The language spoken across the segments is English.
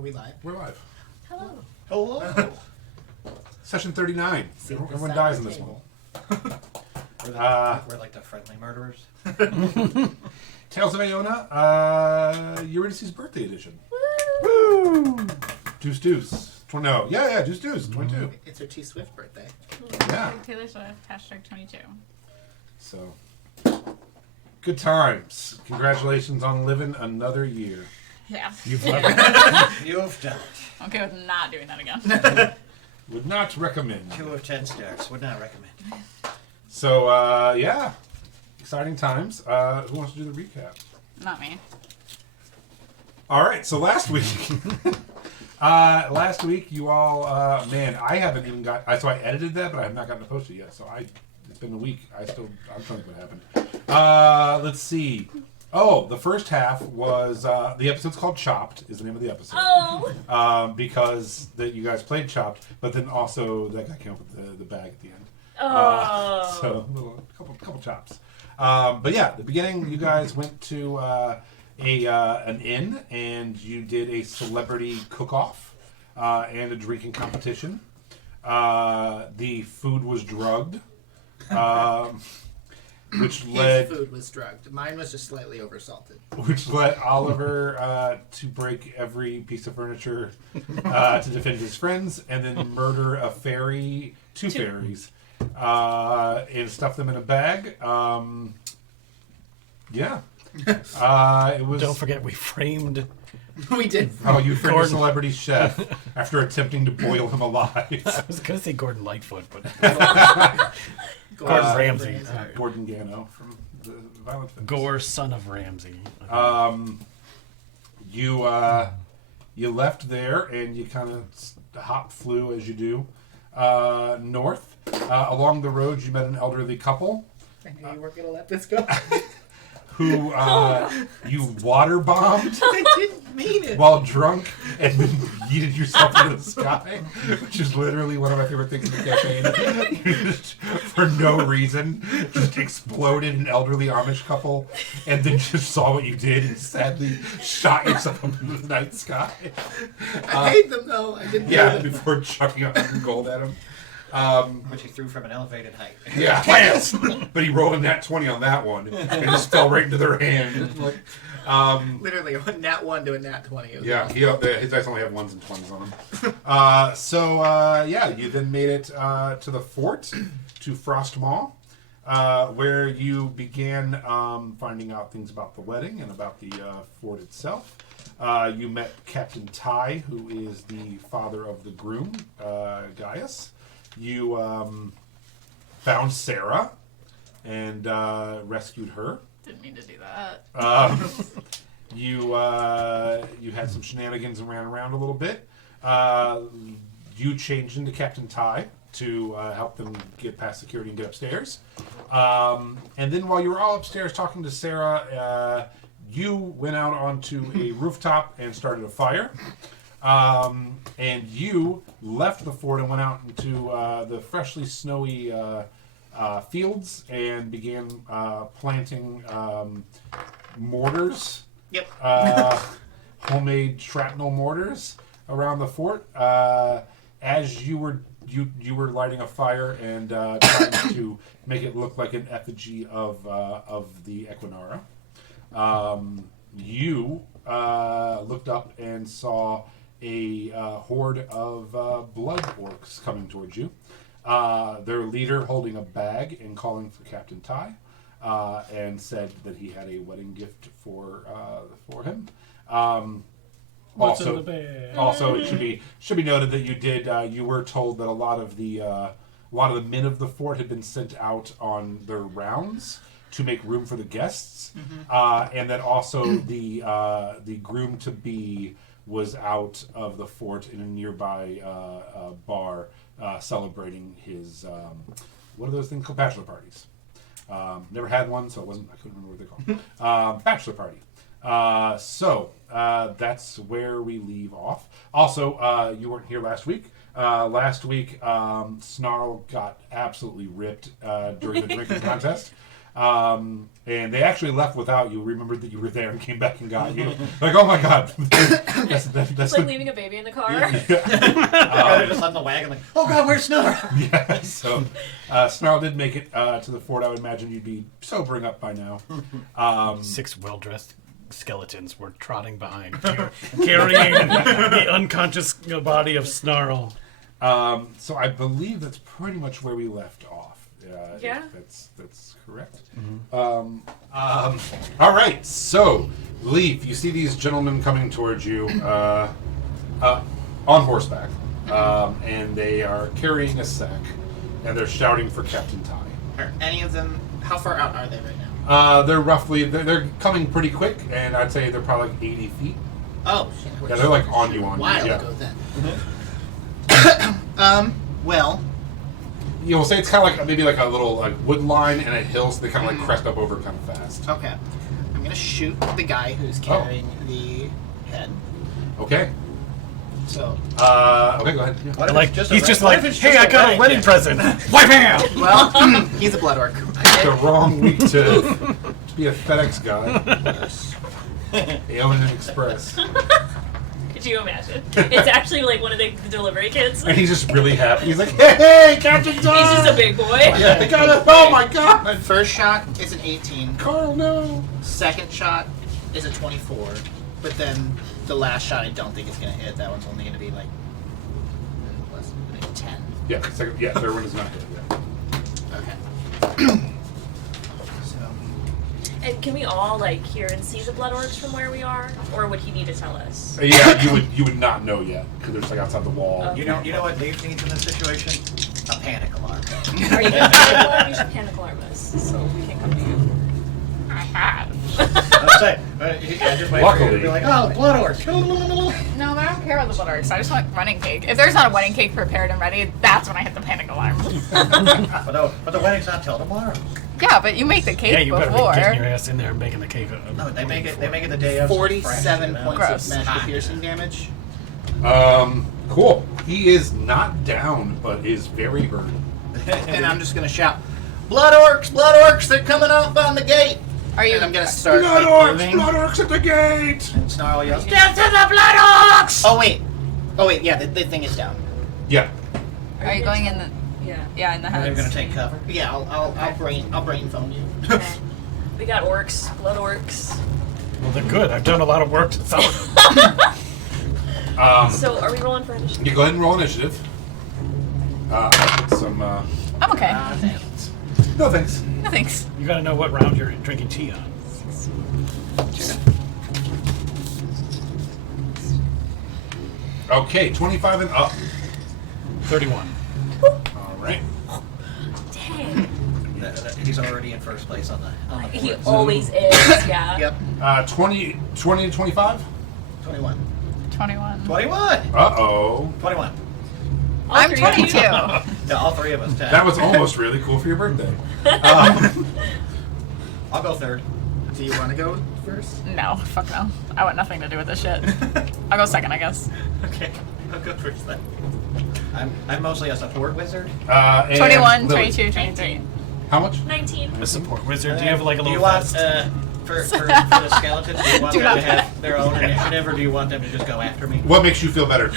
Are we live? We're live. Hello. Hello. Session 39. Everyone dies in this one. We're like the friendly murderers. Tales of Aona, Eurydice's birthday edition. Woo! Deuce Deuce. Deuce Deuce. 22. It's her T Swift birthday. Yeah. Taylor Swift, #22. So, good times. Congratulations on living another year. Yeah. You've lived. You've done it. Okay with not doing that again. Would not recommend. 2 of 10 stars. Would not recommend. So, yeah. Exciting times. Who wants to do the recap? Not me. All right, so last week, you all, man, I haven't even got, so I edited that, but I have not gotten to post it yet. So it's been a week. I'm trying to think what happened. Let's see. Oh, the first half was, the episode's called Chopped, is the name of the episode. Oh! Because you guys played Chopped, but then also that guy came up with the bag at the end. Oh! So, a couple chops. But yeah, the beginning, you guys went to an inn, and you did a celebrity cook-off and a drinking competition. The food was drugged, which led... His food was drugged. Mine was just slightly oversalted. Which led Oliver to break every piece of furniture to defend his friends, and then murder two fairies, and stuff them in a bag. Yeah. It was. Don't forget, we framed. We did. Oh, you framed a celebrity chef after attempting to boil him alive. I was going to say Gordon Lightfoot, but Gordon Ramsay. Gordon Gano from the Violent Femmes. Gore, son of Ramsay. You left there and you kind of flew as you do north. Along the road, you met an elderly couple. I knew you weren't going to let this go. Who you water bombed I didn't mean it. while drunk and then yeeted yourself into the sky, which is literally one of my favorite things in the campaign. You just, for no reason, just exploded an elderly Amish couple and then just saw what you did and sadly shot yourself up into the night sky. I hate them, though. I didn't Yeah, know that. before chucking up gold at him. Which he threw from an elevated height. Yeah, plants. But he rolled a nat 20 on that one and just fell right into their hand. Literally, a nat 1 to a nat 20. Yeah, his dice only have 1s and 20s on them. Yeah, you then made it to the fort, to Frostmaw, where you began finding out things about the wedding and about the fort itself. You met Captain Ty, who is the father of the groom, Gaius. You found Sarah and rescued her. Didn't mean to do that. You had some shenanigans and ran around a little bit. You changed into Captain Ty to help them get past security and get upstairs. And then while you were all upstairs talking to Sarah, you went out onto a rooftop and started a fire. And you left the fort and went out into the freshly snowy fields and began planting mortars. Yep. Homemade shrapnel mortars around the fort. As you were lighting a fire and trying to make it look like an effigy of the Equinara. You looked up and saw a horde of blood orcs coming towards you. Their leader holding a bag and calling for Captain Ty, and said that he had a wedding gift for him. What's in the bag? Also, it should be noted that you were told that a lot of the men of the fort had been sent out on their rounds to make room for the guests, and that also the groom to be was out of the fort in a nearby bar celebrating his what are those things called? Bachelor parties. Never had one, so I couldn't remember what they're called. Bachelor party. So that's where we leave off. Also, you weren't here last week. Last week, Snarl got absolutely ripped during the drinking contest. And they actually left without you. Remembered that you were there and came back and got you. Like, oh my god, that's It's like leaving a baby in the car. They're just on the wagon, like, oh god, where's Snarl? Yeah, so Snarl did make it to the fort. I would imagine you'd be sobering up by now. 6 well-dressed skeletons were trotting behind, carrying the unconscious body of Snarl. So I believe that's pretty much where we left off. Yeah. That's correct. All right, so Leaf, you see these gentlemen coming towards you on horseback, and they are carrying a sack, and they're shouting for Captain Ty. Are any of them? How far out are they right now? They're roughly they're coming pretty quick, and I'd say they're probably like 80 feet. Oh, shit. Yeah, they're like on you. A while Yeah. ago then. Well, You will say it's kind of like maybe like a little like wood line and a hill, so they kind of like crest up over kind of fast. okay. I'm gonna shoot the guy who's carrying the head. Okay. So, Okay, go ahead. Yeah. What if Like, it's he's just what like, if it's hey, just I got a wedding wedding gift? present. Wipe him! well, he's a blood orc. The wrong week to be a FedEx guy. Aona Express. Could you imagine? It's actually like one of the delivery kids. And he's just really happy. He's like, hey, Captain Tom! He's just a big boy. Yeah, they got it. Oh my god! First shot is an 18. Carl, no. Second shot is a 24. But then the last shot I don't think is gonna hit. That one's only gonna be like less than 10. Yeah, second, yeah, third one is not hit. Yeah. Okay. So And can we all like hear and see the blood orcs from where we are, or would he need to tell us? Yeah, you would not know yet because they're just like outside the wall. Okay. You know what Dave needs in this situation? A panic alarm. Are you panic alarm? You should panic alarm us so we can come to you. I have. I'm saying, I just wait for you to be like, oh, blood orcs. No, I don't care about the blood orcs. I just want wedding cake. If there's not a wedding cake prepared and ready, that's when I hit the panic alarm. But the wedding's not till tomorrow. Yeah, but you make the cake Yeah, you better be before. getting your ass in there and making the cake. No, they make it the day of. 47 points Gross. of magical piercing damage. Cool. He is not down, but is very hurt. And I'm just gonna shout, blood orcs, they're coming up on the gate. Are you? And I'm gonna start Blood like, orcs! moving. Blood orcs at the gate! And Snarl yells, Get to the blood orcs! Oh wait, yeah, the thing is down. Yeah. Are you going in the? Yeah. Yeah, in the Are they heads. gonna take cover? Yeah, I'll brain phone you. Okay. We got orcs, blood orcs. Well, they're good. I've done a lot of work to summon them. So are we rolling for initiative? You go ahead and roll initiative. I'll put some. I'm okay. No thanks. No thanks. You gotta know what round you're drinking tea on. Okay, 25 and up. 31. All right. Dang. He's already in first place on the He board. always is, yeah. Yep, 20 to 25? 21. 21. 21! Uh-oh. 21. All I'm three of you. 22. Yeah, all three of us. 10. That was almost really cool for your birthday. I'll go third. Do you want to go first? No, fuck no. I want nothing to do with this shit. I'll go second, I guess. Okay, I'll go first then. I'm mostly a support wizard. And 21, Lily. 22, 23. How much? 19. A support wizard. Do you have like a Do little you want, vest? for the skeletons, do you want Do them not to have their own initiative, or do you want them to just go after me? What makes you feel better?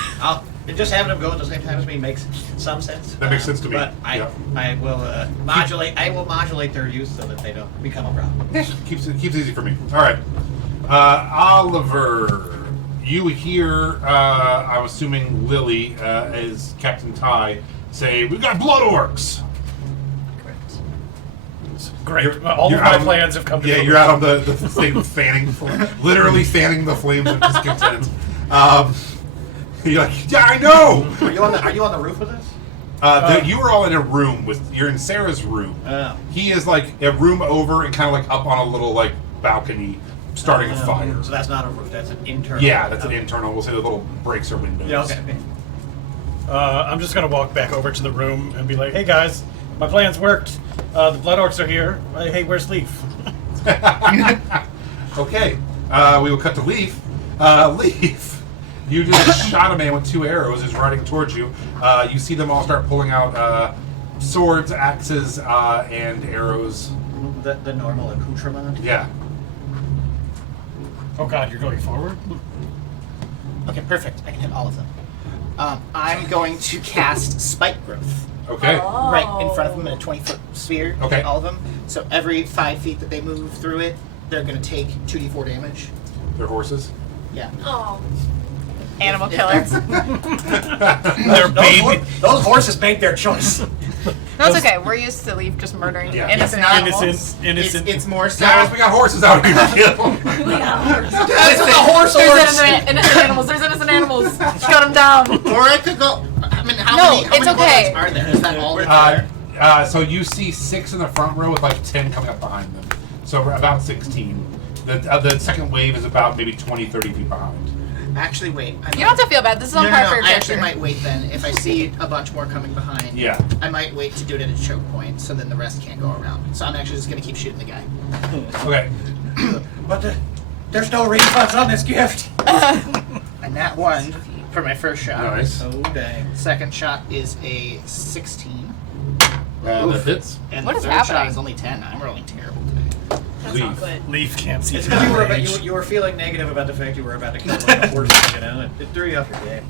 Just having them go at the same time as me makes some sense. That makes sense to me. But Yeah. I will modulate. I will modulate their use so that they don't become a problem. Keeps it easy for me. All right. Oliver, you hear, I'm assuming Lily, as Captain Ty, say, "We've got blood orcs." Great. All you're of my out on- plans have come to Yeah, fruition. you're out on the thing fanning, literally fanning the flames of discontent. You're like, yeah, I know. Are you on the roof with us? You were all in a room you're in Sarah's room. Oh. He is like a room over and kind of like up on a little like balcony, starting a fire. So that's not a roof. That's an internal. Yeah, that's an Okay. internal. We'll say the little breaks or windows. Yeah. Okay. I'm just gonna walk back over to the room and be like, "Hey guys, my plans worked. The blood orcs are here. Hey, where's Leaf?" Okay, we will cut to Leaf. Leaf, you just shot a man with 2 arrows who's riding towards you. You see them all start pulling out swords, axes, and arrows. the normal accoutrement. Yeah. Oh god, you're going forward? Okay, perfect. I can hit all of them. I'm going to cast Spike Growth Okay. right in front of them in a 20-foot sphere. Okay. All of them. So every 5 feet that they move through it, they're going to take 2d4 damage. They're horses. Yeah. Oh. Animal If killer. They're baby. Those horses made their choice. No, it's okay. We're used to Leaf just murdering Yeah. innocent It's not animals. Innocent. It's more so. Guys, we got horses out here to kill. That's a horse There's innocent animals. There's innocent animals. Shut them down. Or I could go. I mean, how No, many it's okay. are there? Is that all there? So you see 6 in the front row with like 10 coming up behind them. So we're about 16. The second wave is about maybe 20, 30 feet behind. Actually, wait. You don't have to feel bad. This is on par for your I actually character. might wait then. If I see a bunch more coming behind, Yeah. I might wait to do it at a choke point, so then the rest can't go around. So I'm actually just gonna keep shooting the guy. Okay. But there's no refunds on this gift. And that one for my first shot. Nice. Oh dang. Second shot is a 16. That hits. And What the is third happening? shot is only 10. I'm rolling terrible today. That's not Leave. good. Leaf can't see It's through because you were the rage. you were feeling negative about the fact you were about to kill one of the horses. You know, it threw you off your game.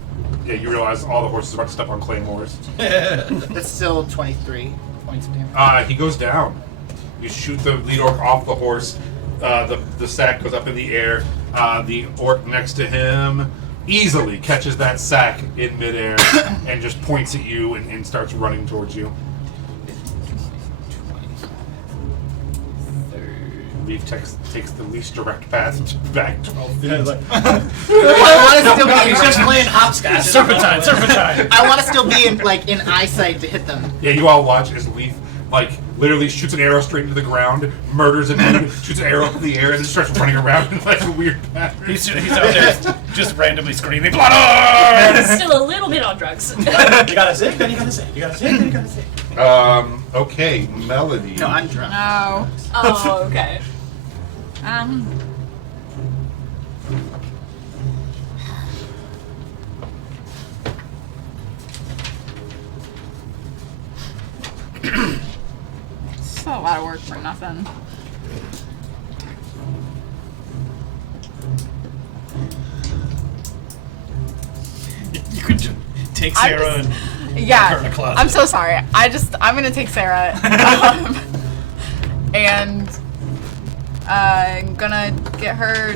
Yeah, you realize all the horses are about to step on claymores. That's still 23 points of damage. He goes down. You shoot the lead orc off the horse. The sack goes up in the air. The orc next to him easily catches that sack in midair and just points at you and starts running towards you. Leaf takes the least direct path back 12 feet. He's just playing hopscotch. Serpentine. I want to still be in eyesight to hit them. Yeah, you all watch as Leaf literally shoots an arrow straight into the ground, murders a dude, shoots an arrow up in the air, and then starts running around in a weird pattern. He's out there just randomly screaming, Blood! Still a little bit on drugs. You got a zig, then you got a zig. You got a zig, then you got a zig. Okay, Melody. No, I'm drunk. No. Oh, okay. It's a lot of work for nothing. You could just take Sarah and her in Yeah, a closet. I'm so sorry. I'm gonna take Sarah, and I'm gonna get her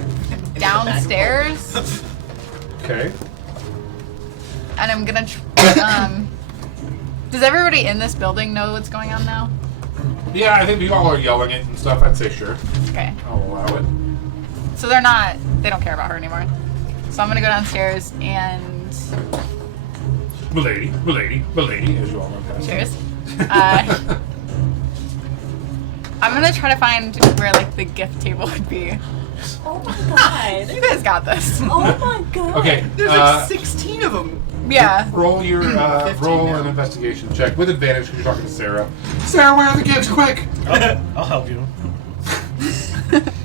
downstairs, Okay. and I'm gonna. Does everybody in this building know what's going on now? Yeah, I think we all are yelling it and stuff. I'd say sure. Okay, I'll allow it. so they don't care about her anymore. So I'm gonna go downstairs and Milady, as you all run past. cheers. I'm gonna try to find where the gift table would be. Oh my god. You guys got this. Oh my god. Okay, There's 16 of them. Yeah. roll your 15 roll now. an investigation check with advantage because you're talking to Sarah. Sarah, where are the gifts? Quick! I'll help you.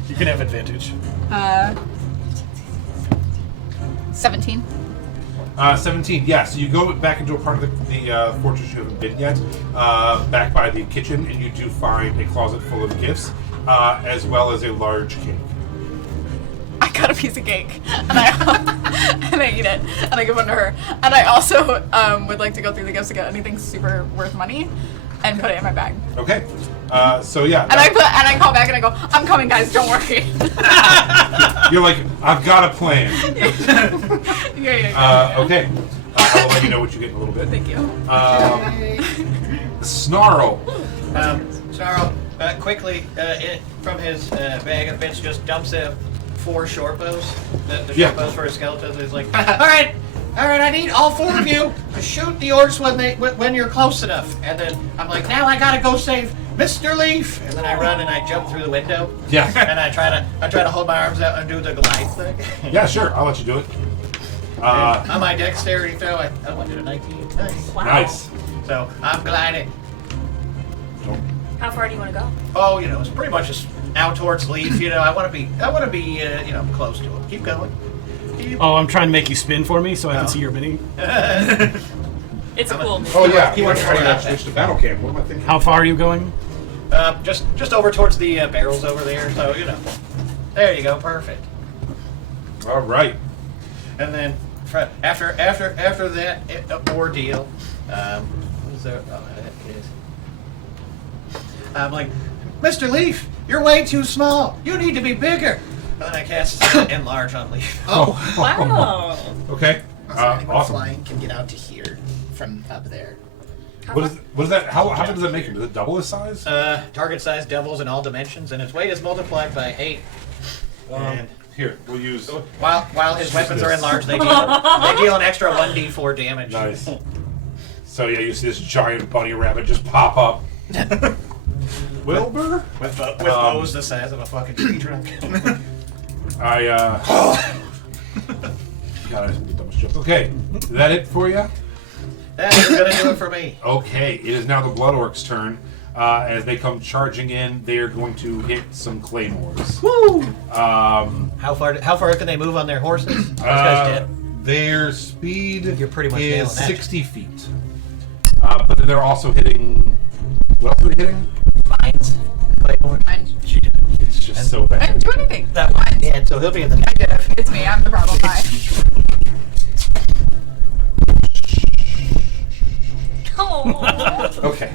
You can have advantage. 17. 17. Yeah, so you go back into a part of the fortress you haven't been yet, back by the kitchen, and you do find a closet full of gifts, as well as a large cake. I got a piece of cake, and I eat it, and I give one to her. And I also would like to go through the gifts to get anything super worth money, and put it in my bag. Okay. So yeah. And I call back and I go, I'm coming, guys. Don't worry. You're like, I've got a plan. yeah. Okay. I'll let you know what you get in a little bit. Thank you. Snarl. Snarl quickly from his bag of bits just dumps out 4 short bows. The Yeah. short bows for his skeletons. He's like, all right, I need all 4 of you to shoot the orcs when you're close enough. And then I'm like, now I gotta go save Mr. Leaf. And then I run and I jump through the window. Yeah. And I try to hold my arms out and do the glide thing. Yeah, sure. I'll let you do it. On my dexterity throw, I went to a 19. Nice. Wow. Nice. So I'm gliding. How far do you want to go? Oh, it's pretty much just out towards Leaf. I want to be close to him. Keep going. Oh, I'm trying to make you spin for me so I can see your mini. It's a cool. Oh yeah. He wants to I run out switch to battle camp. What am I thinking? How far are you going? Just over towards the barrels over there. So there you go, perfect. All right. And then after that ordeal, what is there? Oh, that is. I'm like, Mr. Leaf, you're way too small. You need to be bigger. And then I cast enlarge on Leaf. Oh, Wow. Okay. also, anyone Awesome. flying can get out to here from up there. What is that? How big does that make him? Does it double his size? Target size doubles in all dimensions, and its weight is multiplied by 8. And Here, we'll use. while his weapons are enlarged, they deal an extra 1d4 damage. Nice. So yeah, you see this giant bunny rabbit just pop up. Wilbur? With bows the size of a fucking tree trunk. God, I just made the dumbest joke. Okay, is that it for you? That is gonna do it for me. Okay, it is now the Blood Orcs' turn. As they come charging in, they are going to hit some claymores. Woo! Um, How far can they move on their horses? Those guys dead. their speed You're pretty much nailing is that. 60 feet. But then they're also hitting. What else are they hitting? Mines. Mine. It's just so I bad. didn't do anything. That one. Yeah, so he'll be in the next. Negative. It's me. I'm the problem. Bye. Oh. Okay.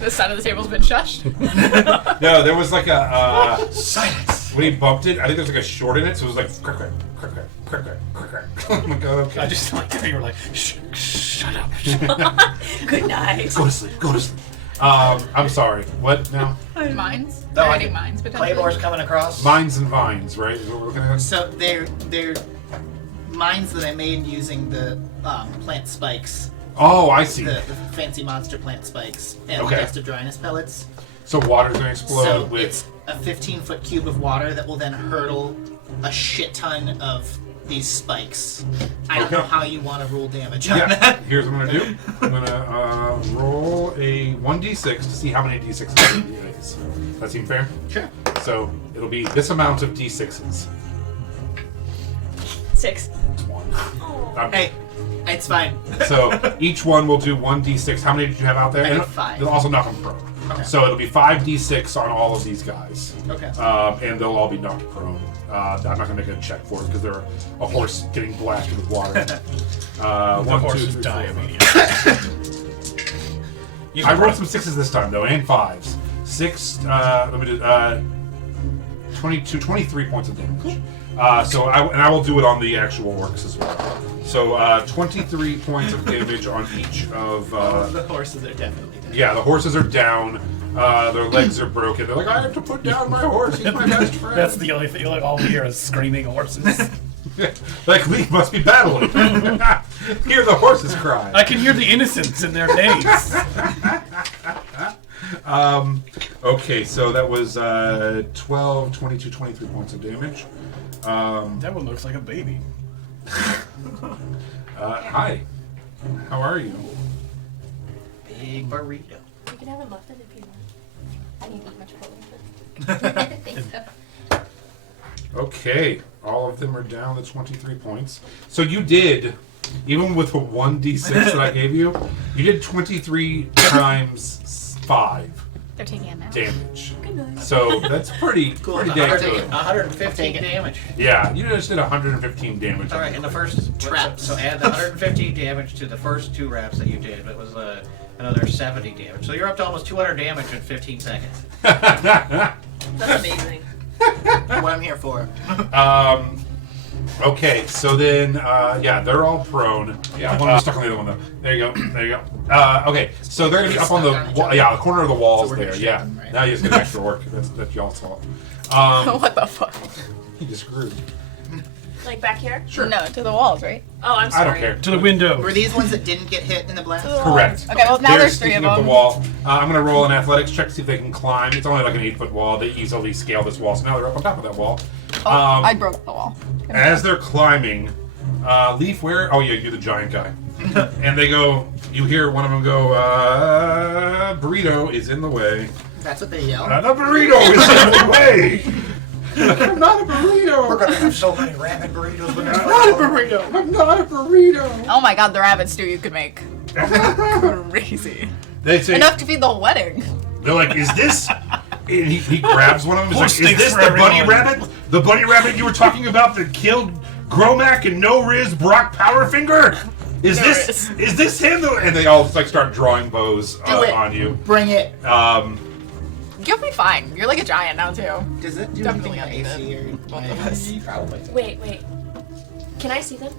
This side of the table's been shushed. No, there was like a. Silence. When he bumped it, I think there's like a short in it, so it was like crack, crack, crack, crack, crack, crack, crack. I'm like, oh, okay. I just like how you were like, shut up. Good night. Go to sleep. Go to sleep. I'm sorry. What now? Mines. No, They're I hitting can- mines potentially. Claymore's coming across. Mines and vines, right? Is what we're looking at. So they're mines that I made using the plant spikes, Oh, I see. the fancy monster plant spikes, and Okay. the Dust of Dryness pellets. So water's gonna explode So with. it's a 15-foot cube of water that will then hurtle a shit ton of these spikes. I don't Okay. know how you want to rule damage on Yeah. that. Here's what I'm gonna do. I'm gonna roll a 1d6 to see how many d6s it is. That seem fair? Sure. So it'll be this amount of d6s. 6. It's one. Hey, it's fine. So each one will do 1d6. How many did you have out there? I had And 5. They'll also knock them prone. Okay. So it'll be 5d6 on all of these guys. Okay. And they'll all be knocked prone. I'm not gonna make a check for it because they're a horse getting blasted with water. The 1, 2, horses 3, die 4, 5. immediately. I rolled some 6s this time though, and 5s. 6. Let me do 22, 23 points of damage. So I will do it on the actual orcs as well. So 23 points of damage on each of. The horses are definitely dead. Yeah, the horses are down. Their legs are broken. They're like, I have to put down my horse. He's my best friend. That's the only thing. Like, all we hear is screaming horses. Like Lee must be battling. Hear the horses cry. I can hear the innocence in their names. Okay, so that was 12, 22, 23 points of damage. That one looks like a baby. Hi. How are you? Big burrito. You can have a muffin if you want. I need much protein. Thanks, though. Okay, all of them are down to 23 points. So you did, even with the 1d6 that I gave you, you did 23 times 5 They're taking it now. damage. So that's pretty dang good. 115 damage. Yeah, you just did 115 damage. All right, in the first Traps. So add the 115 damage to the first 2 wraps that you did. It was another 70 damage. So you're up to almost 200 damage in 15 seconds. That's amazing. What I'm here for. Okay, so then, yeah, they're all prone. Yeah, one was stuck on the other one though. There you go. There you go. Okay, so they're gonna be up on the corner of the walls So we're gonna there. shoot Yeah. them, right? Now you just get an extra orc. That's y'all's fault. What the fuck? You just screwed. Like back here? Sure. No, to the walls, right? Oh, I'm I sorry. don't care. To the window. Were these ones that didn't get hit in the blast? Correct. Okay, well now there's 3 of sticking up them. the wall. I'm gonna roll an athletics check to see if they can climb. It's only like an 8-foot wall. They easily scale this wall, so now they're up on top of that wall. Oh, I broke the wall. As they're climbing, Leaf, where? Oh yeah, you're the giant guy. And they go. You hear one of them go. Burrito is in the way. That's what they yell. The burrito is in the way. I'm not a burrito. We're gonna have so many ramen burritos when I'm not a burrito. I'm not a burrito. Oh my god, the rabbit stew you could make. Crazy. They say Enough to feed the whole wedding. they're like, "Is this?" And he grabs one of them. He's like, Horse "Is stinks this for the bunny everyone." rabbit? The bunny rabbit you were talking about that killed Gromac and No Riz Brock Powerfinger? Is this him?" And they all like start drawing bows Do it. on you. Bring it. You'll be fine. You're like a giant now too. Does it do Don't anything think on I need AC or Both of us. Probably. Wait. Can I see them?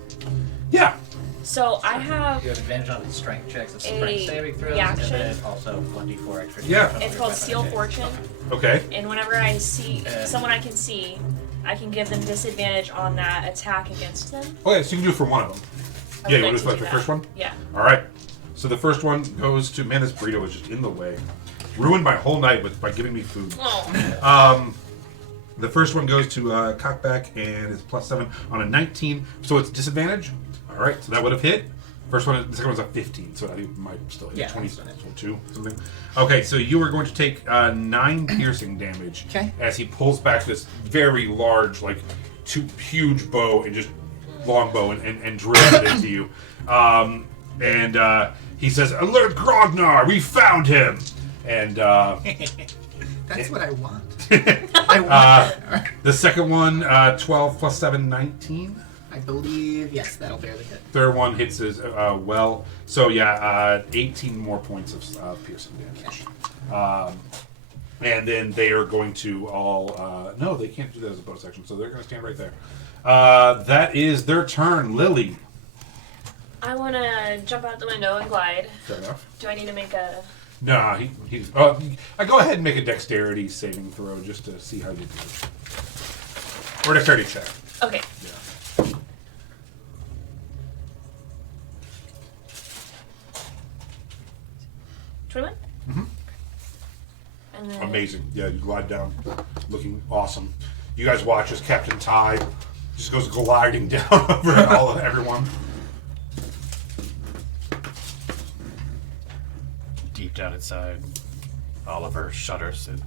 Yeah. So I have. You have advantage on its strength checks, its A strength saving throws, reaction. and then also 1d4 extra. Yeah. damage on It's your called weapon Seal attack. Fortune, Okay. and whenever I see someone I can see, I can give them disadvantage on that attack against them. Okay, so you can do it for one of them. I Yeah, would you want like to to select do the that. first one? Yeah. All right. So the first one goes to man. This burrito is just in the way. Ruined my whole night by giving me food. Oh. The first one goes to Cockback and it's +7 on a 19, so it's disadvantage. All right, so that would have hit. First one, the second one's a 15, so that might still hit. Yeah, 20, that's fine. 22, something. Okay, so you are going to take 9 piercing damage as he pulls back this very large, like, huge bow and just long bow and drills it into you. He says, "Alert Grognar, we found him!" And That's what I want. I want that. the second one, 12 + 7, 19. I believe, yes, that'll barely hit. Third one hits as well. So yeah, 18 more points of piercing damage. And then they are going to all... no, they can't do that as a bonus action, so they're going to stand right there. That is their turn. Lily. I want to jump out the window and glide. Fair enough. Do I need to make a? Nah, he's... I go ahead and make a dexterity saving throw just to see how you do. Or dexterity check. Okay. Yeah. And then Amazing. Yeah, you glide down, looking awesome. You guys watch as Captain Ty just goes gliding down over everyone. Deep down inside, Oliver shudders at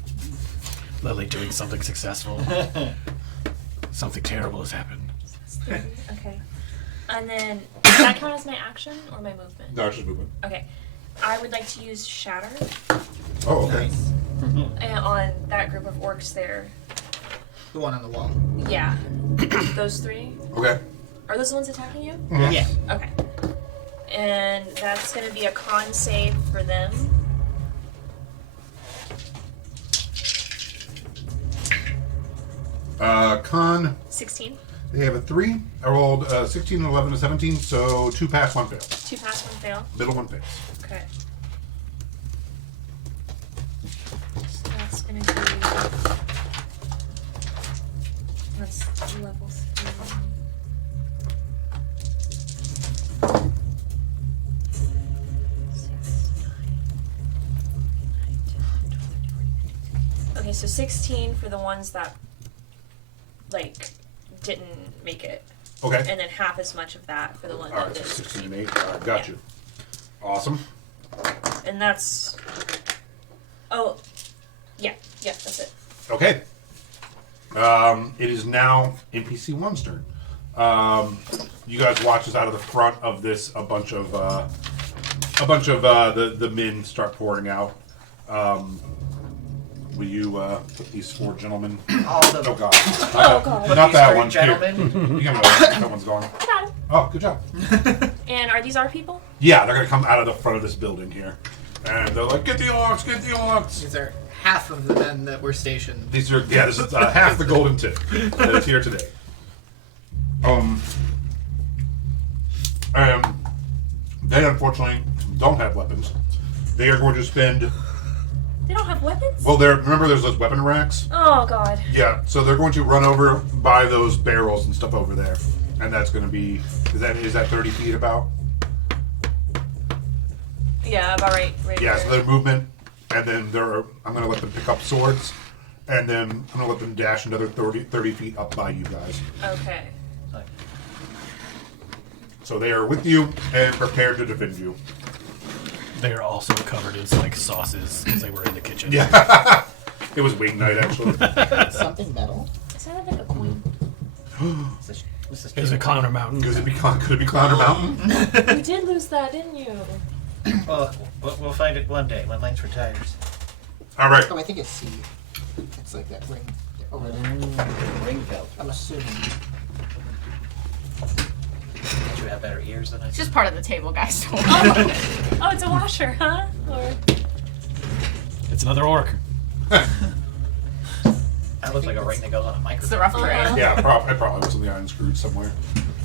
Lily doing something successful. Something terrible has happened. Okay. And then does that count as my action or my movement? No, it's just movement. Okay. I would like to use Shatter Oh, okay. on that group of orcs there. The one on the wall. Yeah. Those 3. Okay. Are those the ones attacking you? Yeah. Okay. And that's going to be a con save for them. Con, 16. they have a 3. I rolled 16, 11, and 17, so 2 pass, 1 fail. 2 pass, 1 fail. Middle one fails. Okay. So that's going to be... That's level 3. Okay, so 16 for the ones that, like, didn't make it. Okay. And then half as much of that for the one that Alright, so did. 16 and 8. Alright, got Yeah. you. Awesome. And that's... Oh, yeah, that's it. Okay. It is now NPC 1's turn. You guys watch as out of the front of this a bunch of the men start pouring out. Will you put these 4 gentlemen? All the Oh god. Oh, God. Not that These one. three Here. gentlemen. You can have that one's gone. I got him. Oh, good job. And are these our people? Yeah, they're gonna come out of the front of this building here, and they're like, "Get the orcs! Get the orcs!" These are half of the men that were stationed. These are this is half the golden tip that is here today. They unfortunately don't have weapons. They are going to spend. They don't have weapons? Well, remember there's those weapon racks. Oh, God. Yeah, so they're going to run over by those barrels and stuff over there, and that's going to be. Is that 30 feet about? Yeah, about right Yeah, there. so their movement, and then I'm going to let them pick up swords, and then I'm going to let them dash another 30 feet up by you guys. Okay. So they are with you and prepared to defend you. They are also covered in like sauces because they were in the kitchen. Yeah. It was wing night, actually. Something metal. It sounded like a coin. It was a Clowner Mountain. Could it be Clowner Mountain? You did lose that, didn't you? Well, we'll find it one day when Lance retires. All right. Oh, I think it's C. It's like that ring over there. Ring belt. I'm assuming. You have better ears than I It's do. just part of the table, guys. Oh, it's a washer, huh? Or It's another orc. That looks like a ring that goes on a It's the microphone. rough terrain. Yeah, I probably was on the iron screwed somewhere.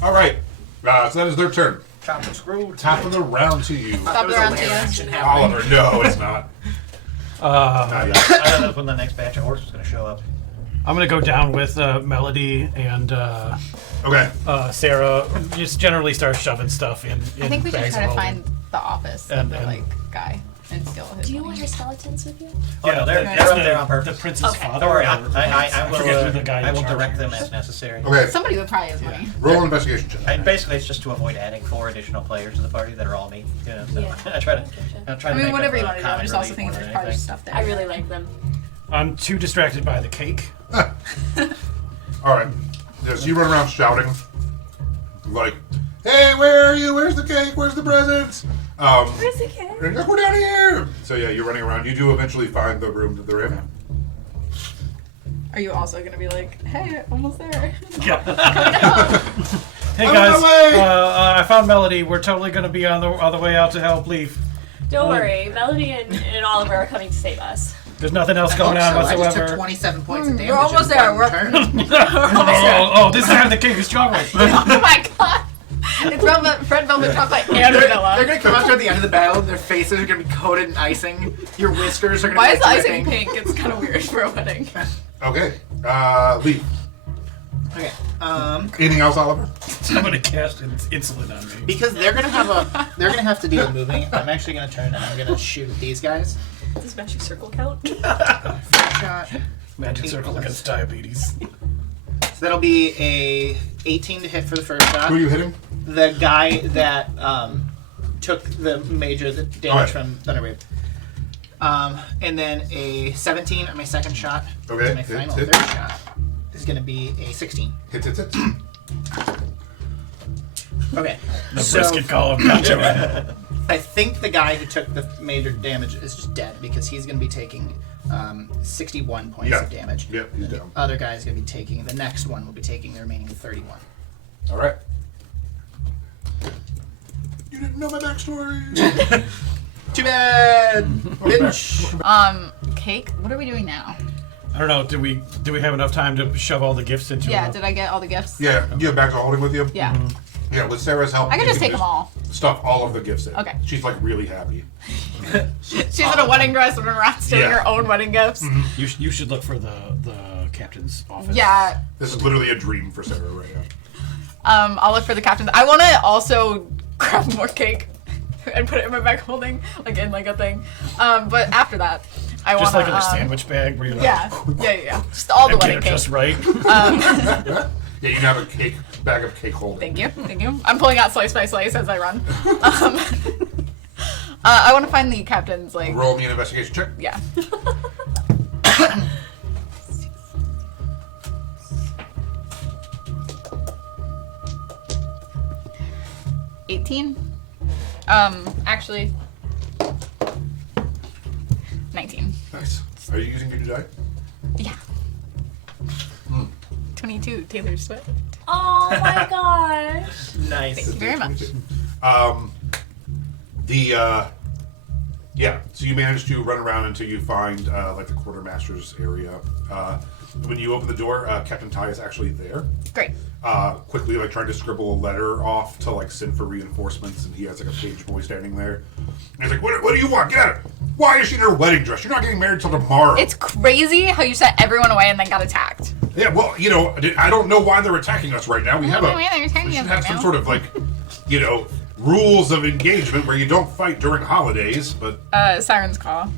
All right. So that is their turn. Chop and screw. Top of the round to you. Stop was a around layer to action you. happening. Oliver, no, it's not. Not yet. I don't know when the next batch of horses is going to show up. I'm gonna go down with Melody and Okay. Sarah. Just generally start shoving stuff in. I think we should bags try to of find holding. the office of And- the and- like guy and steal his do you money. want your skeletons with you? Oh, no, they're that's up there on the purpose. prince's Okay. father. Don't worry, I forget will. who the guy I in will charge direct is. them as necessary. Okay. Somebody with probably his money. Roll an investigation check. Basically, it's just to avoid adding 4 additional players to the party that are all me. You know, so Yeah. I try to. Gotcha. I try I to mean, make whatever them, you want to do. I comic just also relief think more there's than probably anything. stuff there. I really like them. I'm too distracted by the cake. All right. Yeah, so you run around shouting, like, "Hey, where are you? Where's the cake? Where's the presents?" Where's the cat? And like, we're down here. So yeah, you're running around. You do eventually find the room that they're in. Are you also gonna be like, hey, almost there? Yeah. Hey I'm guys, on my way! I found Melody. We're totally gonna be on the way out to help Leaf. Don't worry, Melody and Oliver are coming to save us. There's nothing else I going hope on so. I just took whatsoever. 27 points of damage. We're almost in there. one We're turn. Oh, this time the cake is chocolate. Oh my god! It's red velvet chocolate and They're vanilla. gonna come out toward the end of the battle, and their faces are gonna be coated in icing. Your whiskers are gonna Why be is the like, icing dripping. pink? It's kind of weird for a wedding. Okay. Leaf. Okay. Anything else, Oliver? I'm gonna cast insulin on me. Because they're gonna have to deal with moving. I'm actually gonna turn and I'm gonna shoot these guys. Does magic circle count? Shot. Magic circle against diabetes. So that'll be a 18 to hit for the first shot. Who are you hitting? The guy that took the damage Alright. from Thunderwave. And then a 17 on my second shot. Okay, And my hit, final hit. third shot is going to be a 16. Hits. Okay. The So brisket column. Gotcha. I think the guy who took the major damage is just dead because he's going to be taking 61 points Yeah. of damage. Yep, he's The down. other guy is going to be taking, the next one will be taking the remaining 31. All right. You didn't know my backstory. Too bad, bitch. Cake? What are we doing now? I don't know. Do we have enough time to shove all the gifts into? Yeah, a- did I get all the gifts? Yeah, you have bags of holding with you? Yeah. Yeah, with Sarah's help. I can you just take them all. Stuff all of the gifts in. Okay. She's like really happy. She's in a wedding dress running around stealing Yeah. her own wedding gifts. You should look for the captain's office. Yeah. This is literally a dream for Sarah right now. I'll look for the captains. I want to also grab more cake and put it in my bag holding, like in like a thing. But after that, I want Just like in a sandwich bag where you're like, Yeah. Just all the and wedding get it cake. just right. Yeah, you can have a bag of cake holding. Thank you. I'm pulling out slice by slice as I run. I want to find the captains, like, Roll me an investigation check. yeah. Actually, 19. Nice. Are you using your new die? Yeah. 22, Taylor Swift. Oh my gosh. Nice. Thank you very much. Yeah, so you manage to run around until you find like the quartermaster's area. When you open the door, Captain Ty is actually there. Great. Quickly like trying to scribble a letter off to like send for reinforcements, and he has like a page boy standing there. And he's like, what do you want? Get out! Why is she in her wedding dress? You're not getting married till tomorrow. It's crazy how you set everyone away and then got attacked. Yeah, well, you know, I don't know why they're attacking us right now. We have know why they're attacking we should us have right some now. sort of like, you know, rules of engagement where you don't fight during holidays. But Siren's Call.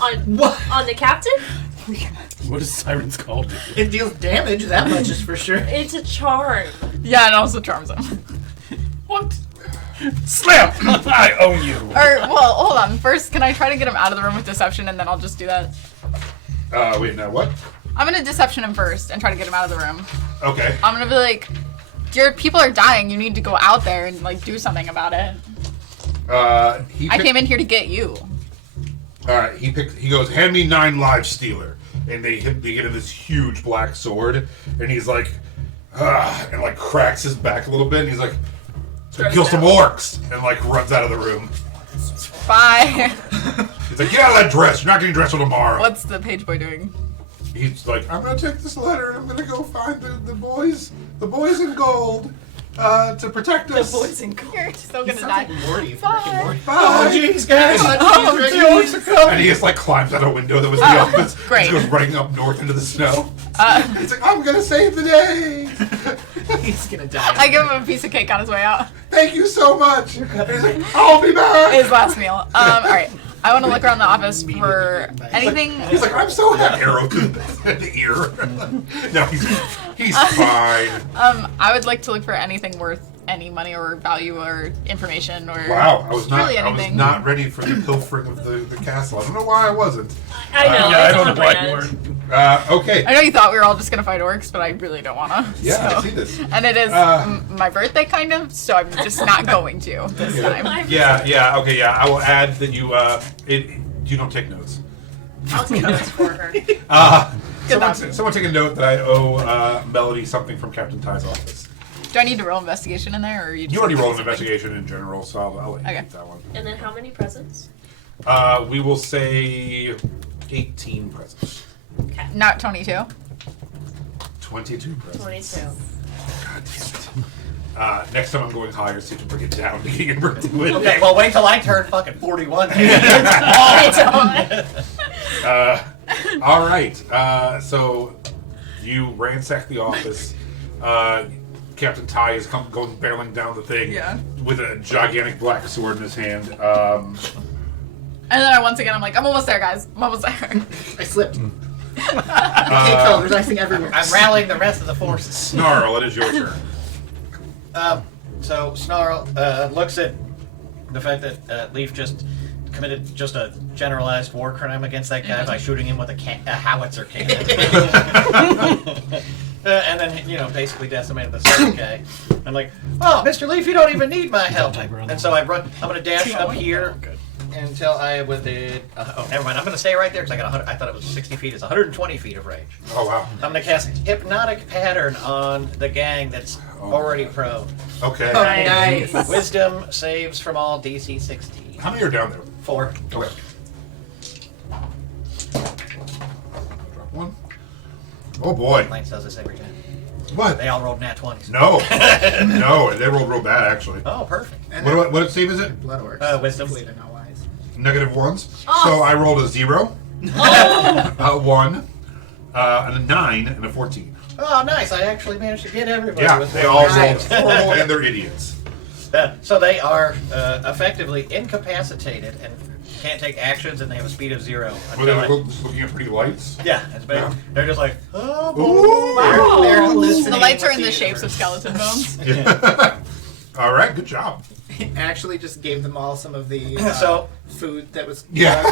On the captain? What is Siren's called? It deals damage, that much is for sure. It's a charm. Yeah, and also charms him. What? Slam! I own you. Or, well, hold on. First, can I try to get him out of the room with deception, and then I'll just do that? wait, now what? I'm gonna deception him first and try to get him out of the room. Okay. I'm gonna be like, your people are dying. You need to go out there and like do something about it. He I came in here to get you. All right, he goes, hand me 9 live stealer, and they get him this huge black sword, and he's like, and like cracks his back a little bit, and he's like, let's go kill some orcs, and like runs out of the room. Bye. He's like, get out of that dress. You're not getting dressed till tomorrow. What's the page boy doing? He's like, I'm gonna take this letter and I'm gonna go find the boys in gold, to protect us. The boys in gold. You're still He gonna sounds die. like Morty. Bye. Freaking Morty. Bye. Jeez, guys. Oh, Jeez, dude. weeks are coming. And he just like climbs out a window that was in the office. great. He goes running up north into the snow. Uh, He's like, I'm gonna save the day. He's gonna die. I give him a piece of cake on his way out. Thank you so much. And he's like, I'll be back. His last meal. All right. I want to look around the office for anything. He's like, I'm so happy. Arrow to the ear. No, he's fine. I would like to look for anything worth any money or value or information or. Wow, I was really anything. not ready for the pilfering of the castle. I don't know why I wasn't. I know. Yeah, I it's don't on know why brand. you weren't. Okay. I know you thought we were all just gonna fight orcs, but I really don't wanna. Yeah, so. I see this. And it is my birthday, kind of, so I'm just not going to this time. Yeah. Okay. Yeah, I will add that you don't take notes. I'll take notes for her. Someone take a note that I owe Melody something from Captain Ty's office. Do I need to roll investigation in there, or you? Just You already rolled an investigation in general, so I'll let you Okay. keep that one. And then how many presents? We will say 18 presents. Not 22. 22 presents. 22. God damn it. Next time I'm going higher, so you can bring it down to get rid of it. Okay, well, wait till I turn fucking 41. All right. So you ransack the office. Captain Ty is going barreling down the thing with a gigantic black sword in his hand. And then once again, I'm like, I'm almost there, guys. I'm almost there. I slipped. The cake fell. There's icing everywhere. I'm rallying the rest of the forces. Snarl, it is your turn. So Snarl looks at the fact that Leaf just committed just a generalized war crime against that guy by shooting him with a howitzer cannon. And then, basically decimated the second guy. I'm like, oh, Mr. Leaf, you don't even need my help. And so I'm going to dash up here until I was never mind. I'm going to stay right there because I thought it was 60 feet. It's 120 feet of range. Oh, wow. I'm going to cast Hypnotic Pattern on the gang that's already prone. Okay. Oh, nice. Wisdom saves from all DC 16. How many are down there? 4. Okay. Drop one. Oh, boy. Lance does this every time. What? They all rolled nat 20s. No. No, they rolled real bad, actually. Oh, perfect. And What save is it? Blood orcs. Wisdom. Hopefully they're not wise. Negative ones. Oh. So I rolled a 0, a 1, and a 9, and a 14. Oh, nice. I actually managed to get everybody. Yeah, with they one. all Nice. rolled horrible, and they're idiots. So they are effectively incapacitated and can't take actions, and they have a speed of 0. Were they looking at pretty lights? Yeah, it's big. Yeah. They're just like, oh, Ooh. They're The hallucinating lights are with in the the shapes of universe. skeleton bones. Yeah. All right, good job. I actually just gave them all some of the So- food that was. Yeah.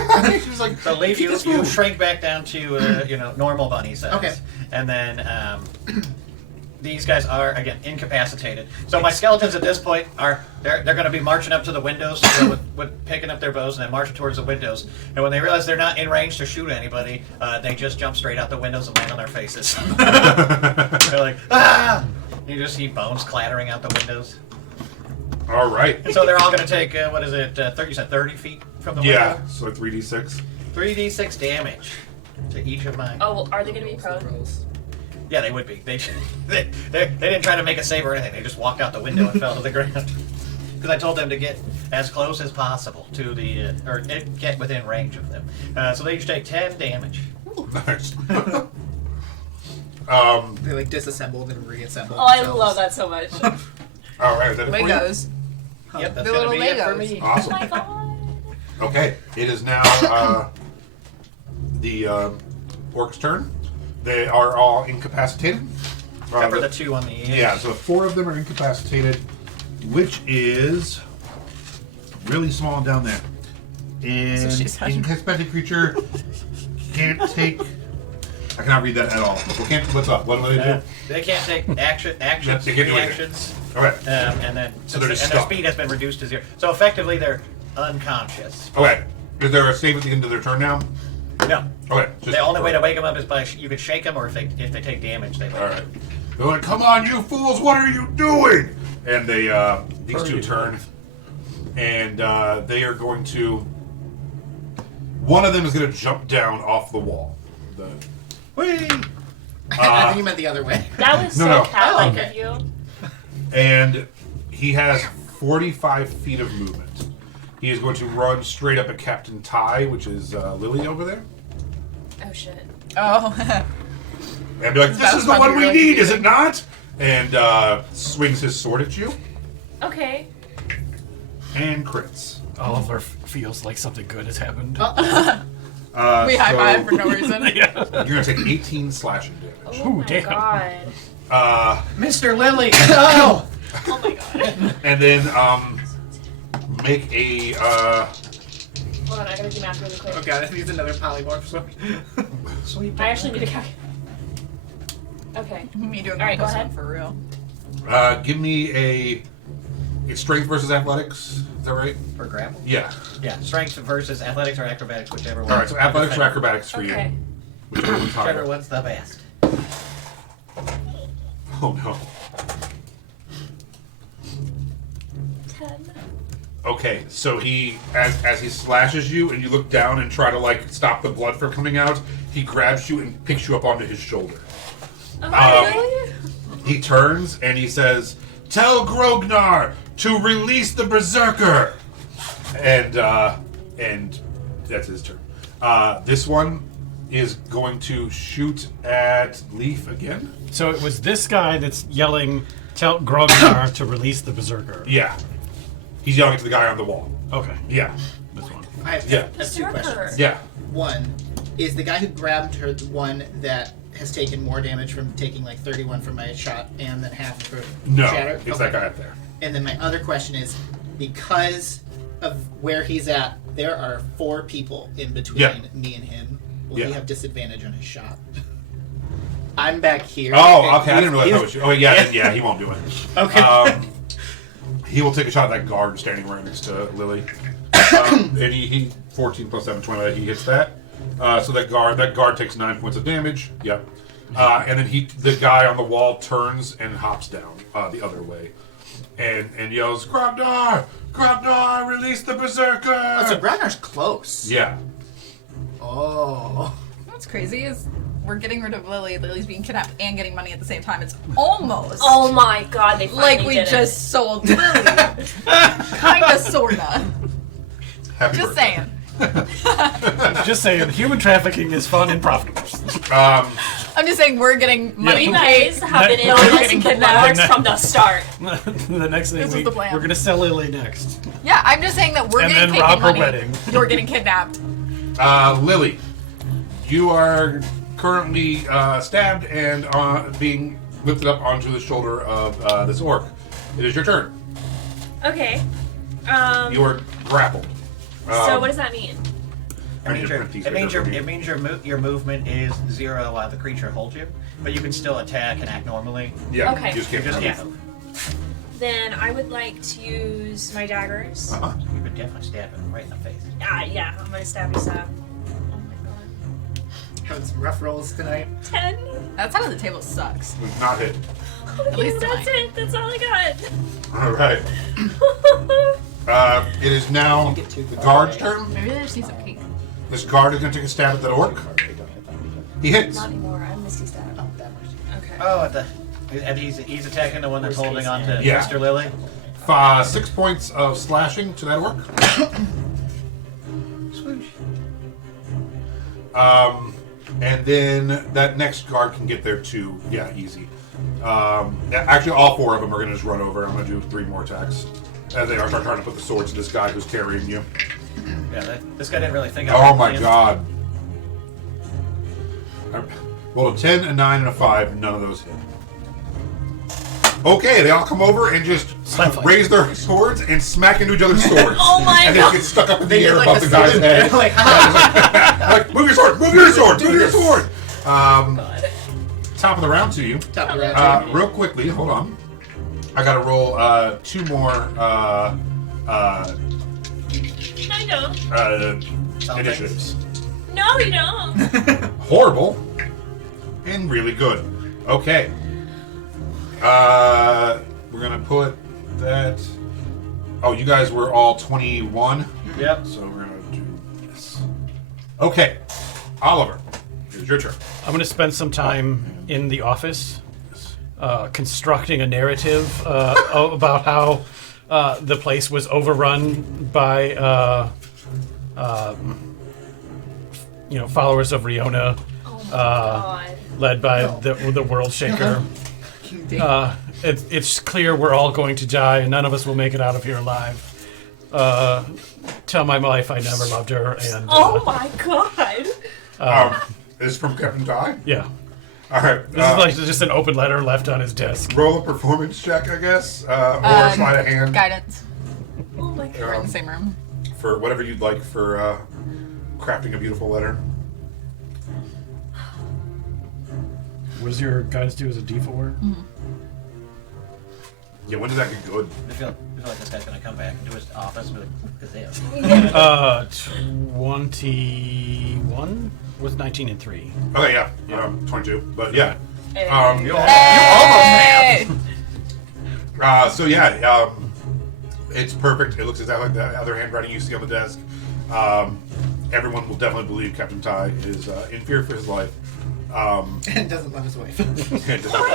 She was like, So Leaf, "Eat you this food." shrink back down to normal bunny size. Okay. And then these guys are again incapacitated. So my skeletons at this point are they're going to be marching up to the windows with picking up their bows and then marching towards the windows. And when they realize they're not in range to shoot anybody, they just jump straight out the windows and land on their faces. They're like ah! You just see bones clattering out the windows. All right. And so they're all going to take 30? You said 30 feet from the Yeah, window. so 3d6. 3d6 damage to each of mine. Oh, well, are they going to be prone? Yeah, they would be. They didn't try to make a save or anything. They just walked out the window and fell to the ground. Because I told them to get as close as possible to the or get within range of them. So they each take 10 damage. Nice. They like disassembled and reassembled. Oh, I themselves. love that so much. All right, is that it for you? Legos. Yep, that's The gonna little be it for Legos. me. Oh Awesome. my god. Okay, it is now the orcs' turn. They are all incapacitated. Except for the 2 on the Yeah, so 4 of them are incapacitated, which is really small down there. And So she's such- incapacitated creature can't take. I cannot read that at all. What's up? What do they do? They can't take actions, They can't do anything. reactions. All right. And then So they're just and their stuck. speed has been reduced to 0. So effectively, they're unconscious. Okay. Is there a save at the end of their turn now? No. Okay. Just The only way to wake them up is by you could shake them, or if they take damage, they. All right. They're like, "Come on, you fools! What are you doing?" And they these two turn, and they are going to. One of them is going to jump down off the wall. Whee! I think you meant the other way. That was No, so no. cat-like Okay. of you. And he has 45 feet of movement. He is going to run straight up at Captain Ty, which is Lily over there, Oh shit. Oh. and be like, "This That's is the probably one we really need, is it not?" And swings his sword at you Okay. and crits. Oliver feels like something good has happened. We high five for no reason. Yeah. You're going to take 18 slashing damage. Oh my damn. god. Mr. Lily. Oh. Oh my god. And then make a Hold on, I gotta do math really quick. Oh god, I think it's another polymorph. Sweet. I actually need a calculator. Okay. Me doing All right, go this ahead. one for real. give me it's strength versus athletics. Is that right? For grapple. Yeah. Yeah. Strength versus athletics or acrobatics, whichever one. All right. So athletics or acrobatics for Okay. you. Whichever one's Whichever higher. one's the best. Oh no. 10. Okay, so he, as he slashes you, and you look down and try to like stop the blood from coming out, he grabs you and picks you up onto his shoulder. Oh, really? He turns and he says, "Tell Grognar to release the berserker," and that's his turn. This one is going to shoot at Leaf again. So it was this guy that's yelling, "Tell Grognar to release the berserker." Yeah, he's yelling to the guy on the wall. Okay, Yeah, this one. I have yeah, two questions. Berserker. yeah. One, is the guy who grabbed her the one that has taken more damage from taking like 31 from my shot and then half for No, shatter? it's Okay. that guy up there. And then my other question is, because of where he's at, there are 4 people in between Yeah. me and him. Will Yeah. he have disadvantage on his shot? I'm back here. Oh, and okay. I didn't realize that he's- was you. Oh, yeah, then, yeah. He won't do it. Okay. He will take a shot at that guard standing right next to Lily, and he 14 plus 7, 20. He hits that. So that guard takes 9 points of damage. Yep. And then the guy on the wall turns and hops down the other way, and yells, "Grognar! Grognar! Release the berserker!" Oh, so Gragnar's close. Yeah. Oh. What's crazy is we're getting rid of Lily. Lily's being kidnapped and getting money at the same time. It's almost Oh my god, they finally like we did just sold Lily. Kinda, sorta. Happy Just birthday. saying. Just saying, human trafficking is fun and profitable. I'm just saying we're getting it. money You paid. guys have been in on this Getting blood kidnapped. orcs from the start. The next thing This is the plan. we're gonna sell Lily next. Yeah, I'm just saying that we're And getting then paid rob her money. wedding. You're getting kidnapped. Lily, you are currently stabbed and being lifted up onto the shoulder of this orc. It is your turn. Okay. You are grappled. So what does that mean? I need to print these It means bigger for me. it means your movement is 0 while the creature holds you, but you can still attack and act normally. Yeah, Okay. you just can't You just move. can't move. Then I would like to use my daggers. Uh-huh. You could definitely stab him right in the face. Yeah, I'm gonna stabby stab. Oh my god. Having some rough rolls tonight. 10. That side of the table sucks. Does not hit. Okay, least that's mine. it. That's all I All right. It is now get too the far guard's away. turn. Maybe they just need some cake. This guard is going to take a stab at that orc. He hits. Not anymore. I'm Misty Stab. Not that much. Okay. Oh, and he's attacking the one that's Worst holding case on to scenario. Yeah. Mr. Lily. 6 points of slashing to that orc. Swoosh. And then that next guard can get there too. Yeah, easy. Actually, all 4 of them are going to just run over. I'm going to do 3 more attacks as they are trying to put the swords to this guy who's carrying you. Yeah, this guy didn't really think. Oh my god. I rolled a 10, a 9, and a 5. None of those hit. Okay, they all come over and just raise their swords and smack into each other's swords. Oh my and they god. get stuck up in the They air did like above the the guy's salute. head. Like, Like, move your sword! Move your sword! Move your sword! Top of the round to you. Top of the round. Real quickly, hold on. I gotta roll 2 more I don't. Something. Initiatives. No, you don't. Horrible and really good. Okay. We're gonna put that. Oh, you guys were all 21. Yep. So we're gonna do this. Okay, Oliver, it's your turn. I'm going to spend some time in the office constructing a narrative about how the place was overrun by, followers of Riona, God. led by the World Shaker. It's clear we're all going to die, and none of us will make it out of here alive. Tell my wife I never loved her, and Oh my God. This is from Captain Ty. yeah, All right. this is like just an open letter left on his desk. Roll a performance check, I guess, or sleight of hand. Guidance. Oh my God. We're in the same room. For whatever you'd like for crafting a beautiful letter. What does your guidance do as a D4? Yeah, when does that get good? I feel like this guy's gonna come back into his office with a gazelle. 21 was 19 and 3. Okay, yeah, 22. But yeah. Hey. Hey! So yeah, it's perfect. It looks exactly like the other handwriting you see on the desk. Everyone will definitely believe Captain Ty is in fear for his life. And doesn't love his wife. Oh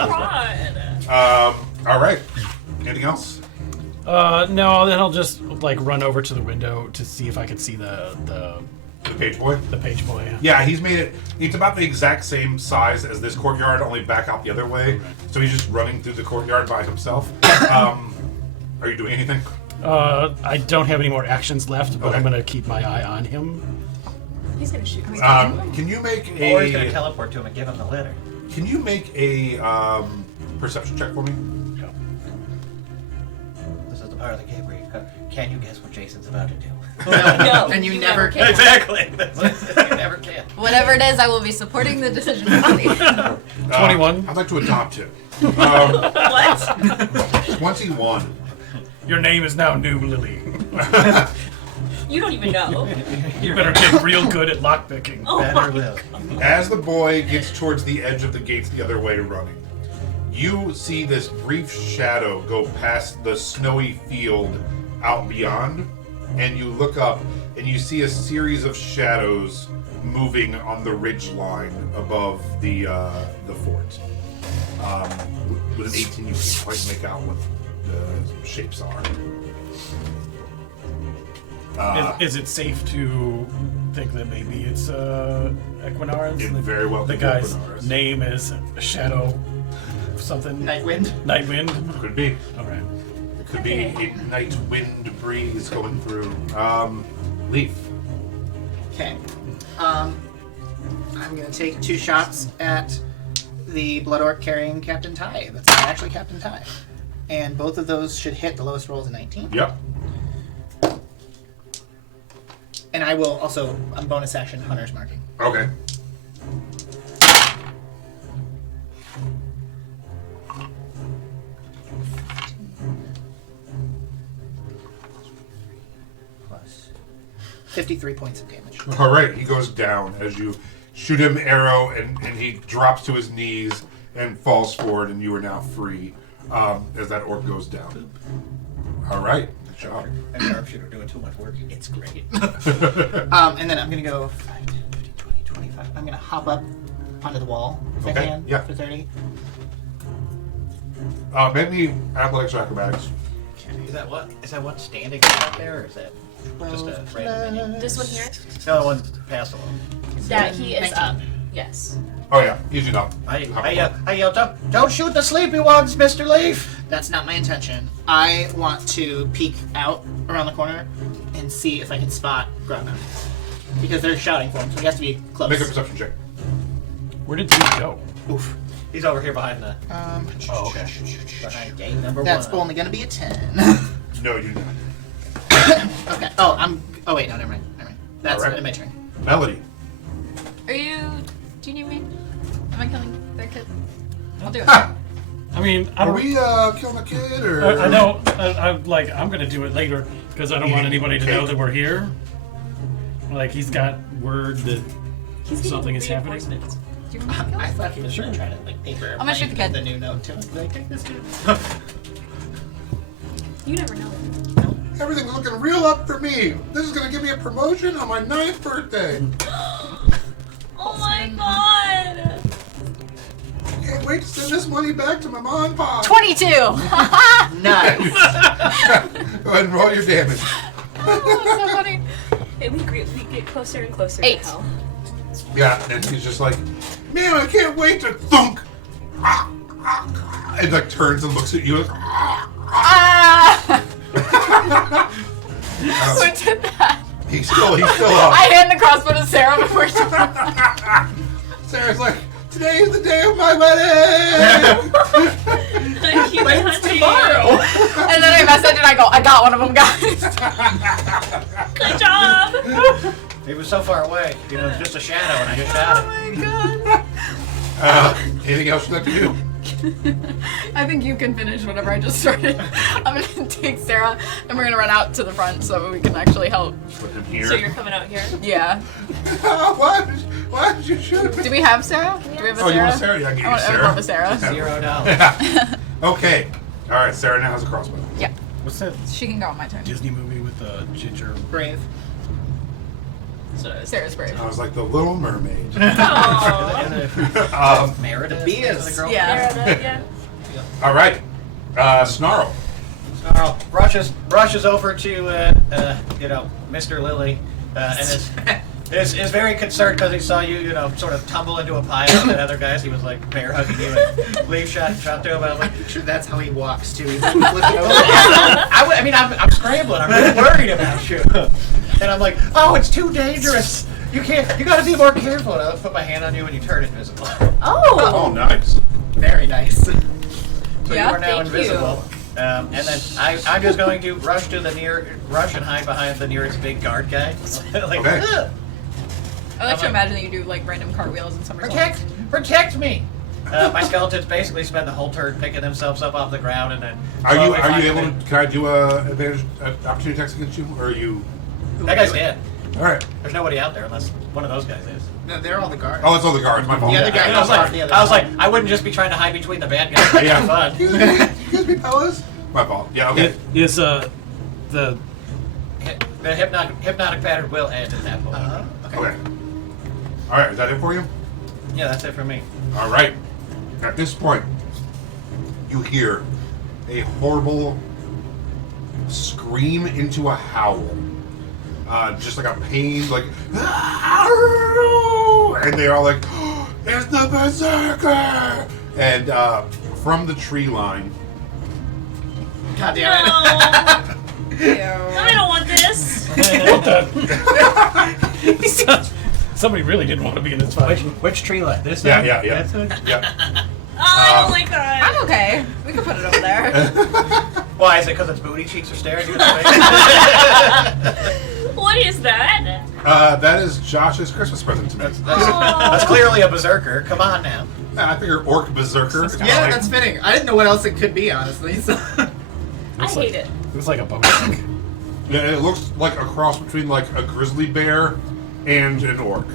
my God. All right. Anything else? No, then I'll just run over to the window to see if I can see the The page boy? the page boy. Yeah, he's made it. It's about the exact same size as this courtyard, only back out the other way. So he's just running through the courtyard by himself. Are you doing anything? I don't have any more actions left, but Okay. I'm gonna keep my eye on him. He's gonna shoot me. Can you make Or he's gonna a? teleport to him and give him the letter. Can you make a perception check for me? This is the part of the game where you go, can you guess what Jason's about to do? No, And you never can. Exactly. You never can. Whatever it is, I will be supporting the decision. 21. I'd like to adopt him. What? 21. Your name is now Noob Lily. You don't even know. You better get real good at lockpicking. Oh Better my will. As the boy gets towards the edge of the gates the other way running, you see this brief shadow go past the snowy field out beyond, and you look up and you see a series of shadows moving on the ridge line above the fort. With an 18, you can't quite make out what the shapes are. Is it safe to think that maybe it's Equinars? It very well The could be guy's Equinars. name is Shadow something. Nightwind. Nightwind. Could be. All right. It could be a night wind breeze going through. Leaf. Okay. I'm gonna take 2 shots at the Blood Orc carrying Captain Ty. That's not actually Captain Ty. And both of those should hit. The lowest roll is a 19. Yep. And I will also, on bonus action, Hunter's Marking. Okay. Plus 53 points of damage. All right. He goes down as you shoot him arrow, and he drops to his knees and falls forward, and you are now free as that orc goes down. All right. Good job. And sharpshooter doing too much work. It's great. And then I'm going to go 5, 10, 15, 20, 25. I'm going to hop up onto the wall if I Okay, can yeah. for 30. Make me athletics or acrobatics. Is that what? Is that one standing out there, or is that just a 12 random mini? This one here? No, one passed along. That he is 19. up. Yes. Oh yeah, easy enough. I yelled, don't shoot the sleepy ones, Mr. Leaf! That's not my intention. I want to peek out around the corner and see if I can spot Grotman. Because they're shouting for him, so he has to be close. Make a perception check. Where did he go? Oof. He's over here behind the Oh, okay. behind gate number That's 1. only going to be a 10. No, you do not. Okay. Oh, wait, no, never mind. That's All right. my turn. Melody. Do you need me? Am I killing their kid? I'll do it. I mean, I Are don't. we killing a kid or? I know. I'm gonna do it later because I don't want anybody to know that we're here. Like he's got word that He's getting something is happening. reinforcements. Do you want me to kill I him? thought he was going to try to like paper. I'm gonna shoot the kid. The new note to him. Like, take this dude. You never know. Everything's looking real up for me. This is gonna give me a promotion on my 9th birthday. Oh my god! Can't wait to send this money back to my mom and pop. 22. Nice. Go ahead and roll your damage. Oh, that's so funny. Hey, we get closer and closer 8. to hell. Yeah, and he's just like, man, I can't wait to thunk. And like turns and looks at you. Like, Ah! Who did that? he's still up. I hand the crossbow to Sarah before she. Sarah's like, today is the day of my wedding. Human hunting. And then I message and I go, I got one of them, guys. Good job! He was so far away. You know, just a shadow, and I just shot him. My God. Anything else you'd like to do? I think you can finish whatever I just started. I'm gonna take Sarah and we're gonna run out to the front so we can actually help. Put him here. So you're coming out here? Yeah. Why did you shoot me? Do we have Sarah? Do we have a Oh, Sarah? you want a Sarah? Yeah, I can I give you want Sarah. a Sarah. $0. Okay. All right, Sarah now has a crossbow. Yeah. What's that She can go on my turn. Disney movie with the ginger? Brave. Sarah's brave. I was like the Little Mermaid. Aww. Meredith? The bees. The girl? Yeah. Yeah. All right, Snarl. Snarl rushes over to Mr. Lily, and is very concerned because he saw you sort of tumble into a pile of that other guys. He was like bear hugging you and leave shot to him. I was like, I'm sure that's how he walks too. He's like flipping over. I'm scrambling. I'm really worried about you. And I'm like, oh, it's too dangerous. You got to be more careful. And I'll put my hand on you and you turn invisible. Oh, nice. Very nice. So Yeah, you are now thank invisible. And then I'm just going to rush and hide behind the nearest big guard guy. Like, Okay. "Ugh, I like to imagine that you do like random cartwheels and somersaults. protect me! My skeletons basically spend the whole turn picking themselves up off the ground and then. Are you slowly find able me. to? Can I do a advantage opportunity attacks against you, or are you? That guy's dead. All right. There's nobody out there unless one of those guys is. No, they're all the guards. Oh, it's all the guards. My fault. The other guy I was goes off like, the other I was side. like, I wouldn't just be trying to hide between the bad guys. That'd Yeah. be fun. Excuse me, fellas. My fault. Yeah. Okay. Is the The hypnotic pattern will end at that point. Okay. All right. Is that it for you? Yeah, that's it for me. All right. At this point, you hear a horrible scream into a howl. Just like a pain, like, and they're all like, it's the berserker! And from the tree line, God No! damn it. I don't want this! somebody really didn't want to be in this fight. Which tree line? This yeah, one? yeah, yeah, That's it? yeah. Oh, I don't like that! I'm okay. We can put it over there. Why is it? Because its booty cheeks are staring at you? What is that? That is Josh's Christmas present to me. That's clearly a berserker. Come on now. I figure orc berserker. Yeah, that's fitting. I didn't know what else it could be, honestly. So. I hate it. It was like a bone. Yeah, it looks like a cross between like a grizzly bear and an orc.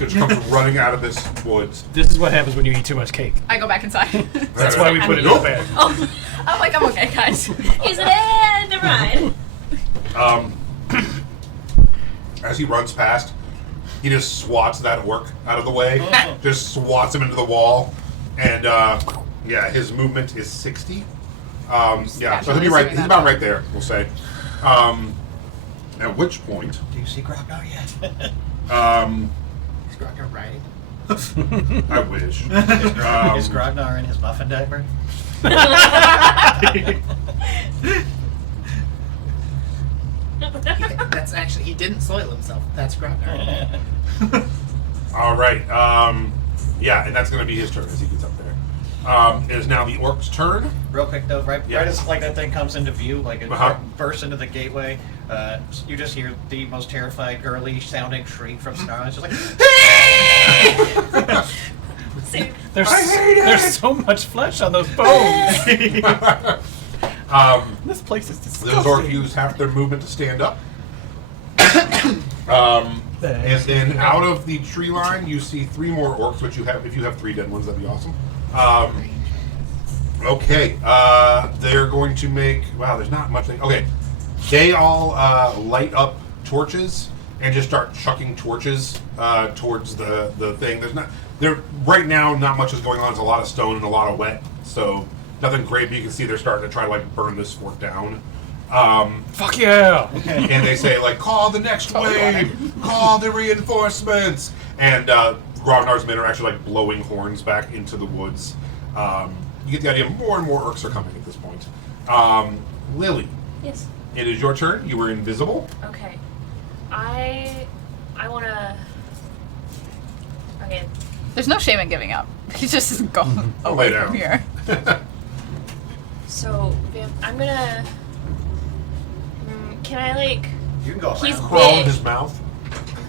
It just comes running out of this woods. This is what happens when you eat too much cake. I go back inside. That's why we put it in the bag. Oh, I'm like, I'm okay, guys. he's an end the ride. As he runs past, he just swats that orc out of the way. Just swats him into the wall. And yeah, his movement is 60. Yeah, so he'll be right. He's about right there, we'll say. At which point, Do you see Grognar yet? He's Grognar riding. I wish. Is Grognar in his muffin diaper? That's actually, he didn't soil himself. That's Grognar. All right. Yeah, and that's going to be his turn as he gets up there. It is now the orc's turn. Real quick though, right as like that thing comes into view, like it bursts into the gateway, you just hear the most terrified, girly sounding shriek from Snarl. It's just like, See, There's so much flesh on those bones. This place is Those orcs disgusting. use half their movement to stand up. And then out of the tree line, you see 3 more orcs, which you have. If you have 3 dead ones, that'd be awesome. Okay, they're going to make. Wow, there's not much. Okay, they all light up torches and just start chucking torches towards the thing. There's not. There right now, not much is going on. It's a lot of stone and a lot of wet, so nothing great. But you can see they're starting to try to like burn this fort down. Fuck yeah! And they say like, call the next wave, call the reinforcements, and Grognar's men are actually like blowing horns back into the woods. You get the idea. More and more orcs are coming at this point. Lily, Yes. it is your turn. You were invisible. Okay. I wanna. Okay. There's no shame in giving up. He just isn't going away Lay from down. here. So I'm gonna. Can I like? You can go He's around. Crawl in big. his mouth.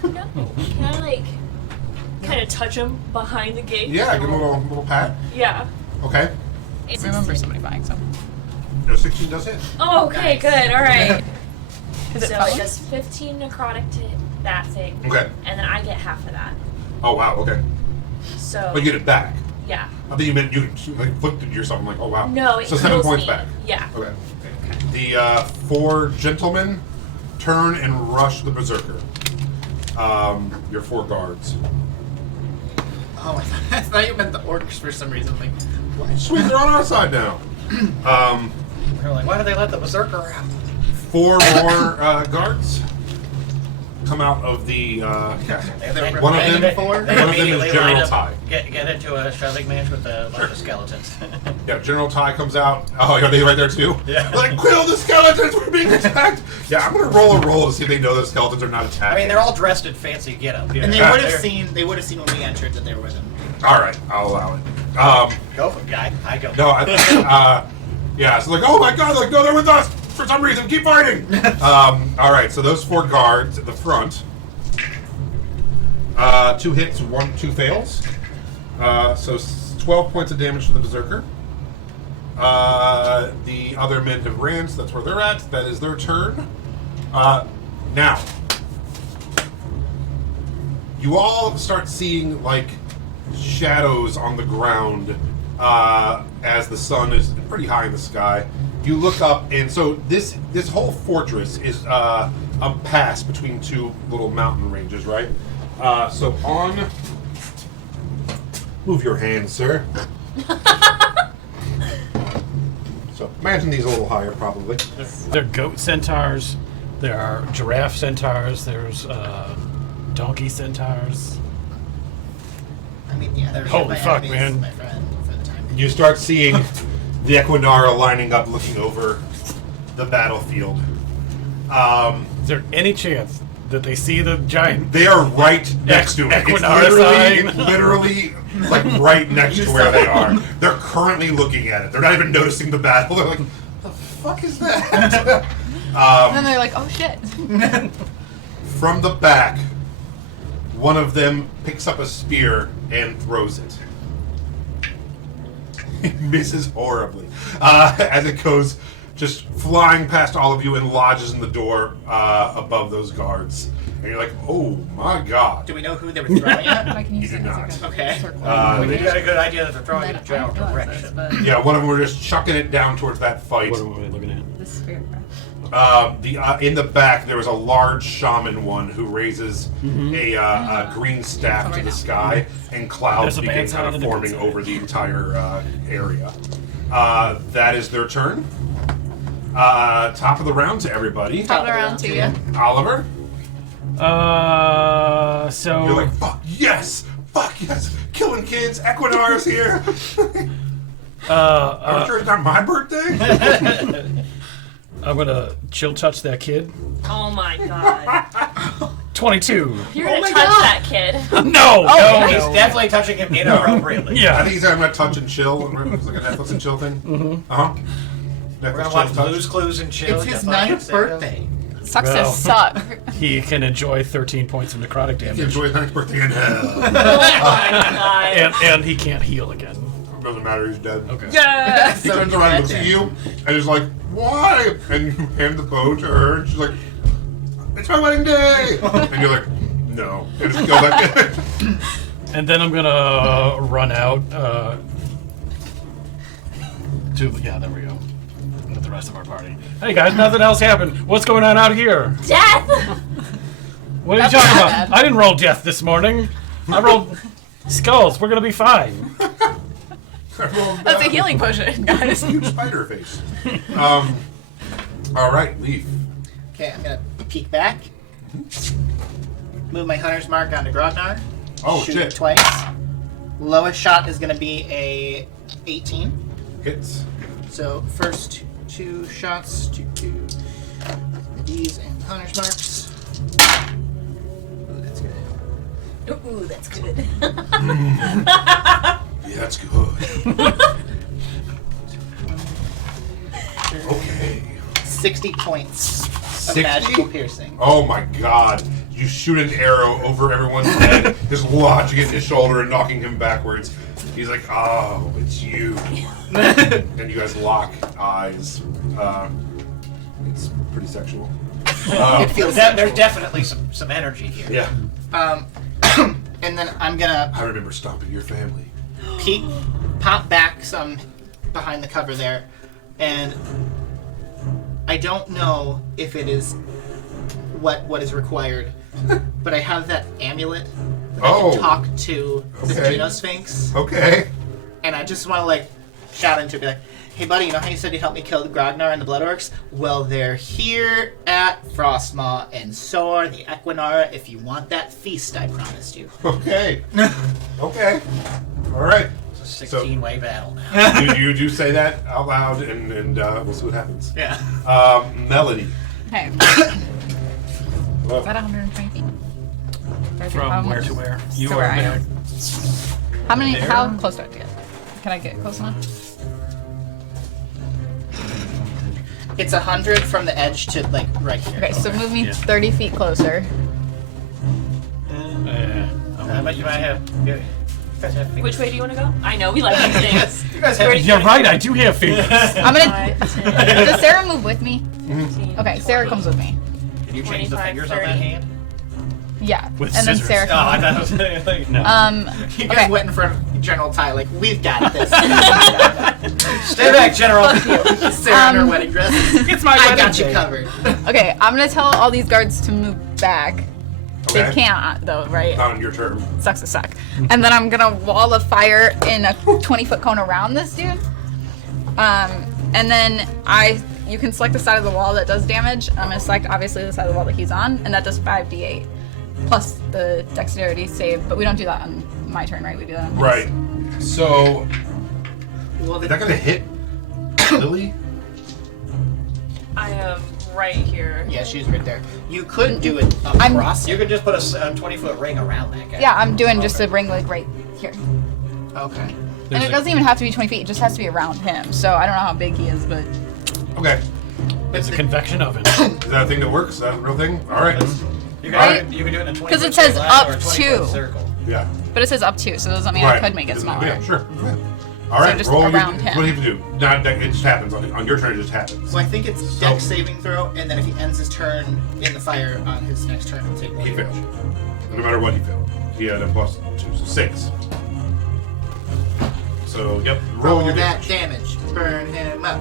No. Can I like? Kind of touch him behind the gate. Yeah, give him a little pat. Yeah. Okay. It's Remember somebody buying some. No, 16 does hit. Oh, okay, good. All right. Is it So fun? it does 15 necrotic to that thing. Okay. And then I get half of that. Oh wow. Okay. So. But you get it back. Yeah. I think you meant you like flipped it or something. Like, oh wow. No, it So 7 heals points me. back. Yeah. Okay. The 4 gentlemen turn and rush the berserker. Your 4 guards. Oh, I thought you meant the orcs for some reason. Like, what? Sweet, they're on our side now. They're like, why do they let the berserker out? 4 more guards come out of the castle. One of them, They one of them immediately is line General up, Ty. Get into a shoving match with a bunch of skeletons. Yeah, General Ty comes out. Oh, are they right there too? Yeah. They're like, quill the skeletons, we're being attacked. Yeah, I'm gonna roll a roll to see if they know the skeletons are not attacking. I mean, they're all dressed in fancy getup. And they would have seen. They would have seen when we entered that they were with him. All right, I'll allow it. Go for it, guy. I go. No, yeah, so like, oh my god, like, no, they're with us for some reason, keep fighting. All right, so those 4 guards at the front. 2 hits, 2 fails. So 12 points of damage to the berserker. The other men have ran, so that's where they're at. That is their turn. Now, you all start seeing like shadows on the ground as the sun is pretty high in the sky. You look up, and so this whole fortress is a pass between 2 little mountain ranges, right? So on. Move your hand, sir. So imagine these a little higher, probably. There are goat centaurs. There are giraffe centaurs. There's donkey centaurs. I mean, yeah, they're Holy my fuck, enemies, man. my friend, for the time being. You start seeing the Equinara lining up, looking over the battlefield. Is there any chance that they see the giant? They are right next to it. It's Equinara literally, like right next to where they are. They're currently looking at it. They're not even noticing the battle. They're like, "The fuck is that?" And then they're like, oh shit. From the back, one of them picks up a spear and throws it. It misses horribly as it goes just flying past all of you and lodges in the door above those guards. And you're like, oh my god. Do we know who they were throwing at? I can use You it do as not. like a Okay. circle. We got a good idea that they're throwing it in a general direction. Yeah, one of them were just chucking it down towards that fight. What are we looking at? The spirit breath. In the back, there was a large shaman one who raises a green staff to the sky, and clouds There's a begin bad side kind of and a good forming side. over the entire area. That is their turn. Top of the round to everybody. Top of the round to you. Oliver, So you're like, fuck yes, killing kids. Equinar's here. I'm sure it's not my birthday. I'm gonna chill touch that kid. Oh my god. 22. You're gonna touch that kid. No, He's definitely touching him inappropriately. I Yeah. think he's talking about touch and chill. It's like a Netflix and chill thing. Mm-hmm. Netflix, We're gonna chill, watch touch. Blue's Clues and chill. It's his 9th birthday. Sucks Well. to suck. He can enjoy 13 points of necrotic He damage, enjoys his 9th birthday in hell. Oh my god. and he can't heal again. Doesn't matter, he's dead. Okay. Yes. He turns around and looks at you, and is like, why? And you hand the bow to her, and she's like, it's my wedding day! And you're like, No. Just go back. And then I'm gonna run out to there we go. With the rest of our party. Hey guys, nothing else happened. What's going on out here? Death! What are you That's talking not about? bad. I didn't roll death this morning. I rolled skulls. We're gonna be fine. That's a healing potion, guys. Huge spider face. All right, Leaf. Okay, I'm gonna peek back. Move my hunter's mark onto Grognar. Oh, shoot shit. it twice. Lowest shot is gonna be a 18. Hits. So first two shots to do these and hunter's marks. Ooh, that's good. Ooh, that's good. Yeah, that's good. Okay. 60 points of 60? magical piercing. Oh my god. You shoot an arrow over everyone's head, just lodging it in his shoulder and knocking him backwards. He's like, oh, it's you. And you guys lock eyes. It's pretty sexual. It feels There's definitely some energy here. Yeah. and then I'm gonna I remember stomping your family. peek, pop back some behind the cover there, and I don't know if it is what is required, but I have that amulet that I Oh. can talk to the Okay. Genosphinx, Okay. and I just want to like shout into it, be like, "Hey, buddy, you know how you said you'd help me kill the Grognar and the Blood Orcs? Well, they're here at Frostmaw, and so are the Equinara. If you want that feast I promised you." Okay. Okay. All right. It's a 16-way battle now. you do say that out loud, and we'll see what happens. Yeah. Melody. Okay. Hello. Is that 120 feet? From where to where? You To are where I there. am. How many? There? How close do I have to get? Can I get close enough? It's 100 from the edge to like right here. Okay, so move me Yeah. 30 feet closer. But you might have. You guys have fingers. Which way do you want to go? I know, we like these things. You guys have. You're right, I do have fingers. I'm gonna. 5, 10, Does Sarah move with me? 15, Okay, Sarah comes with me. Can you change the 25, fingers on that 30. hand? Yeah, With and then scissors. Sarah Oh, I comes. thought it was like, No. You guys Okay. went in front of General Ty, like, we've got this. Stay back, General. Sarah in her wedding dress. It's my I wedding got you day. covered. Okay, I'm gonna tell all these guards to move back. Okay. They can't though, right? Not on your turn. Sucks to suck. And then I'm gonna wall of fire in a 20-foot cone around this dude. And then you can select the side of the wall that does damage. I'm gonna select obviously the side of the wall that he's on, and that does 5d8 plus the dexterity save. But we don't do that on my turn, right? We do that on his. Right. So, Well, is that going to hit Lily? I am right here. yeah, she's right there. You could do it I'm- across. You could just put a 20-foot ring around that guy. Yeah, I'm doing just a ring like right here. Okay. And it doesn't even have to be 20 feet. It just has to be around him. So I don't know how big he is, but Okay. It's a convection oven. Is that a thing that works? Is that a real thing? All right. You Right? can, you can do it in a 20-foot 'Cause it says line up or a 20-foot to. circle. Yeah. but it says up to, so it doesn't mean Right. I could make it smaller. Yeah, sure. Yeah. All right. just roll your, around him. What do you have to do? Not that it just happens on your turn. It just happens. So I think it's dex saving throw, and then if he ends his turn in the fire on his next turn, he'll take one. He failed. No matter what, he failed. He had a +2, so 6. So yep. Roll your that damage. damage. Burn him up.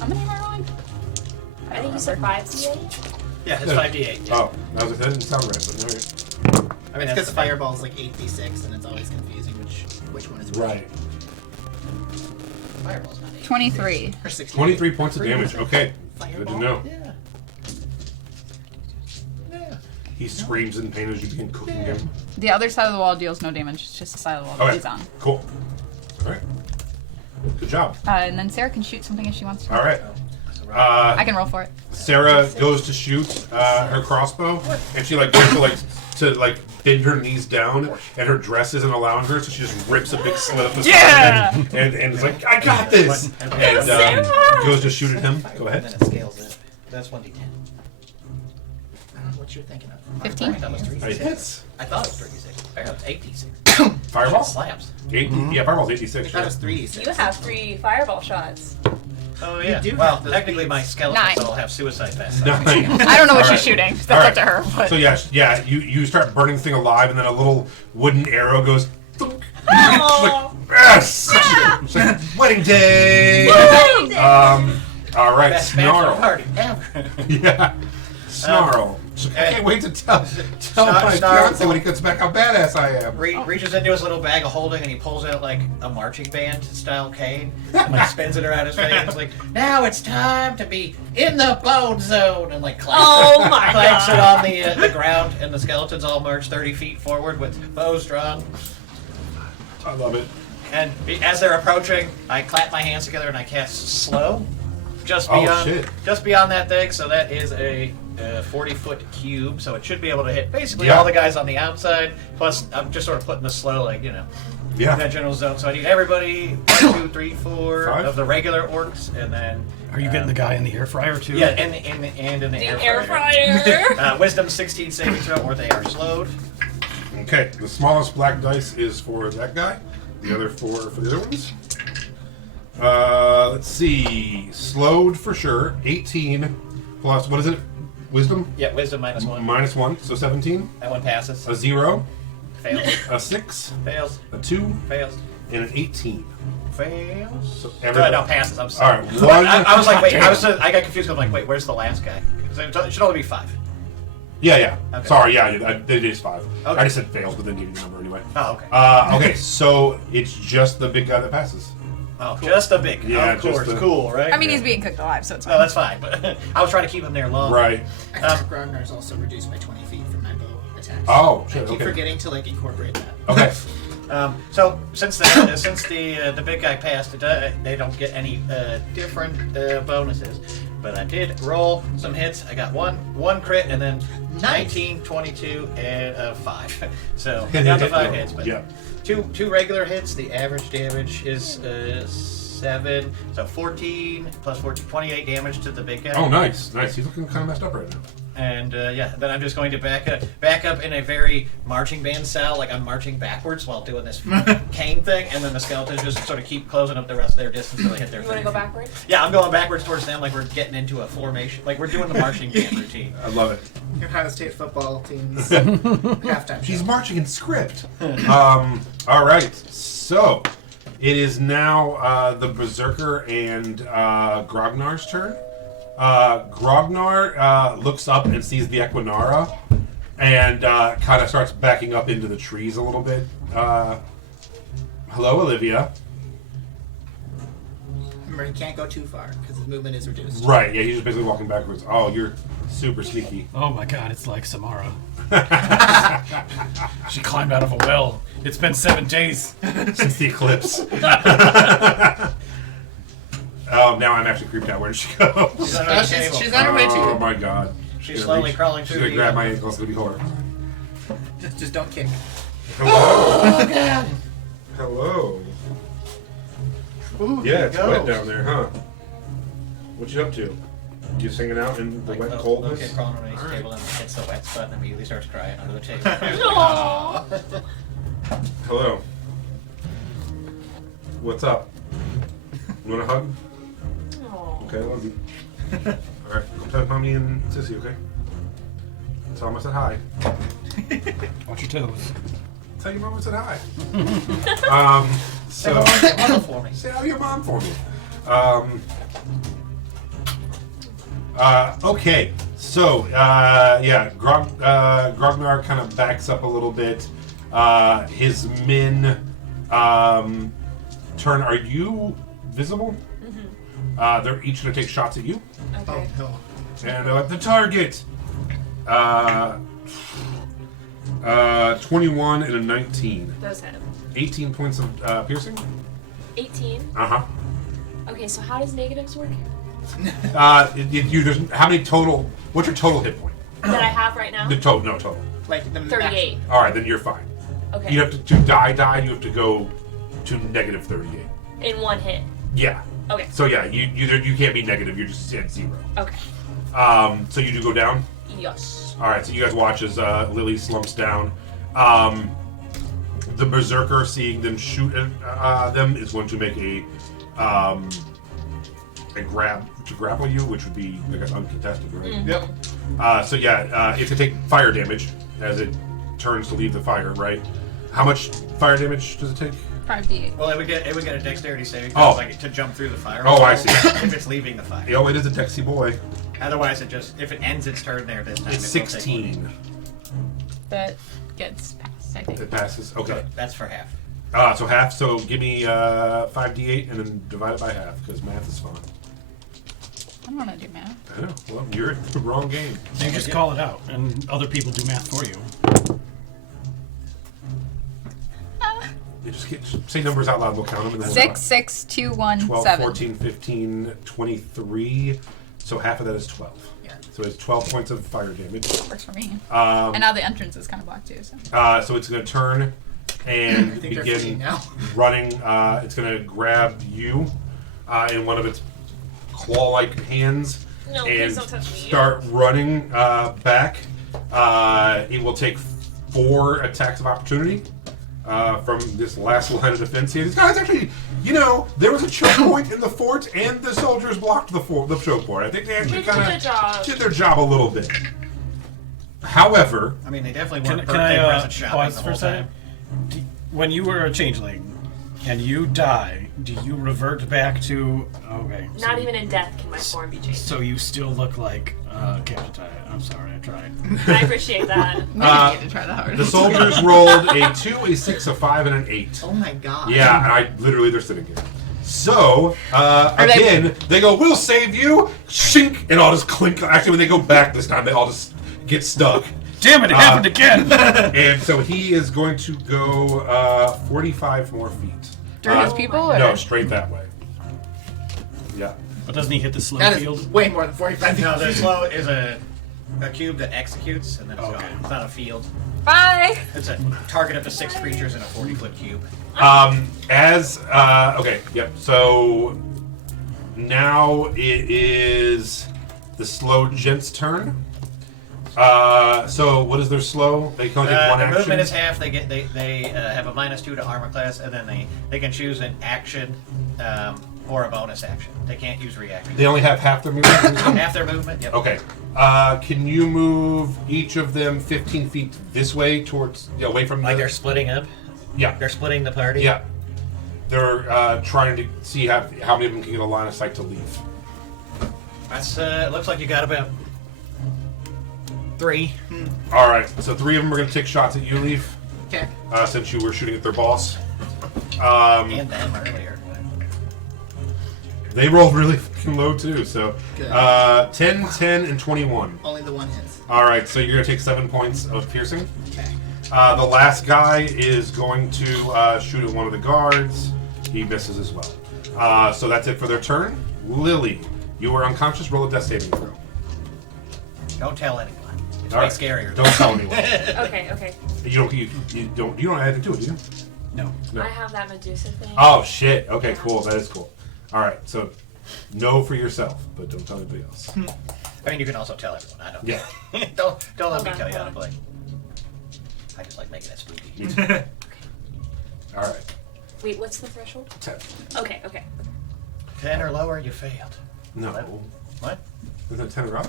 How many am I rolling? I think you said 5d8? Yeah, it's 5d8. Yeah. Oh, that didn't sound right, but all right. I mean, Because that's fireball's like 8d6, and it's always confusing which one is which. Right. Fireball's not 8. 23. Or 60. 23 points of damage. Okay. Good to Fireball? know. Yeah. Yeah. He screams in pain as you begin cooking him. The other side of the wall deals no damage. It's just the side of the wall that Okay. he's on. Cool. All right. Good job. And then Sarah can shoot something if she wants to. All right. I can roll for it. Sarah goes to shoot her crossbow, and she goes to bend her knees down, and her dress isn't allowing her, so she just rips a big slit up the side of it, and it's like, I got this, and goes to shoot at him. Go And ahead. then it scales it. That's 1d10. what you're thinking of. 15. I thought it was 3d6. It hits. I thought it was 3d6. Apparently it's 8d6. Fireball? Slams. Yeah, fireball's I 86. thought it was 3d6. You have 3 fireball shots. Oh yeah. do Well, have those technically my skeletons 9. all have suicide vests. No. I don't know what All she's right. shooting. That's All up to right. her. But. So yeah, you start burning this thing alive, and then a little wooden arrow goes. Thunk. Oh. Yes! It's like wedding day! All right, Best Snarl. bachelor party ever. Yeah. Snarl. I can't wait to tell my Snarl. fiance when he gets back how badass I am. Reaches into his little bag of holding and he pulls out like a marching band style cane and like spins it around his face. Like, now it's time to be in the bone zone, and like clamps, Oh my clamps it God. on the ground, and the skeletons all march 30 feet forward with bows drawn. I love it. And as they're approaching, I clap my hands together and I cast slow, just Oh, beyond, shit. just beyond that thing. So that is a 40-foot cube. So it should be able to hit basically Yeah. all the guys on the outside. Plus, I'm just sort of putting the slow, like in that Yeah. general zone. So I need everybody 1, 2, 3, 4 5? of the regular orcs, and then Are you getting the guy in the air fryer too? yeah, and in the The air air fryer. fryer. Wisdom 16 saving throw, or they are slowed. Okay, the smallest black dice is for that guy. The other 4 for the other ones. Let's see. Slowed for sure. 18 plus, what is it? Wisdom? Yeah, wisdom -1. -1, so 17. That one passes. A 0. Fails. A 6. Fails. A 2. Fails. And an 18. Fails. So No, passes. I'm sorry. Alright, one. I was like, wait. I got confused. I'm like, wait, where's the last guy? Because it should only be 5. Yeah. Okay. Sorry, yeah, it is 5. Okay. I just said fails, but then gave you the number anyway. Oh, okay. Okay, so it's just the big guy that passes. Oh, just a big. Yeah, of course, just the- cool, right? I mean, he's being cooked alive, so it's No, fine. that's fine. But I was trying to keep him there long. Right. Grognar is also reduced by 20 feet from my bow attacks. Oh, I shit, keep okay. forgetting to like incorporate that. Okay. So since the big guy passed, they don't get any different bonuses. But I did roll some hits. I got one crit, and then 19, 22, and a 5. So I got the 5 hits. But Yeah. two regular hits. The average damage is 7. So 14 plus 14, 28 damage to the big guy. Oh, nice. He's looking kind of messed up right now. And then I'm just going to back up in a very marching band style, like I'm marching backwards while doing this cane thing, and then the skeletons just sort of keep closing up the rest of their distance until they hit their. You want to go 30 feet. backwards? Yeah, I'm going backwards towards them, like we're getting into a formation, like we're doing the marching band routine. I love it. Your Ohio State football team's halftime He's show. marching in script. All right. So it is now the Berserker and Grognar's turn. Grognar looks up and sees the Equinara and kind of starts backing up into the trees a little bit. Hello, Olivia. Remember, he can't go too far because his movement is reduced. Right, yeah, he's just basically walking backwards. Oh, you're super sneaky. Oh my god, it's like Samara. She climbed out of a well. It's been 7 days. Since the eclipse. Oh, now I'm actually creeped out. Where did she go? She's under the She's, table. she's on her way to Oh you. my god. She's gonna slowly crawling She's through gonna the, grab my ankle. It's gonna be horrible. Just don't kick. Hello. Oh god! Hello. Ooh, Yeah, here it's it wet goes. down there, huh? What you up to? You hanging out in the wet coldness? Okay, crawling underneath the Alright. table and hits the wet spot and immediately starts crying under the table. Aww. Hello. What's up? You want a hug? Aw. Okay, I love you. Alright, go tell Mommy and Sissy, okay? Tell them I said hi. Watch your toes. Tell your mom I said hi. So... Say hello for me. Say hi to your mom for me. Okay, so, yeah, Grognar kind of backs up a little bit. His men turn. Are you visible? Mm-hmm. They're each going to take shots at you. Okay. Oh, no. And at the target. 21 and a 19. Those hit. 18 points of piercing. 18. Uh-huh. Okay, so how does negatives work? There's how many total? What's your total hit point? That I have right now? The total, no total. Like the 38. All right, then you're fine. Okay. You have to die. You have to go to negative 38. In one hit. Yeah. Okay. So yeah, you can't be negative. You're just at 0. Okay. So you do go down. Yes. All right, so you guys watch as Lily slumps down. The berserker, seeing them shoot at them, is going to make a grab to grapple you, which would be, I guess, uncontested, right? Yep. So yeah, it's gonna take fire damage as it turns to leave the fire, right? How much fire damage does it take? 5d8. Well, it would get a dexterity saving Oh. like to jump through the fire. Oh, I see. If it's leaving the fire. Oh, it is a Dexy boy. Otherwise, if it ends its turn there this time, It's it will take 16. That gets passed, I think. It passes. Okay. So that's for half. So half. So give me 5d8 and then divide it by half because math is fun. I don't want to do math. I know. Well, you're in the wrong game. You just call it out, and other people do math for you. You just say numbers out loud. We'll count them. And then 6, 6, 2, 1, 12, 7. 14, 15, 23. So half of that is 12. Yeah. So it's 12 points of fire damage. Works for me. And now the entrance is kind of blocked too. So. So it's going to turn and I think they're fleeing begin now. running. It's going to grab you in one of its claw-like hands No, and please don't touch me. start running back. It will take 4 attacks of opportunity from this last line of defense here. These guys actually, there was a choke point in the fort, and the soldiers blocked the choke point. I think they actually They did a kind good job. of did their job a little bit. However, I mean, they definitely Can, weren't can birthday I present shopping pause the for a whole second? time. When you were a changeling and you die, do you revert back to... Okay. Not even in death can my form be changed. So you still look like Captain Ty. I'm sorry, I tried. I appreciate that. Maybe you need to try that hard. the soldiers rolled a 2, a 6, a 5, and an 8. Oh my god. Yeah, and they're sitting here. So, they- again, they go, "We'll save you!" Shink! And all just clink. Actually, when they go back this time, they all just get stuck. Damn it, it happened again! And so he is going to go 45 more feet. Through his people? Or? No, straight that way. Yeah. But doesn't he hit the slow That field? is way more than 45 No, the feet. slow is a cube that executes, and then it's Okay. gone. It's not a field. Bye! It's a target up to 6 creatures in a 40-foot cube. Okay, yep. So now it is the slow gent's turn. So what is their slow? They can only take one Their action. movement is half. They have a -2 to armor class, and then they can choose an action or a bonus action. They can't use reaction. They only have half their movement. Half their movement. Yep. Okay. Can you move each of them 15 feet this way towards away from Like the? they're splitting up. Yeah. They're splitting the party. Yeah. They're trying to see how many of them can get a line of sight to leave. That's it looks like you got about 3. All right. So 3 of them are going to take shots at you, Leaf, Okay. since you were shooting at their boss. And them earlier. They rolled really fucking low too. So Good. 10, 10, and 21. Only the one hits. All right. So you're going to take 7 points of piercing. Okay. The last guy is going to shoot at one of the guards. He misses as well. So that's it for their turn. Lily, you are unconscious. Roll a death saving throw. Don't tell anyone. It's All way right. scarier. Don't tell anyone. Okay. You don't add anything to it, do you? No. No. I have that Medusa thing. Oh shit. Okay, cool. That is cool. All right. So know for yourself, but don't tell anybody else. I mean, you can also tell everyone. I don't. Yeah. don't let Hold me on, tell you how to hold play. I just like making it spooky. Me too. All right. Wait, what's the threshold? 10. Okay. 10 or lower, you failed. No. What? Is that 10 or up?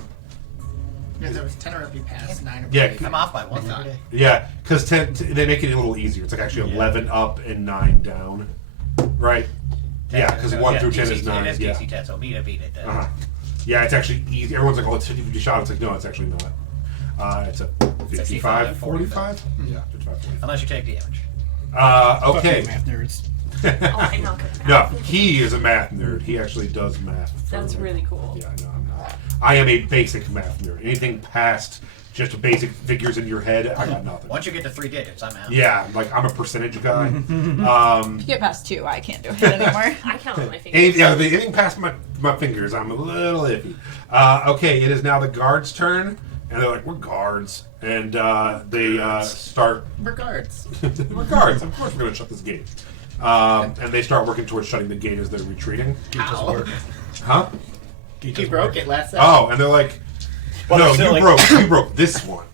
If there was 10 or up, you pass. 9 or Yeah, below. I'm off by 1 I thought. every day. Yeah, because 10 they make it a little easier. It's like actually 11 up and 9 down, right? Yeah, because 1 through 10 is 9. It is Yeah. DC 10, so beat it. Uh-huh. Yeah, it's actually easy. Everyone's like, "Oh, it's 50-50 shot." It's like, no, it's actually not. It's a 55, 45. Yeah, 55, 45. Unless you take damage. Okay. Fucking math nerds. Oh, I'm not good at No, math. he is a math nerd. He actually does math. That's further. really cool. Yeah, no, I'm not. I am a basic math nerd. Anything past just basic figures in your head, I got nothing. Once you get to 3 digits, I'm out. Yeah, like I'm a percentage guy. If you get past 2, I can't do it anymore. I count on my fingers. Anything past my fingers, I'm a little iffy. Okay, it is now the guards' turn, and they're like, "We're guards," and they start. Regards. We're guards. Of course, we're going to shut this gate. And they start working towards shutting the gate as they're retreating. Ow. Huh? You broke it last time. Oh, and they're like, Well, no, they're you silly. broke this one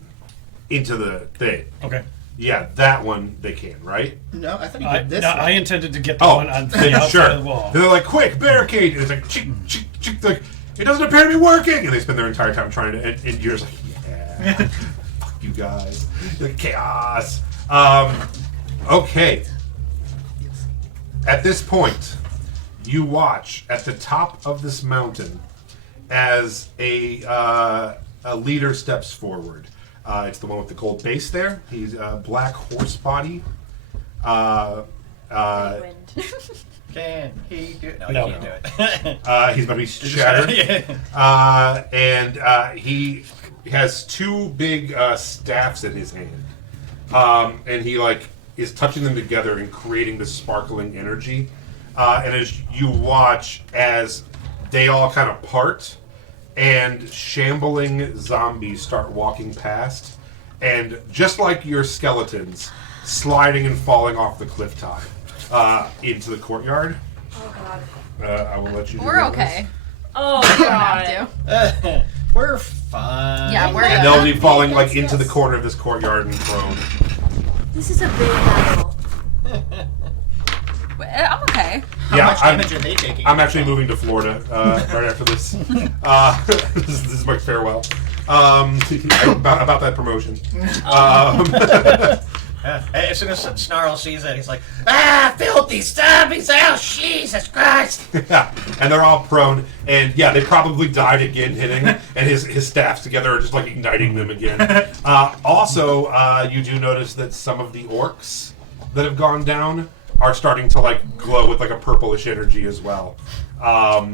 into the thing. Okay. Yeah, that one they can, right? No, I thought you did this. I intended to get the Oh, one on then the outside sure. of the wall. They're like, quick, barricade! And it's like, chick, chick, chick, like, it doesn't appear to be working! And they spend their entire time trying to, and you're just like, yeah, fuck you guys. Like, chaos. Okay. At this point, you watch at the top of this mountain as a leader steps forward. It's the one with the gold base there. He's a black horse body. Wind. Can he do it? No, No. he can't do it. He's about to be shattered. Yeah. And he has two big staffs in his hand. And he is touching them together and creating this sparkling energy. And as you watch as they all kind of part and shambling zombies start walking past, and just like your skeletons, sliding and falling off the cliff top into the courtyard. Oh god. I will let you do We're the okay. Oh We don't have god. to. We're fine. Yeah, we're And good. they'll be falling Yes, into the yes. corner of this courtyard and prone. This is a big battle. I'm okay. How Yeah, much damage are they taking? I'm actually moving to Florida right after this. This is my farewell. About that promotion. As soon as Snarl sees it, he's like, filthy zombies! Oh, Jesus Christ! And they're all prone, and yeah, they probably died again hitting, and his staffs together are just igniting them again. Also, you do notice that some of the orcs that have gone down are starting to glow with a purplish energy as well. Oh,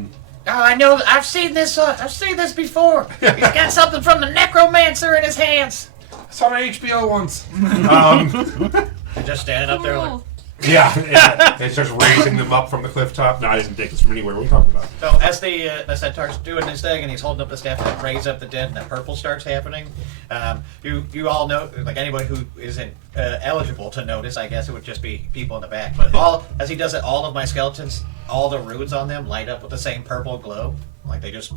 I know. I've seen this. I've seen this before. He's got something from the necromancer in his hands. I saw it on HBO once. They're just standing up there like. Cool. Yeah, and it starts raising them up from the cliff top. No, I didn't take this from anywhere. What are you talking about? So as the centaur's doing his thing and he's holding up the staff to raise up the dead and that purple starts happening, you all know, anybody who isn't eligible to notice, I guess it would just be people in the back. But as he does it, all of my skeletons, all the runes on them light up with the same purple glow, they just.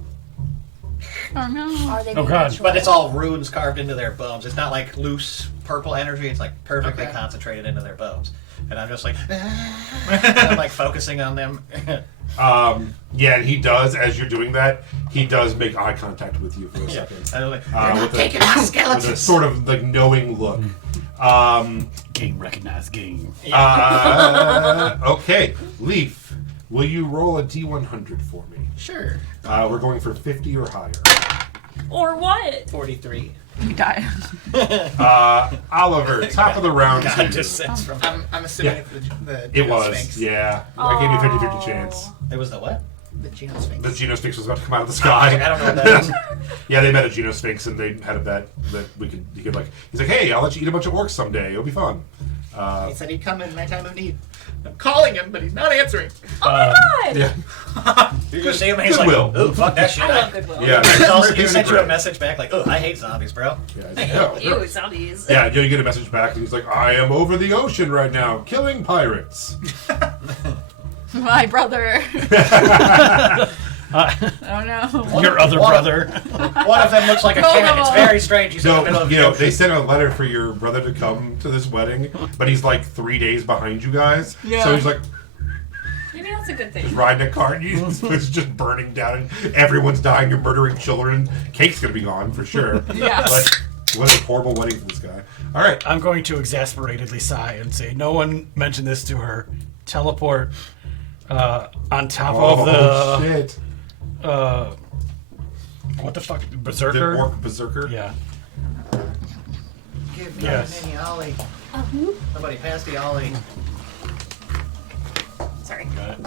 Oh no. Are they Oh, God. natural? But it's all runes carved into their bones. It's not like loose purple energy. It's perfectly Okay. concentrated into their bones. And I'm just I'm focusing on them. Yeah, and he does, as you're doing that, he does make eye contact with you for a Yeah. second. And I'm like, With taking my with a skeletons. sort of knowing look. Game recognized game. Okay, Leaf, will you roll a D100 for me? Sure. We're going for 50 or higher. Or what? 43. We died. Oliver, top of the round. God to you. just sends from. I'm assuming Yeah. it's the It Geno was, Sphinx. yeah. I gave you a 50-50 chance. It was the what? The Geno Sphinx. The Geno Sphinx was about to come out of the sky. I don't know what that is. Yeah, they met a Geno Sphinx and they had a bet that he could he's like, hey, I'll let you eat a bunch of orcs someday. It'll be fun. He said he'd come in my time of need. I'm calling him, but he's not answering. Oh my god! Yeah. You just see him and he's Goodwill. like, "Ooh, fuck that shit." I love Goodwill. Yeah. He sent you a message back like, "Oh, I hate zombies, bro." Yeah, he's like, "Oh, Ew, gross." zombies. Yeah, you get a message back, and he's like, I am over the ocean right now, killing pirates. My brother. Oh no. Your other One- brother. One of them looks like a cat. It's very strange. He's in the middle So, of you the know, ocean. they sent a letter for your brother to come to this wedding, but he's 3 days behind you guys. Yeah. So he's Maybe that's a good thing. riding a cart, and it's just burning down, and everyone's dying, you're murdering children. Cake's gonna be gone for sure. Yeah. But what a horrible wedding for this guy. All right. I'm going to exasperatedly sigh and say, no one mentioned this to her. Teleport on top of the... shit. What the fuck? The Berserker? orc berserker. Yeah. Give me Yes. a mini ollie. Somebody pass the ollie. Sorry. Got it.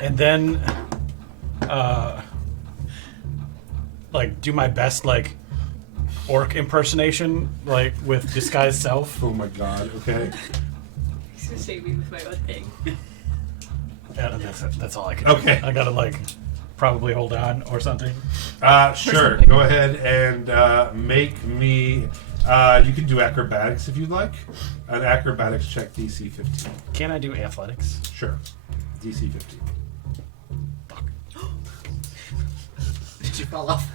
And then, do my best, orc impersonation, with disguised self. Oh my god. Okay. He's gonna save me with my own thing. Yeah, that's all I can Okay. do. I gotta, probably hold on or something. Sure. Go ahead and make me. You can do acrobatics if you'd like. An acrobatics check, DC 15. Can I do athletics? Sure. DC 15. Fuck. Did you fall off?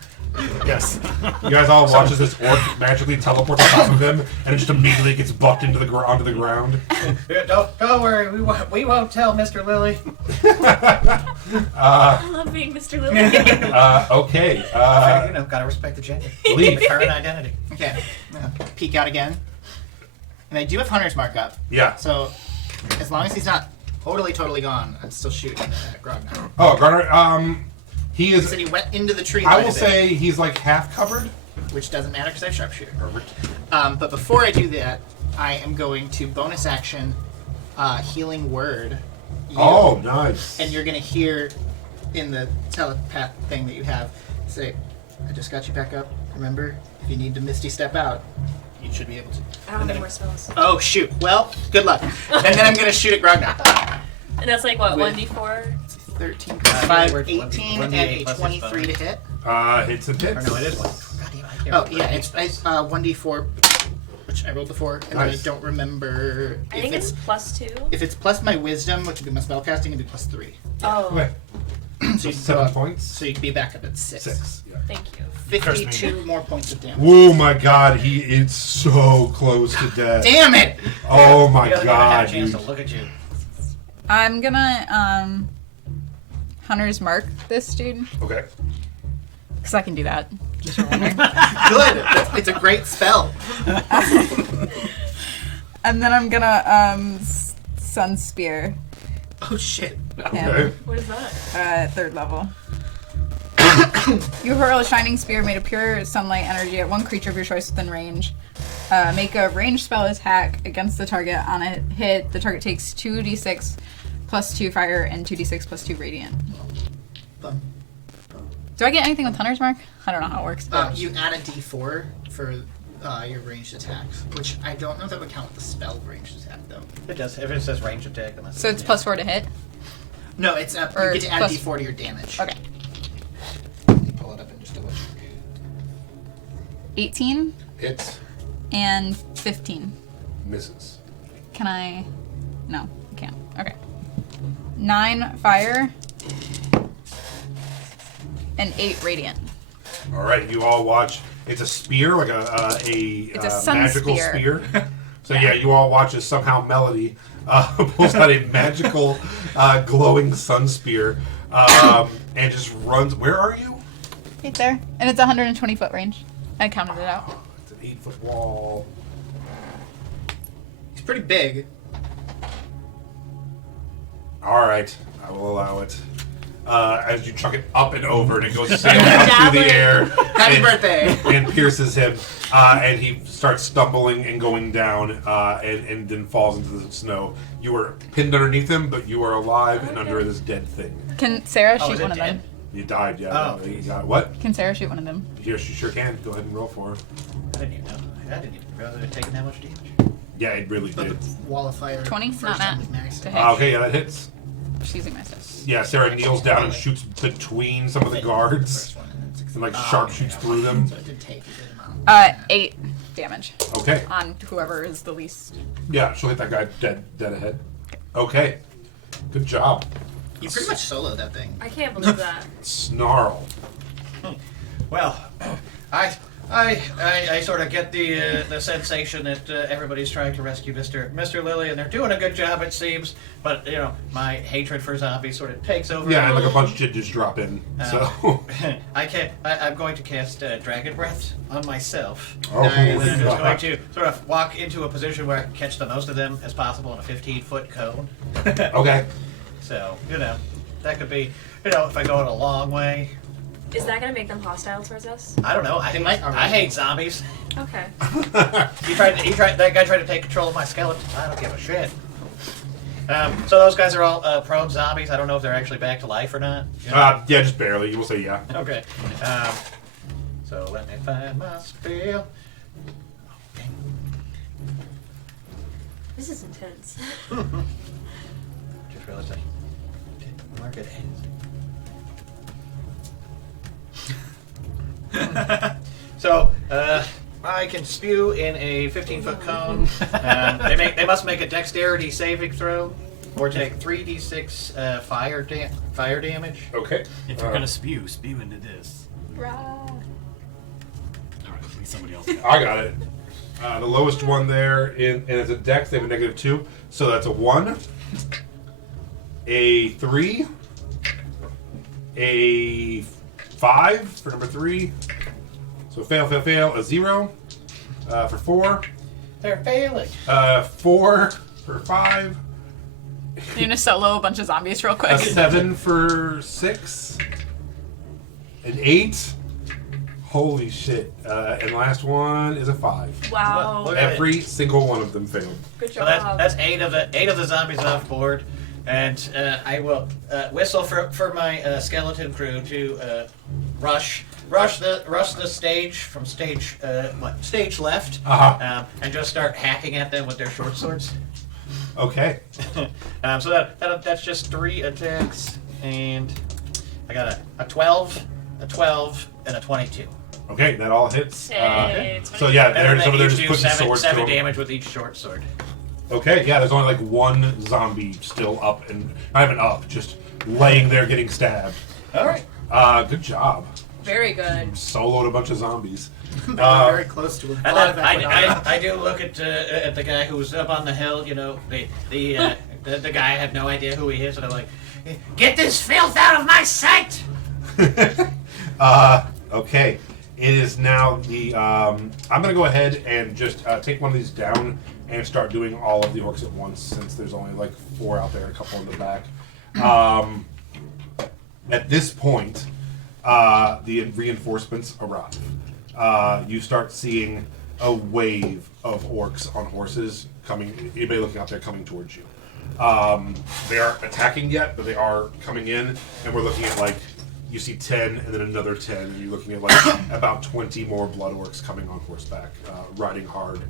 Yes. You guys all watch as this orc magically teleports on top of him, and it just immediately gets bucked into onto the ground. Don't worry, we won't tell Mr. Lilly. I love being Mr. Lily. Okay. Gotta respect the gender. Leave. The current identity. Okay. I'm gonna peek out again. And I do have Hunter's Mark up. Yeah. So, as long as he's not totally gone, I'm still shooting at Grognar. Oh, Garner. He He is. said he went into the tree I line will a bit, say he's like half covered. which doesn't matter because I have Sharpshooter. Perfect. But before I do that, I am going to bonus action Healing Word. You. Oh, nice. And you're going to hear in the telepath thing that you have, say, I just got you back up. Remember, if you need to Misty Step out, you should be able to. I don't have any more spells. Oh, shoot. Well, good luck. And then I'm going to shoot at Grognar. And that's like what, With- 1d4? 13 plus 5, 18, and 1d8 a plus 23 to hit. Hits and hits. Or no, it is 1. God damn, I can't Oh, remember. yeah, it's 1d4, which I rolled before, and Nice. then I don't remember I think it's +2. if it's plus my wisdom, which would be my spellcasting, it'd be plus 3. Oh, Okay. So you 7 go up, points. so you could be back up at 6. 6. Yeah. thank you. 52 more points of damage. Oh my God, he is so close to death. Damn it! Oh my You haven't even had God, a chance dude. to look at you. I'm gonna Hunter's Mark this dude Okay. because I can do that. Just for wondering. Good! It's a great spell. And then I'm gonna Sun Spear Oh shit. him. Okay. What is that? 3rd level. You hurl a shining spear made of pure sunlight energy at one creature of your choice within range. Make a ranged spell attack against the target. On a hit, the target takes 2d6 plus 2 fire and 2d6 plus 2 radiant. Fun. Do I get anything with Hunter's Mark? I don't know how it works. You add a d4 for your ranged attacks, which I don't know if that would count with the spell ranged attack, though. It does. If it says range attack, then that's So it's +4 to hit? No, it's you Or get to add plus- a d4 to your damage. Okay. Pull it up and just double check. 18 Hits. and 15. Misses. Can I? No, I can't. Okay. 9 fire and 8 radiant. All right, you all watch. It's a spear, like a sun magical spear. So yeah, you all watch as somehow Melody pulls out a magical glowing sun spear and just runs. Where are you? Right there. And it's 120 foot range. I counted it out. It's an 8-foot wall. He's pretty big. All right, I will allow it. As you chuck it up and over, and it goes sailing up through the air. Happy and, birthday! And pierces him, and he starts stumbling and going down, and then falls into the snow. You are pinned underneath him, but you are alive and under this dead thing. Can Sarah Oh, shoot is it one of them? dead? You died, yeah. Oh. You got what? Can Sarah shoot one of them? Yes, you sure can. Go ahead and roll for her. I didn't even know. I didn't even realize it had taken that much damage. Yeah, it really But did. the wall of fire. 20? First Not time that. was maxed. To hit. Okay, yeah, that hits. She's using my stuff. Yeah, Sarah kneels down and shoots between some of the guards, First one, and then 16. and like sharp shoots through them. So it did take a good amount. 8 damage Okay. on whoever is the least. Yeah, she'll hit that guy dead ahead. Okay. Good job. You pretty much soloed that thing. I can't believe that. Snarl. Well, I sort of get the sensation that everybody's trying to rescue Mr. Lilly, and they're doing a good job, it seems. But you know, my hatred for zombies sort of takes over. Yeah, and like a bunch of shit just drop in. So. I'm going to cast Dragon Breath on myself. Oh, Nice. And then I'm just going to sort of walk into a position where I can catch the most of them as possible in a 15-foot cone. Okay. So, you know, that could be, you know, if I go in a long way. Is that gonna make them hostile towards us? I don't know. I might already. hate zombies. Okay. That guy tried to take control of my skeleton. I don't give a shit. So those guys are all prone zombies. I don't know if they're actually back to life or not. You know? Yeah, just barely. You will say yeah. Okay. So let me find my spell. This is intense. Just realized I didn't mark it. So, I can spew in a 15-foot cone. They must make a dexterity saving throw, or take 3d6 fire damage. Okay. If you're gonna spew into this. Rah. All right, at least somebody else. I got it. The lowest one there, and it's a dex, they have a -2. So that's a 1, a 3, a 5 for number 3. So fail, fail, fail, a 0 for 4. They're failing. 4 for 5. You gonna solo a bunch of zombies real A quick? 7 for 6. An 8. Holy shit. And last one is a 5. Wow. Look at Every single one of them failed. Good So job. that's eight of the zombies off board, and I will whistle for my skeleton crew to rush the stage from stage stage left, and just start hacking at them with their short swords. Okay. So that's just 3 attacks, and I got a 12, a 12, and a 22. Okay, that all hits. Hey, So yeah, And they're they over there each just do putting swords to seven them. damage with each short sword. Okay, yeah, there's only like one zombie still up, and not even up, just laying there getting stabbed. All right. Good job. Very good. Soloed a bunch of zombies. Very close to a And lot of then Equinara. I do look at the guy who's up on the hill. You know, the guy. I have no idea who he is, and I'm like, get this filth out of my sight. Okay. It is now the. I'm gonna go ahead and just take one of these down and start doing all of the orcs at once, since there's only like 4 out there, a couple in the back. At this point, the reinforcements arrive. You start seeing a wave of orcs on horses coming. Anybody looking out there coming towards you. They aren't attacking yet, but they are coming in, and we're looking at like. You see 10 and then another 10, and you're looking at like about 20 more blood orcs coming on horseback, riding hard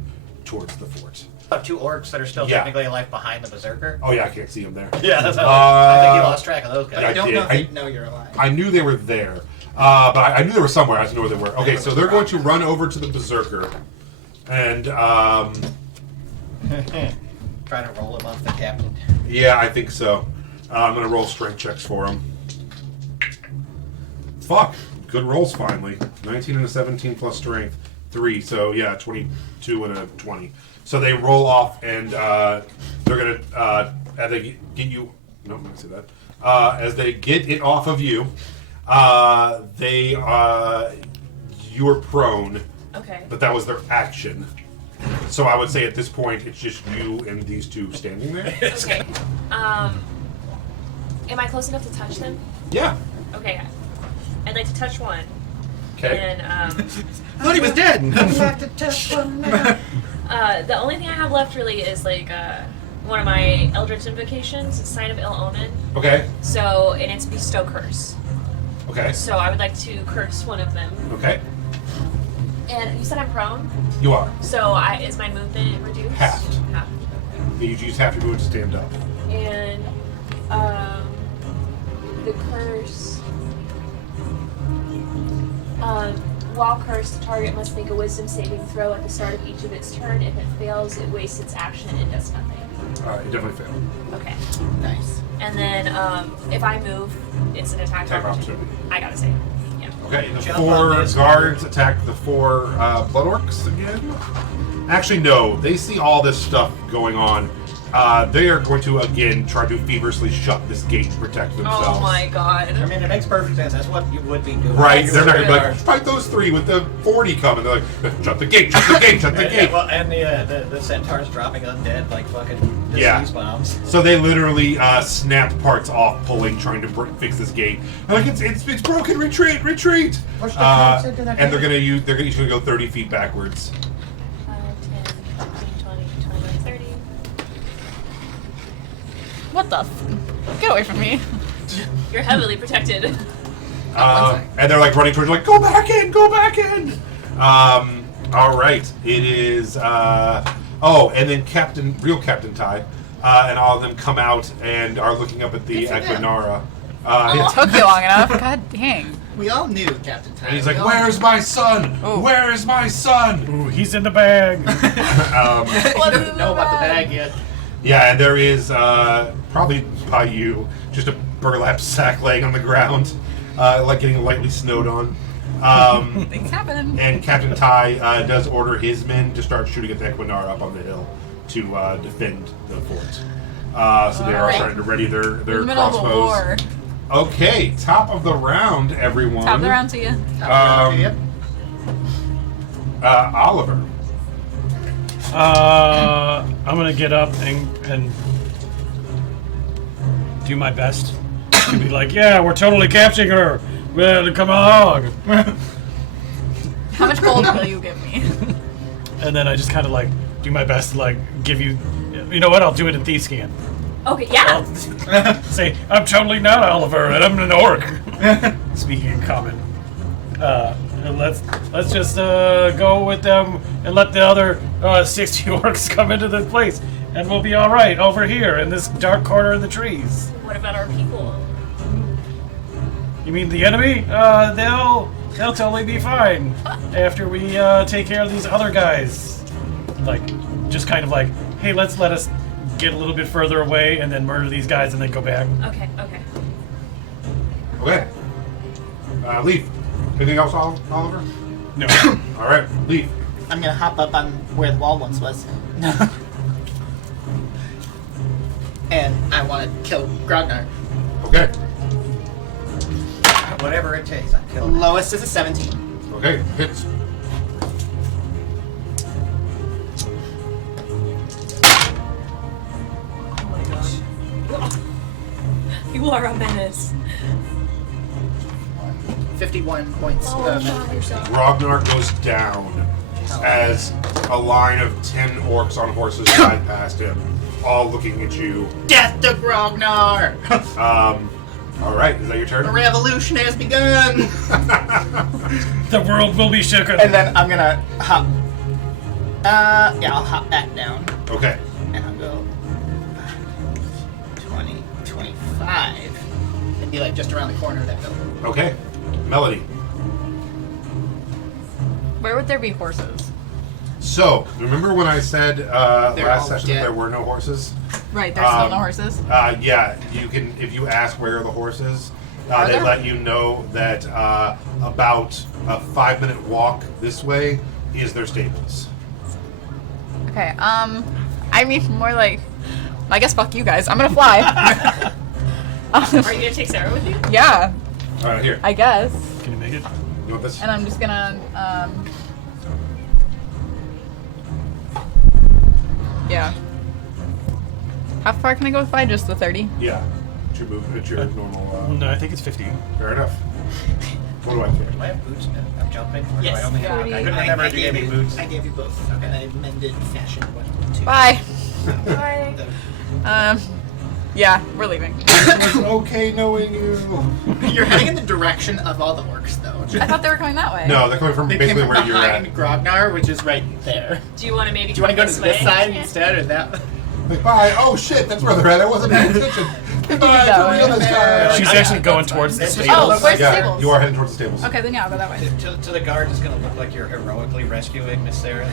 towards the fort. 2 orcs that are still Yeah. technically alive behind the berserker. Oh yeah, I can't see them there. Yeah, that's how I think you lost track of those guys. I I don't did. know if they know you're alive. I knew they were there, but I knew they were somewhere. I didn't know where they were. Okay, so they're going to run over to the berserker, and Try to roll him off the captain. yeah, I think so. I'm gonna roll strength checks for them. Fuck, good rolls finally. 19 and a 17 plus strength, 3. So yeah, 22 and a 20. So they roll off, and they're gonna as they get you. No, I'm gonna say that. As they get it off of you, you are prone, Okay. but that was their action. So I would say at this point it's just you and these 2 standing there. Okay. Am I close enough to touch them? Yeah. Okay. I'd like to touch one. Okay. And I thought he was dead. the only thing I have left really is like one of my Eldritch invocations, Sign of Ill Omen. Okay. So, and it's Bestow Curse. Okay. So I would like to curse one of them. Okay. And you said I'm prone, You are. so is my movement reduced? Halved. Half. You just have to move to stand up. And the curse. While cursed, the target must make a wisdom saving throw at the start of each of its turn. If it fails, it wastes its action and does nothing. You definitely failed. Okay. Nice. And then if I move, it's an attack Attack opportunity. opportunity. I gotta say. Yeah. Okay, the Jump 4 on this. guards attack the 4 blood orcs again. Actually, no. They see all this stuff going on. They are going to again try to feverishly shut this gate to protect themselves. Oh my god. I mean, it makes perfect sense. That's what you would be doing. Right? That's They're not going to be true. like, fight those 3 with the 40 coming. They're like, shut the gate, shut the gate, shut the gate. Well, and the centaurs dropping undead like fucking disease Yeah. bombs. So they literally snap parts off, pulling, trying to fix this gate. They're like, it's broken. Retreat, retreat. Push the carts into that and they're gate. gonna use. They're gonna go 30 feet backwards. 10, 15, 20, 25, 30. What the? Get away from me. You're heavily protected. And they're like running towards you, like, go back in, go back in. All right, it is. And then real Captain Ty, and all of them come out and are looking up at the Good for them. Equinara. It took you long enough. God dang. We all knew Captain Ty. And he's We like, all "Where's my son? Oh. Where is my son?" Ooh, he's in the bag. You don't know about the bag yet. Yeah, and there is probably by you just a burlap sack laying on the ground, like getting lightly snowed on. Things happen. And Captain Ty does order his men to start shooting at the Equinar up on the hill to defend the fort. So they are Alright. starting to ready their In the middle of a crossbows. war. Okay, top of the round, everyone. Top of the round to you. Oliver. I'm gonna get up and do my best to be like, yeah, we're totally capturing her. Well, come along. How much gold will you give me? And then I just kind of like do my best to like give you. You know what? I'll do it in thief scan. Okay, yeah. Say, I'm totally not Oliver, and I'm an orc. Speaking in common. And let's just go with them and let the other 60 orcs come into the place, and we'll be all right over here in this dark corner of the trees. What about our people? You mean the enemy? They'll totally be fine after we take care of these other guys. Like, just kind of like, hey, let us get a little bit further away and then murder these guys and then go back. Okay. Okay. Leaf. Anything else, Oliver? No. All right, Leaf. I'm gonna hop up on where the wall once was. And I want to kill Grognar. Okay. Whatever it takes, I'm killing it. Lowest is a 17. Okay, hits. Oh my gosh. You are a menace. 51 points Oh of my god. Ragnar goes down as a line of 10 orcs on horses ride past him, all looking at you. Death to Grognar! All right, is that your The turn? revolution has begun! The world will be shaken. And then I'm gonna hop. Yeah, I'll hop back down. Okay. And I'll go 20, 25. And be like just around the corner of that building. Okay. Melody. Where would there be horses? So, remember when I said They're last all session that dead. there were no horses? Right, there's still no horses. Yeah, you can, if you ask where are the horses, Are they there? let you know that about a 5-minute walk this way is their stables. Okay, I mean more like, I guess fuck you guys. I'm gonna fly. Are you gonna take Sarah with you? Yeah, All right, here. I guess. Can you make it? You want this? And I'm just gonna, yeah. How far can I go with fly? Just the 30? Yeah. It's your move. It's your normal. No, I think it's 50. Fair enough. What do I think? Do I have boots now? I'm jumping? Or Yes. do I only have, Yeah. I couldn't remember if you gave me boots. I gave you both. And I mended fashion 1 and 2. Bye. Bye. Yeah, we're leaving. It's okay knowing you. You're heading in the direction of all the orcs, though. I thought they were coming that way. No, they're coming from They came basically from where you're at. behind Grognar, which is right there. Do you want to maybe Do you want to go to this this way? side instead, or that? Like, bye. Oh shit, that's where they're at. I wasn't paying attention. Goodbye, that for way. real this time. She's actually going towards the This is stables. Oh, where's the Yeah, stables? you are heading towards the stables. Okay, then yeah, I'll go that way. To the guards, it's going to look like you're heroically rescuing Miss Sarah.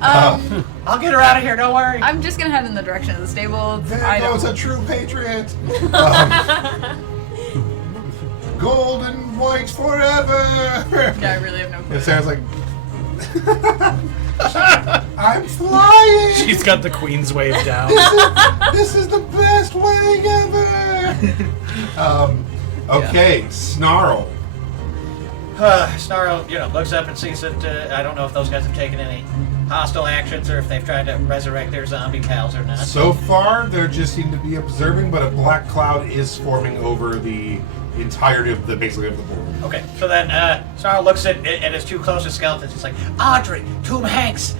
I'll get her out of here, don't worry. I'm just gonna head in the direction of the stables. There I goes don't. a true patriot. Gold and white forever. Yeah, I really have no clue. It sounds like I'm flying. She's got the Queen's wave down. This is the best wedding ever. Okay, Snarl. Snarl, looks up and sees that I don't know if those guys have taken any hostile actions or if they've tried to resurrect their zombie pals or not. So far, they just seem to be observing, but a black cloud is forming over the entirety of basically of the board. Okay, so then Snarl looks at his two closest skeletons. He's like, Audrey, Tomb Hanks,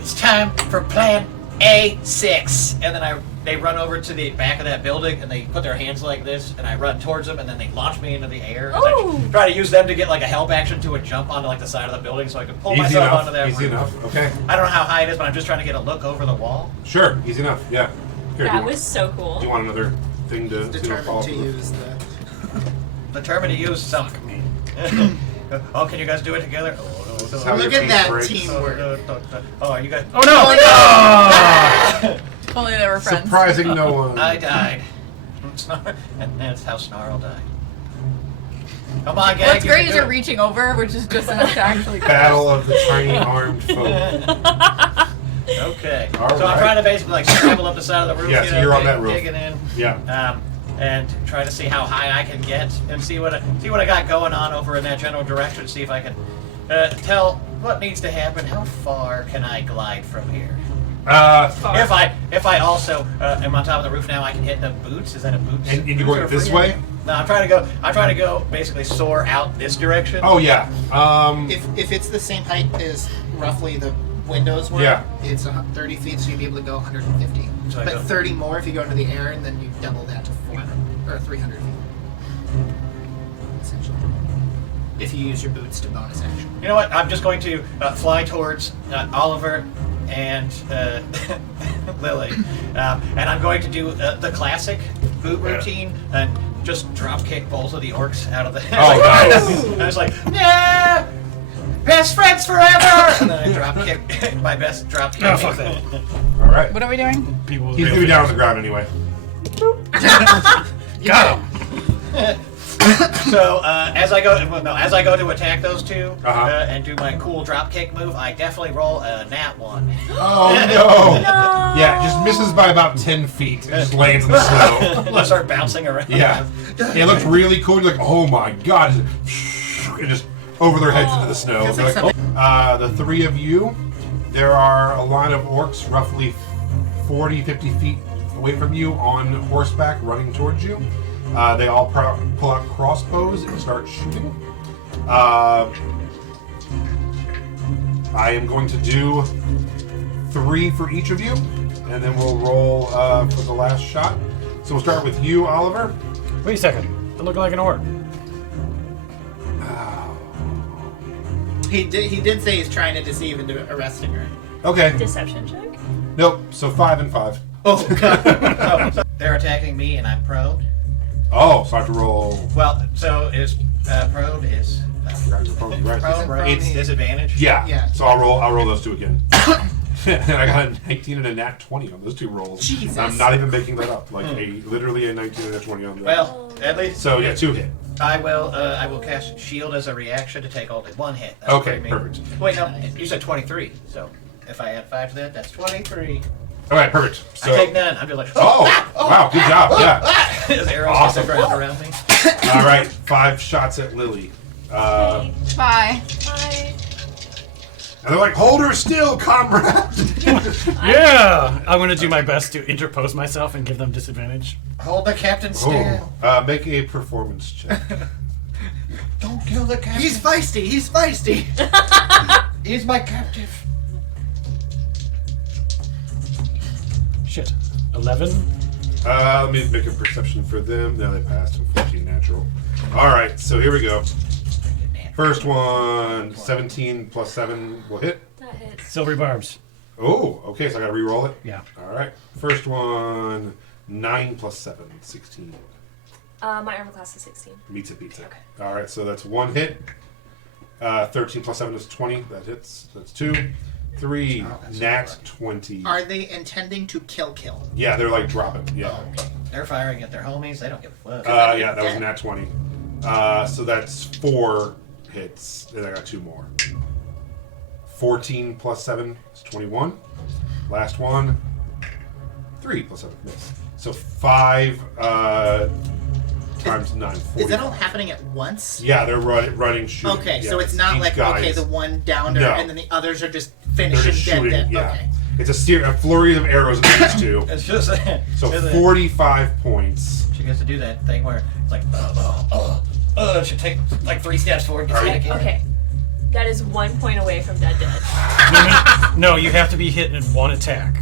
it's time for Plan A6. And then they run over to the back of that building and they put their hands like this, and I run towards them, and then they launch me into the air. As I try to use them to get like a help action to a jump onto like the side of the building so I can pull Easy myself enough. onto that Easy roof. enough. Okay. I don't know how high it is, but I'm just trying to get a look over the wall. Sure. Easy enough. Yeah. Here, That was so cool. Do you want another thing to Determined follow to through? use the. Determined to use something. Oh, can you guys do it together? is how Look your at team that breaks. teamwork. Oh, are you guys? Oh no! If only they were friends. Surprising no one. I died. And that's how Snarl died. Come on, gang. What's you great can is do you're it. reaching over, which is just enough to actually. Battle of the tiny armed folk. Okay. All so I'm right. trying to basically like scramble up the side of the roof. Yeah, you so know, you're on that roof. digging in. Yeah. And try to see how high I can get and see what I got going on over in that general direction. See if I can tell what needs to happen. How far can I glide from here? If I also am on top of the roof now, I can hit the boots. Is that a boots? And you're going this way? No, I'm trying to go basically soar out this direction. Oh yeah. If it's the same height as roughly the windows were, Yeah. it's 30 feet, so you'd be able to go 150. So I But go- 30 more if you go into the air, and then you double that to 400 or 300 feet. Essentially, if you use your boots to bonus action. You know what? I'm just going to fly towards Oliver and Lily, and I'm going to do the classic boot routine and just drop kick both of the orcs out of the. Oh, nice. I was like, yeah, best friends forever, and then I drop kick my best drop kick. Oh, fuck All right. What are we doing? People with He's real gonna be down on the faces. ground anyway. Got him. So as I go to attack those two Uh-huh. and do my cool drop kick move, I definitely roll a nat 1. Oh no! Yeah, just misses by about 10 feet. It just lands in the snow. I start bouncing around. Yeah. It looks really cool. You're like, oh my god. And just over their heads into the snow. Feels They're like like, oh. The three of you, there are a line of orcs roughly 40, 50 feet away from you on horseback running towards you. They all pull out crossbows and start shooting. I am going to do 3 for each of you, and then we'll roll for the last shot. So we'll start with you, Oliver. Wait a second. I look like an orc. He did say he's trying to deceive into arresting her. Okay. Deception check? Nope. So 5 and 5. Oh god. So they're attacking me and I'm prone. Oh, so I have to roll. Well, so is prone is prone, right? It's Disadvantage. Yeah. Yeah. So I'll roll those two again. And I got a 19 and a nat 20 on those two rolls. Jesus. I'm not even making that up. Like literally a 19 and a 20 on that. Well, at least So yeah, 2 hit. I will cast shield as a reaction to take only 1 hit. That's Okay, what I mean. perfect. Wait, no, you said 23. So if I add 5 to that, that's 23. All right, perfect. So I take none. I'm just like, oh, wow, good job. Yeah. As arrows Awesome. hit the ground around me. All right, 5 shots at Lily. Bye. Bye. And they're like, hold her still, comrade. Yeah! I'm gonna do my best to interpose myself and give them disadvantage. Hold the captain still. Oh. Make a performance check. Don't kill the captain. He's feisty. He's feisty. He's my captive. Shit. 11? Let me make a perception for them. No, they passed. 14 natural. All right, so here we go. First one, 17 plus 7 will hit. That hits. Silvery barbs. Oh, okay, so I gotta re-roll it. Yeah. All right. First one, 9 plus 7, 16. My armor class is 16. Meets a pizza. Okay. All right, so that's 1 hit. 13 plus 7 is 20. That hits. That's 2. 3, nat 20. Are they intending to kill? Yeah, they're like dropping. Yeah. They're firing at their homies. They don't give a fuck. Yeah, that was nat 20. So that's 4 hits. And I got 2 more. 14 plus 7 is 21. Last one. 3 plus 7. Miss. So 5 times 9. 40. Is that all happening at once? Yeah, they're running, shooting. Okay, Yeah, so it's not each like guy okay, is- the one downed her, No. and then the others are just They're finishing just dead. shooting. Yeah. Okay. It's a flurry of arrows at these two. It's just So 45 points. She gets to do that thing where it's like, she take like 3 steps forward, gets Are hit you- again. Okay. That is 1 point away from dead. No, you have to be hit in 1 attack.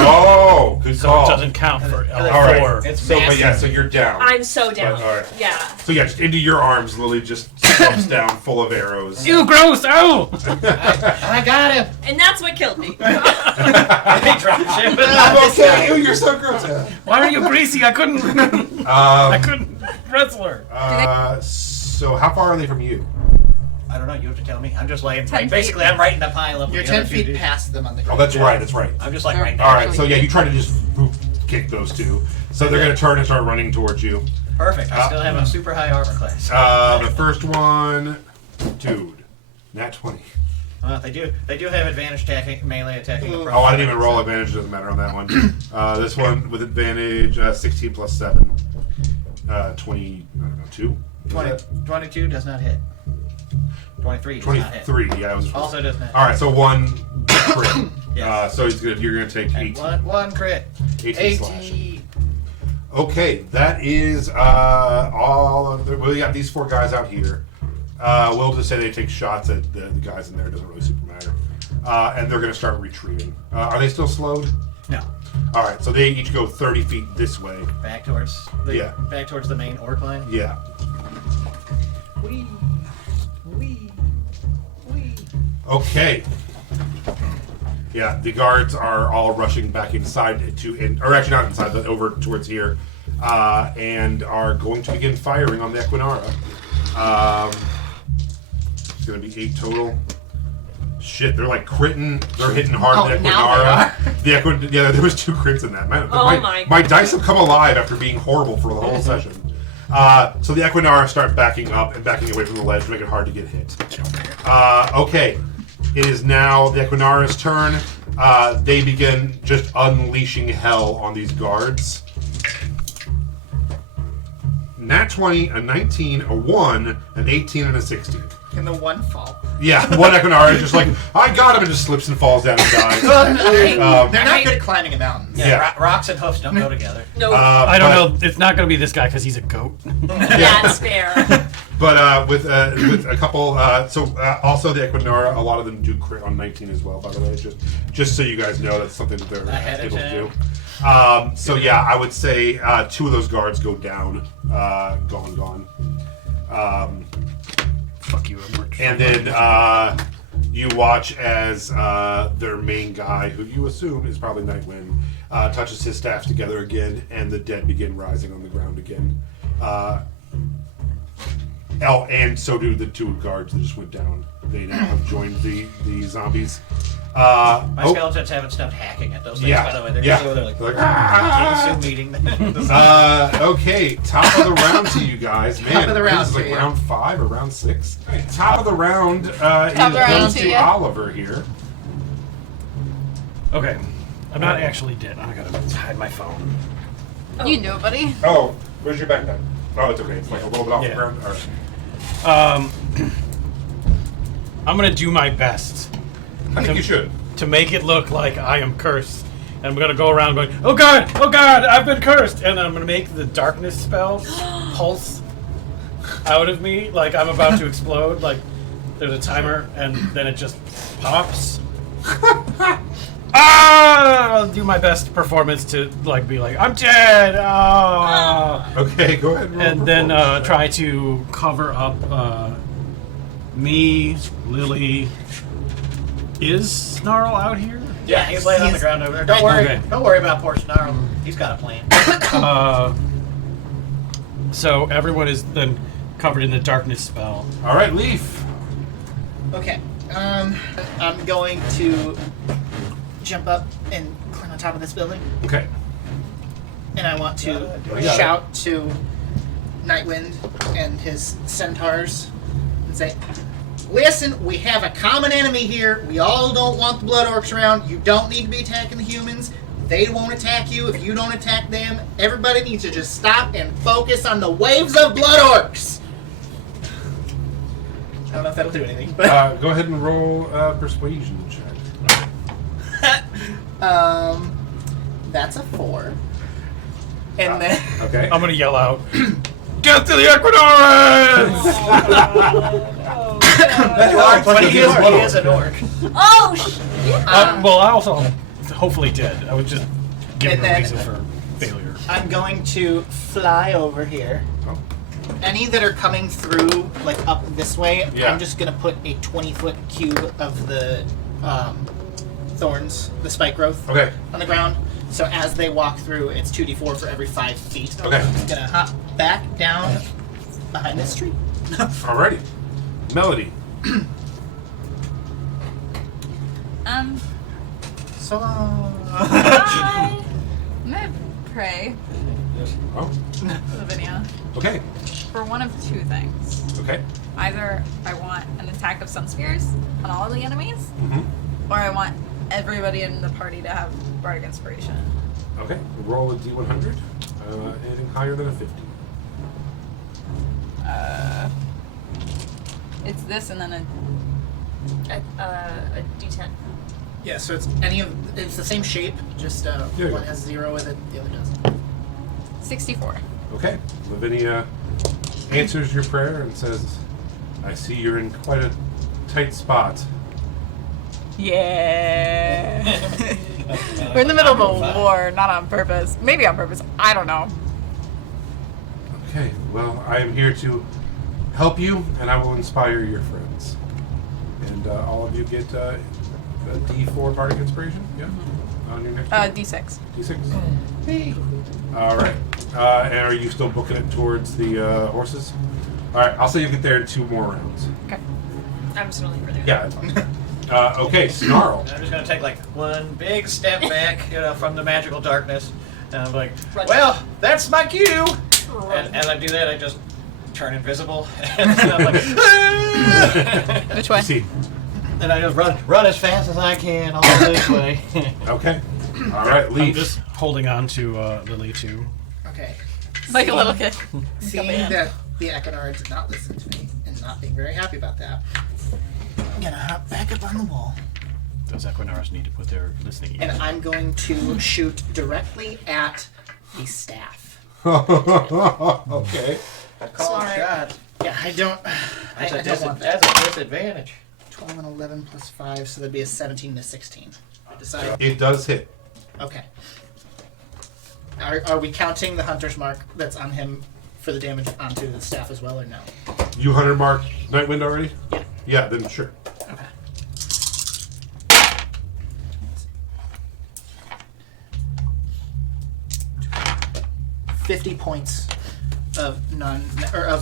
Oh, good So call. it doesn't count for All All right. L4. It's So, but massive. yeah, so you're down. I'm so down. All right. Yeah. So yeah, just into your arms, Lily just slumps down, full of arrows. Ew, gross! Ow! I got him. And that's what killed me. He drops him. I'm okay. Ew, you're so gross. Why are you greasy? I couldn't. I couldn't wrestle her. So how far are they from you? I don't know. You have to tell me. I'm just laying. 10 Basically, feet. I'm right in the pile up. You're with the 10 other two feet dudes. past them on the Oh, ground. that's right. That's right. I'm just like right All there. right. So yeah, you try to just kick those two. So they're gonna turn and start running towards you. Perfect. I still have a super high armor class. The first one, dude, nat 20. They do have advantage attacking, melee attacking. Oh, I didn't even roll advantage. Doesn't matter on that one. This one with advantage, 16 plus 7, 20. I don't know, 2. 22 does not hit. 23 does not hit. 23. Yeah, it was. Also does not. All right, so 1 crit. Yes. So you're gonna take 18. One crit. 18 slash. Okay, that is all of the. We got these 4 guys out here. We'll just say they take shots at the guys in there. It doesn't really super matter. And they're going to start retreating. Are they still slowed? No. All right, so they each go 30 feet this way. Back towards the main orc line. Yeah. Wee. Okay. Yeah, the guards are all rushing back inside or actually not inside, but over towards here, and are going to begin firing on the Equinara. It's going to be 8 total. Shit, they're like critting. They're hitting hard the Equinara. Yeah, there was 2 crits in that. My dice have come alive after being horrible for the whole session. So the Equinara start backing up and backing away from the ledge to make it hard to get hit. Okay. It is now the Equinara's turn. They begin just unleashing hell on these guards. Nat 20, a 19, a 1, an 18, and a 16. Can the 1 fall? Yeah, one Equinara is just like, I got him, and just slips and falls down and dies. They're not good at climbing in mountains. Yeah. Rocks and hoofs don't go together. No. I don't know. It's not going to be this guy because he's a goat. That's fair. But with a couple, also the Equinara, a lot of them do crit on 19 as well. By the way, just so you guys know, that's something that they're able to do. So yeah, I would say 2 of those guards go down, gone. Fuck you, and then you watch as their main guy, who you assume is probably Nightwind, touches his staff together again, and the dead begin rising on the ground again. And so do the 2 guards that just went down. They now have joined the zombies. My skeletons haven't stopped hacking at those things, by the way. They're just over there like meeting. Okay, top of the round to you guys. Man, Top of the round this is like to you. round 5 or round 6. Top of the round is goes to Oliver here. Okay. I'm not actually dead. I gotta hide my phone. You can do it, buddy. Oh, where's your backpack? Oh, it's okay. It's like a little bit off the ground. All right. I'm gonna do my best. I think you should. To make it look like I am cursed. And I'm gonna go around going, oh god, I've been cursed! And then I'm gonna make the darkness spell pulse out of me like I'm about to explode. Like there's a timer and then it just pops. I'll do my best performance to be like, I'm dead! Okay, go ahead. And then try to cover up me, Lily. Is Snarl out here? Yeah, he's laying on the ground over there. Don't worry about poor Snarl. He's got a plan. So everyone is then covered in the darkness spell. All right, Leaf. Okay. I'm going to jump up and climb on top of this building. Okay. And I want to shout to Nightwind and his centaurs and say, listen, we have a common enemy here. We all don't want the Blood Orcs around. You don't need to be attacking the humans. They won't attack you if you don't attack them. Everybody needs to just stop and focus on the waves of Blood Orcs. I don't know if that'll do anything, but Go ahead and roll persuasion check. that's a 4. And then Okay. I'm gonna yell out, get to the Equinorax! But he is an orc. Oh, shit. Well, I also hopefully dead. I would just give And him a then- reason for failure. I'm going to fly over here. Oh. Any that are coming through, like up this way, Yeah. I'm just gonna put a 20-foot cube of the thorns, the spike growth, Okay. on the ground. So as they walk through, it's 2d4 for every 5 feet. Okay. I'm gonna hop back down behind this tree. Alrighty. Melody. So long. Bye. I'm gonna pray. Oh, Lavinia. okay. For one of two things. Okay. Either I want an attack of Sun Spears on all of the enemies, Mm-hmm. or I want everybody in the party to have Bardic Inspiration. Okay. Roll a D100. Anything higher than a 50. It's this and then A D10. Yeah, so it's the same shape, just Yeah, one yeah. has 0 with it, the other doesn't. 64. Okay. Lavinia answers your prayer and says, I see you're in quite a tight spot. Yeah. We're in the middle of a war, not on purpose. Maybe on purpose. I don't know. Okay. Well, I am here to help you, and I will inspire your friends. And all of you get a D4 Bardic Inspiration? Yeah? On your next turn? D6. D6? All right. And are you still booking it towards the horses? All right. I'll say you get there in 2 more rounds. Okay. I'm just gonna leave her there. Yeah. That's fine. Okay, Snarl. I'm just gonna take like one big step back, from the magical darkness, and I'm like, Run. well, that's my cue. And as I do that, I just turn invisible, and then I'm like, "Ah!" Which way? See. and I just run as fast as I can all this way. Okay. All right, I'm Leaf. just holding on to Lily too. Okay. Like a little kid. Seeing that the Equinara did not listen to me and not being very happy about that, I'm gonna hop back up on the wall Those Equinars need to put their listening ears. and I'm going to shoot directly at the staff. Okay. Call Sorry. shot. Yeah, I don't want that. That's a disadvantage. 12 and 11 plus 5, so that'd be a 17 to 16. I decide. It does hit. Okay. Are we counting the hunter's mark that's on him for the damage onto the staff as well, or no? You 100 mark Nightwind already? Yeah. Yeah, then sure. Okay. 50 points of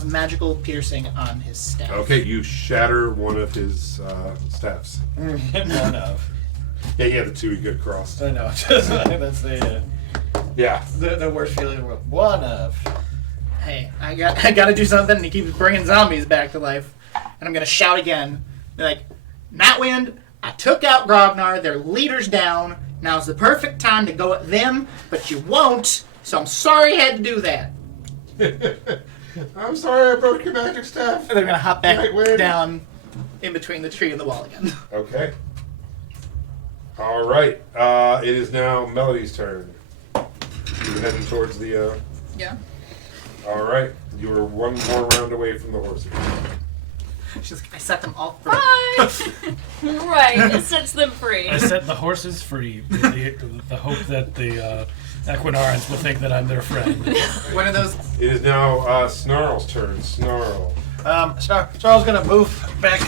magical piercing on his staff. Okay, you shatter one of his staffs. One of. Yeah, he had the 2 he could cross. I know. That's Yeah. the worst feeling in the world. One of. Hey, I got to do something. And he keeps bringing zombies back to life, and I'm gonna shout again. Be like, Nightwind, I took out Grognar. Their leader's down. Now's the perfect time to go at them, but you won't. So I'm sorry I had to do that. I'm sorry I broke your magic staff. And they're gonna hop back Nightwind. down in between the tree and the wall again. Okay. All right. It is now Melody's turn. You're heading towards the. Yeah. All right. You are one more round away from the horses. She's like, I set them all free. Bye! Right, it sets them free. I set the horses free with the hope that the Equinarans will think that I'm their friend. One of those. It is now Snarl's turn. Snarl. Snarl's gonna move back,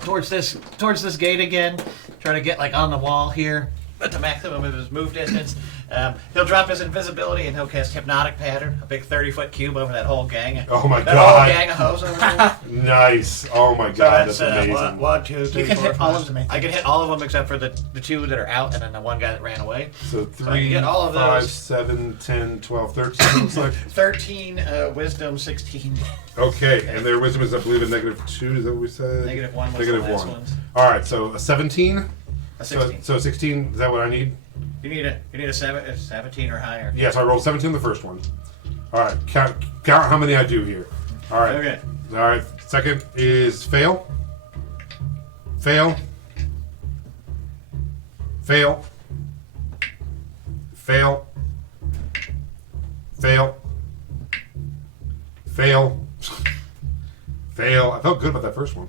towards this gate again, try to get like on the wall here at the maximum of his move distance. He'll drop his invisibility and he'll cast Hypnotic Pattern, a big 30-foot cube over that whole gang. Oh my that God. whole gang of hoes over there. Nice. Oh my God, So that's amazing. one, two, three, You can four, hit all five. of them, I think. I can hit all of them except for the 2 that are out and then the one guy that ran away. So I 3, get all of 5, those. 7, 10, 12, 13. Looks like. 13 wisdom, 16 Okay, and their wisdom is, I believe, a -2. Is that what we said? negative 1 was Negative the last 1. ones. All right, so a 17. A 16. So 16. Is that what I need? You need a 17 or higher. Yes, I rolled 17 the first one. All right, count how many I do here. All right. Okay. All right. Second is fail. Fail. Fail. Fail. Fail. Fail. Fail. I felt good about that first one.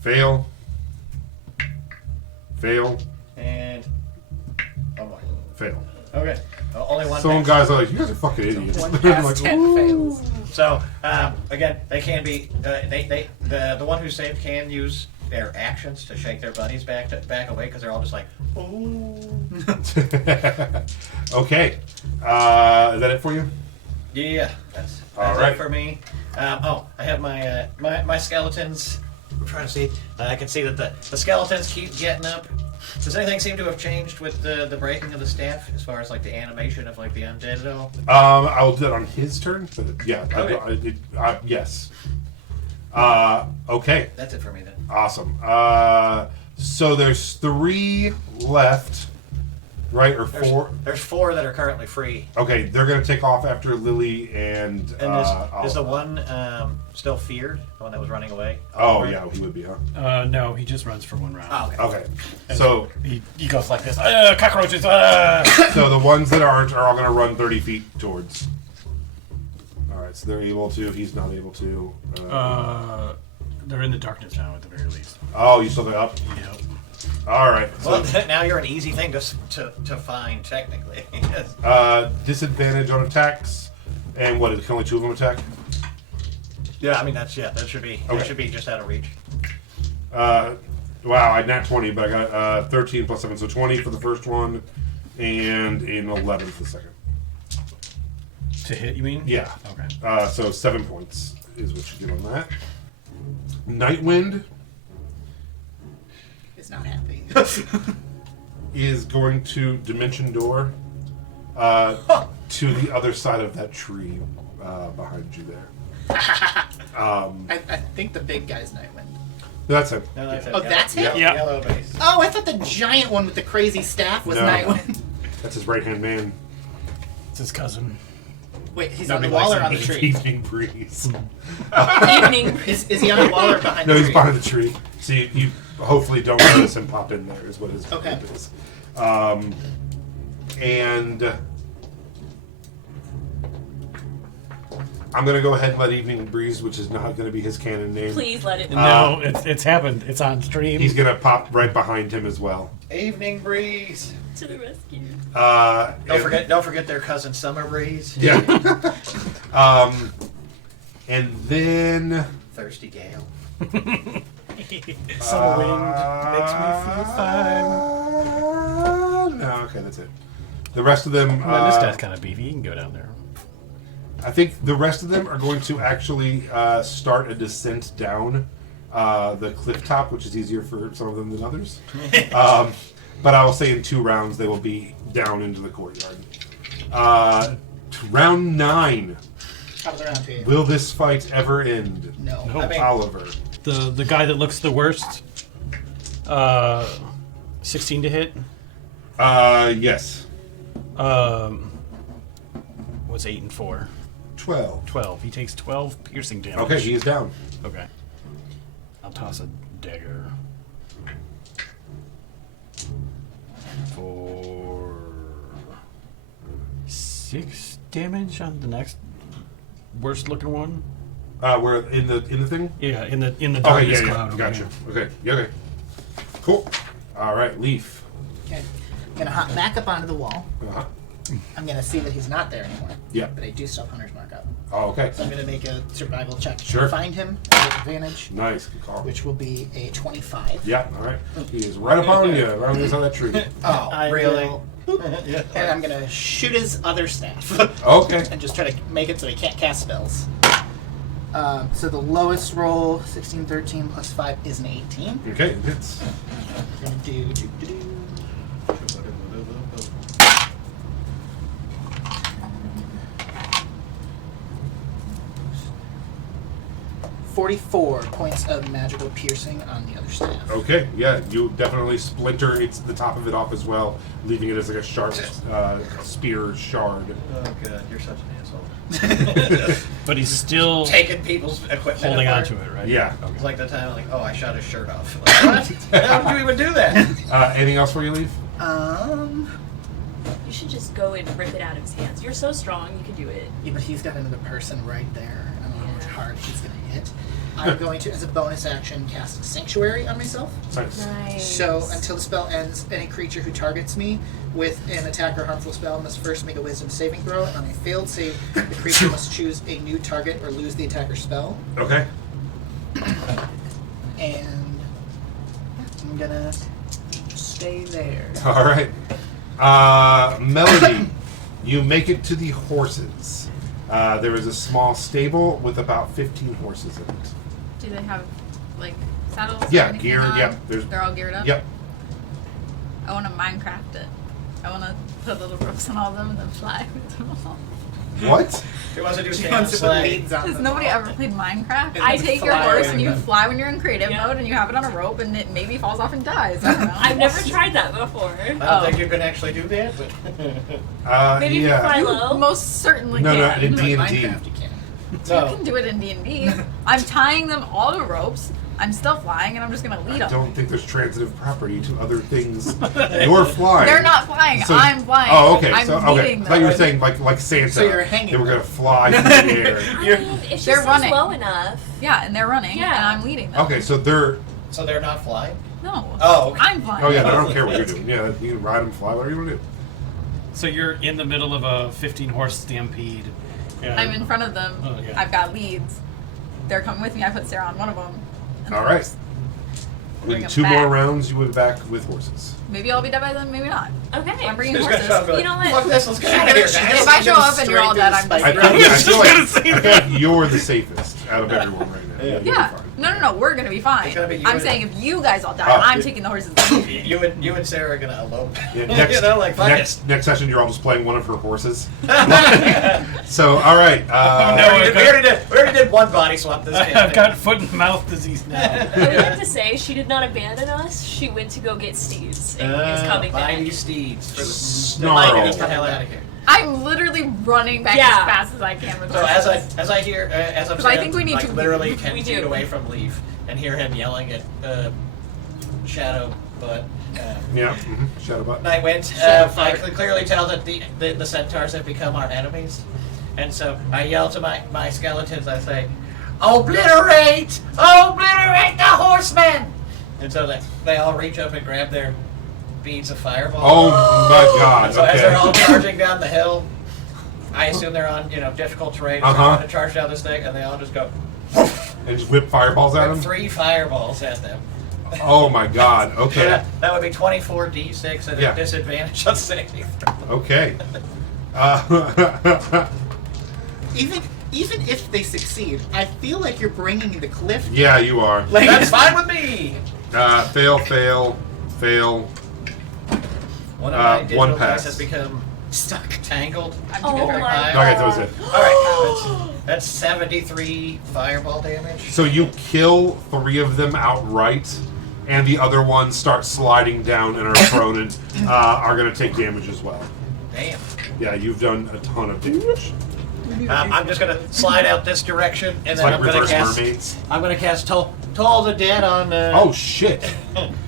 Fail. Fail. And one more. Fail. Okay. Only one. Some passed. guys are like, you guys are fucking idiots. One I'm past like, 10 "Ooh." fails. So again, they can be. The one who saved can use their actions to shake their buddies back away because they're all just like, ooh. Okay. Is that it for you? Yeah, that's All it right. for me. I have my my skeletons. I'm trying to see. I can see that the skeletons keep getting up Does anything seem to have changed with the breaking of the staff, as far as like the animation of like the undead at all? I'll do that on his turn, but yeah, Okay. yes. Okay, That's it for me then. awesome. So there's 3 left, right, or 4? There's 4 that are currently free. Okay, they're gonna take off after Lily and. And is the one still feared? The one that was running away? Oh Right? yeah, he would be, huh? No, he just runs for 1 round. Oh, okay. Okay, so He goes like this. Cockroaches. so the ones that aren't are all gonna run 30 feet towards. All right, so they're able to. He's not able to. They're in the darkness now, at the very least. Oh, you still got up. Yep. All right. So, Well, now you're an easy thing to find, technically. disadvantage on attacks, and what? Can only 2 of them attack? Yeah, I mean that should be Okay. that should be just out of reach. Wow, I nat 20, but I got 13 plus 7, so 20 for the first one, and an 11 for the second. To hit, you mean? Yeah. Okay. So 7 points is what you get on that. Nightwind Is not happy. is going to Dimension Door to the other side of that tree behind you there. I think the big guy's Nightwind. That's it. No, that's it. Oh, that's him? Yeah. Yellow base. Oh, I thought the giant one with the crazy staff was No. Nightwind. That's his right-hand man. It's his cousin. Wait, he's Nobody on the wall likes or on the him. tree? Evening breeze. Evening. Is he on the wall or behind No, the he's tree? behind the tree. So you hopefully don't notice him pop in there is what his Okay. group is. And I'm going to go ahead and let Evening Breeze, which is not going to be his canon name. Please let it. No, it's happened. It's on stream. He's going to pop right behind him as well. Evening breeze. To the rescue. Don't forget their cousin Summer Breeze. Yeah. And then Thirsty Gale. Summer wind makes me feel fine. no, okay, that's it. The rest of them. Well, this guy's kind of beefy. You can go down there. I think the rest of them are going to actually start a descent down the cliff top, which is easier for some of them than others. But I will say in 2 rounds they will be down into the courtyard. Round 9. Top of the round to you. Will this fight ever end? No. No. I mean, Oliver. The guy that looks the worst. 16 to hit. Yes. Was 8 and 4. 12. 12. He takes 12 piercing damage. Okay, he is down. Okay. I'll toss a dagger. For 6 damage on the next worst looking one. We're in the thing. Yeah, in the Okay, darkness yeah, cloud. over gotcha. here. Okay, yeah, okay. Cool. All right, Leaf. Okay. I'm gonna hop back up onto the wall. Uh-huh. I'm gonna see that he's not there anymore. Yeah. But I do still have Hunter's Mark up. Oh, okay. So I'm gonna make a survival check Sure. to find him at advantage, Nice. Good call. which will be a 25. Yeah, all right. He is right up on you, right on the other side of that tree. Oh, I really? will- And I'm gonna shoot his other staff Okay. and just try to make it so he can't cast spells. So the lowest roll, 16, 13 plus 5 is an 18. Okay, it hits. We're gonna do. 44 points of magical piercing on the other staff. Okay, yeah, you definitely splinter the top of it off as well, leaving it as like a sharp spear shard. Oh god, you're such an asshole. But he's still Taking people's equipment holding apart. onto it, right? Yeah. It's like the time, like, oh, I shot his shirt off. Like, what? How did you even do that? Anything else for you, Leaf? You should just go and rip it out of his hands. You're so strong, you can do it. Yeah, but he's got another person right there. I don't know how much hard he's gonna hit. I'm going to, as a bonus action, cast Sanctuary on myself. Nice. Nice. So until the spell ends, any creature who targets me with an attack or harmful spell must first make a Wisdom saving throw, and on a failed save, the creature must choose a new target or lose the attack or spell. Okay. And I'm gonna stay there. All right. Melody, you make it to the horses. There is a small stable with about 15 horses in it. Do they have like saddles? or Yeah, anything gear, on? yeah, They're all geared up. Yep. I want to Minecraft it. I want to put little ropes on all of them and then fly with them all. What? He wants to do She stand on wants to put sleigh. leads on Has them nobody all. ever played Minecraft? I You take your fly horse away and you with them. fly when you're in creative Yeah. mode and you have it on a rope and it maybe falls off and dies. I don't know. I've never tried that before. I don't Oh. think you can actually do that, but Maybe if you fly Yeah. low. Most certainly No, can. in No, D&D. Minecraft, you can't. You can do it in D&D. I'm tying them all to ropes. I'm still flying and I'm just going to lead I them. don't think there's transitive property to other things. You're flying. They're not flying. So- I'm flying. Oh, okay. I'm So leading okay. I them. thought you were saying like Santa. So you're hanging They were them. gonna fly through the air. I mean, if she They're stays running. low enough. Yeah, and they're running Yeah. and I'm leading them. Okay, so they're. so they're not flying. No. Oh, okay. I'm flying. Oh yeah, no, I don't care what you're doing. Yeah, you can ride them, fly, whatever you want to do. So you're in the middle of a 15-horse stampede. And I'm in front of them. Oh, yeah. I've got leads. They're coming with me. I put Sarah on one of them. And All the right. rest- Bring With them 2 more back. rounds, you would back with horses. Maybe I'll be dead by then. Maybe not. Okay. I'm bringing She's gonna horses. show up and be You know like, what? Fuck this, let's get out of here, guys. If I show up and you're all dead, I'm I just. feel, yeah, I feel just like, gonna say I feel like you're the safest out of everyone right now. Yeah. You'll be Yeah. fine. No. We're gonna be fine. It's gonna be you I'm and- saying if you guys all die, Oh. I'm taking the horses. You and Sarah are gonna elope. Yeah, next, you know, like fuck next session, you're all just playing one of her horses. So, all right. no, it. We already did one body swap this I've campaign. got foot and mouth disease now. I would like to say she did not abandon us. She went to go get steeds and is coming Buy back. these steeds for the Snarl. Get the hell out of here. I'm literally running back Yeah. as fast as I can with So horses. as I hear as I'm 'Cause I saying, think we need like to- literally we 10 do. feet away from Leaf and hear him yelling at Shadow, but Yeah. Shadow button. Nightwind. Shadow I fire. can clearly tell that the centaurs have become our enemies, and so I yell to my skeletons. I say, "Obliterate! Obliterate the horsemen!" And so they all reach up and grab their beads of fireball. Oh my God. And so as they're all Okay. charging down the hill, I assume they're on difficult terrain. So Uh-huh. they're going to charge down this thing, and they all just go. And just whip fireballs at him. 3 fireballs at them. Oh my God. Okay. Yeah, that would be 24d6 at Yeah. a disadvantage on saving throw. Okay. Even if they succeed, I feel like you're bringing the cliff. Yeah, you are. Like, That's fine with me. Fail, fail, fail. One of my One digital pass. dice has become stuck. tangled. Oh Very my high. god. Okay, that was it. All right, that's 73 fireball damage. So you kill 3 of them outright, and the other ones start sliding down and are prone and are going to take damage as well. Damn. Yeah, you've done a ton of damage. I'm just gonna slide out this direction, and It's then like I'm gonna reverse cast. mermaids. I'm gonna cast Toll the Dead on. Oh shit!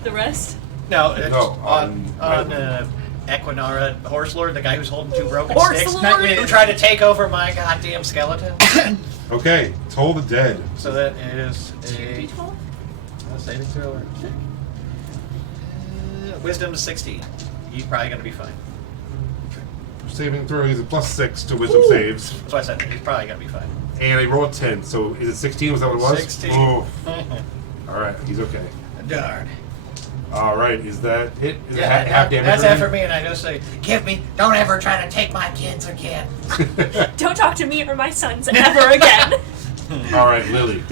The rest? No, it's No, on on- Equinara, Horse Lord, the guy who's holding 2 broken Horse sticks, Lord? who tried to take over my goddamn skeleton. Okay, Toll the Dead. So that is a 2d12? saving throw. Or, wisdom 16. He's probably gonna be fine. Saving throw. He's a +6 to Wisdom saves, That's why I said he's probably gonna be fine. and he rolled 10. So is it 16? Was that what it was? 16. Ooh. All right, he's okay. Darn. All right, is that it? Is it Yeah, half damage? that's it for remaining? me, and I just say, don't ever try to take my kids again. Don't talk to me or my sons ever again. All right, Lily.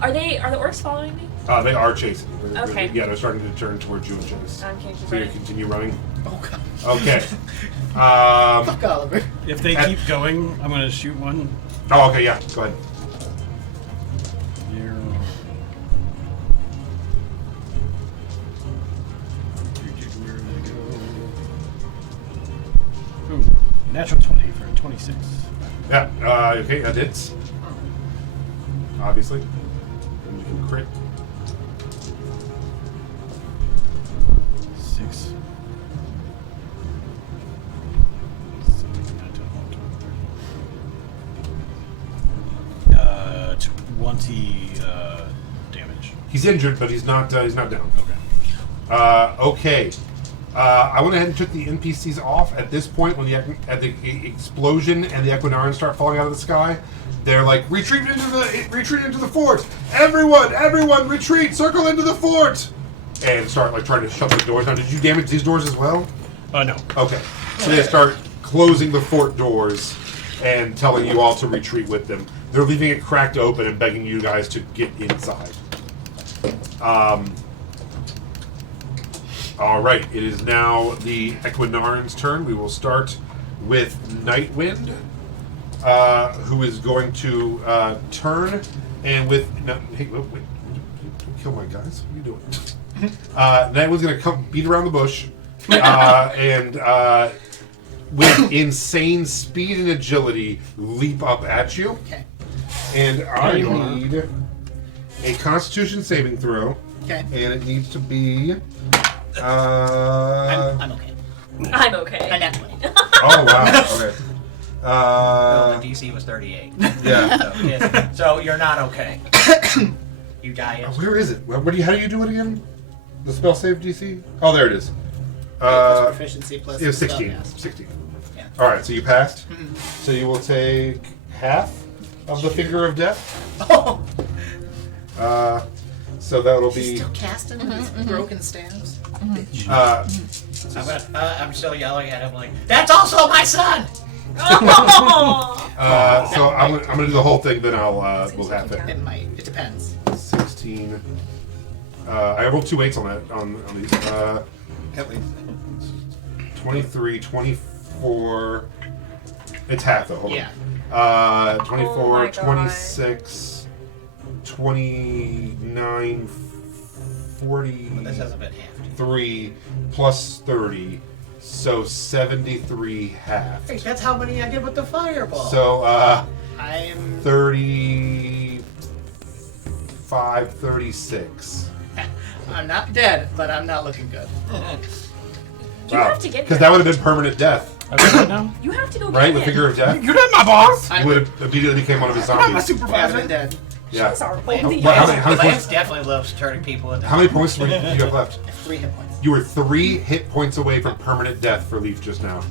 Are the orcs following me? They are chasing. Okay. Yeah, they're starting to turn towards you and chase. Okay, just So you running. continue running. Oh god. Okay. Fuck Oliver. If they At- keep going, I'm gonna shoot one. Oh, okay, yeah. Go ahead. Here. Where did they go? Ooh, natural 20 for 26. Yeah. Okay, that hits. Obviously. And you can crit. 6. 20 damage. He's injured, but he's not down. Okay. Okay. I went ahead and took the NPCs off at this point when the explosion and the Equinarans start falling out of the sky. They're like, retreat into the fort! Everyone, retreat! Circle into the fort! And start like trying to shut the doors down. Did you damage these doors as well? No. Okay. So they start closing the fort doors and telling you all to retreat with them. They're leaving it cracked open and begging you guys to get inside. All right, it is now the Equinaran's turn. We will start with Nightwind, who is going to turn and with. No, hey, wait, don't kill my guys. What are you doing? Nightwind's going to come beat around the bush and with insane speed and agility leap up at you. Okay. And I need a Constitution saving throw. Okay. And it needs to be. I'm okay. I'm okay. I'm at 20. Oh wow. Okay. No, the DC was 38. Yeah. So you're not okay. You die. Where is it? How do you do it again? The spell save DC? Oh, there it is. Plus proficiency plus. It was 16. spellcast. 16. Yeah. All right, so you passed. Mhm. So you will take half of the Finger of Death. Oh. So that'll He's be. still casting with his broken staves. Bitch. I'm still yelling at him like, "That's also my son." So I'm gonna do the whole thing. Then we'll have it. It might. It depends. 16. I rolled 2 8s on that on these. At least. 23, 24. It's half though. Hold Yeah. on. Oh 24, my God. 26, 29, 43 This hasn't been half. plus 30. So 73 half. Hey, that's how many I did with the fireball. So I'm. 35, 36. I'm not dead, but I'm not looking good. You have to get Because there. that would have been permanent death, Okay, right now? You have to go right? get With him. Figure of Death. You're not my boss. You would have immediately became one of his You're not my zombies. Yeah, I've been supervisor. dead. Yeah. Sorry. How many Lance points? definitely loves turning people into. How many points do you have left? I have 3 hit points. You were 3 hit points away from permanent death for Leaf just now.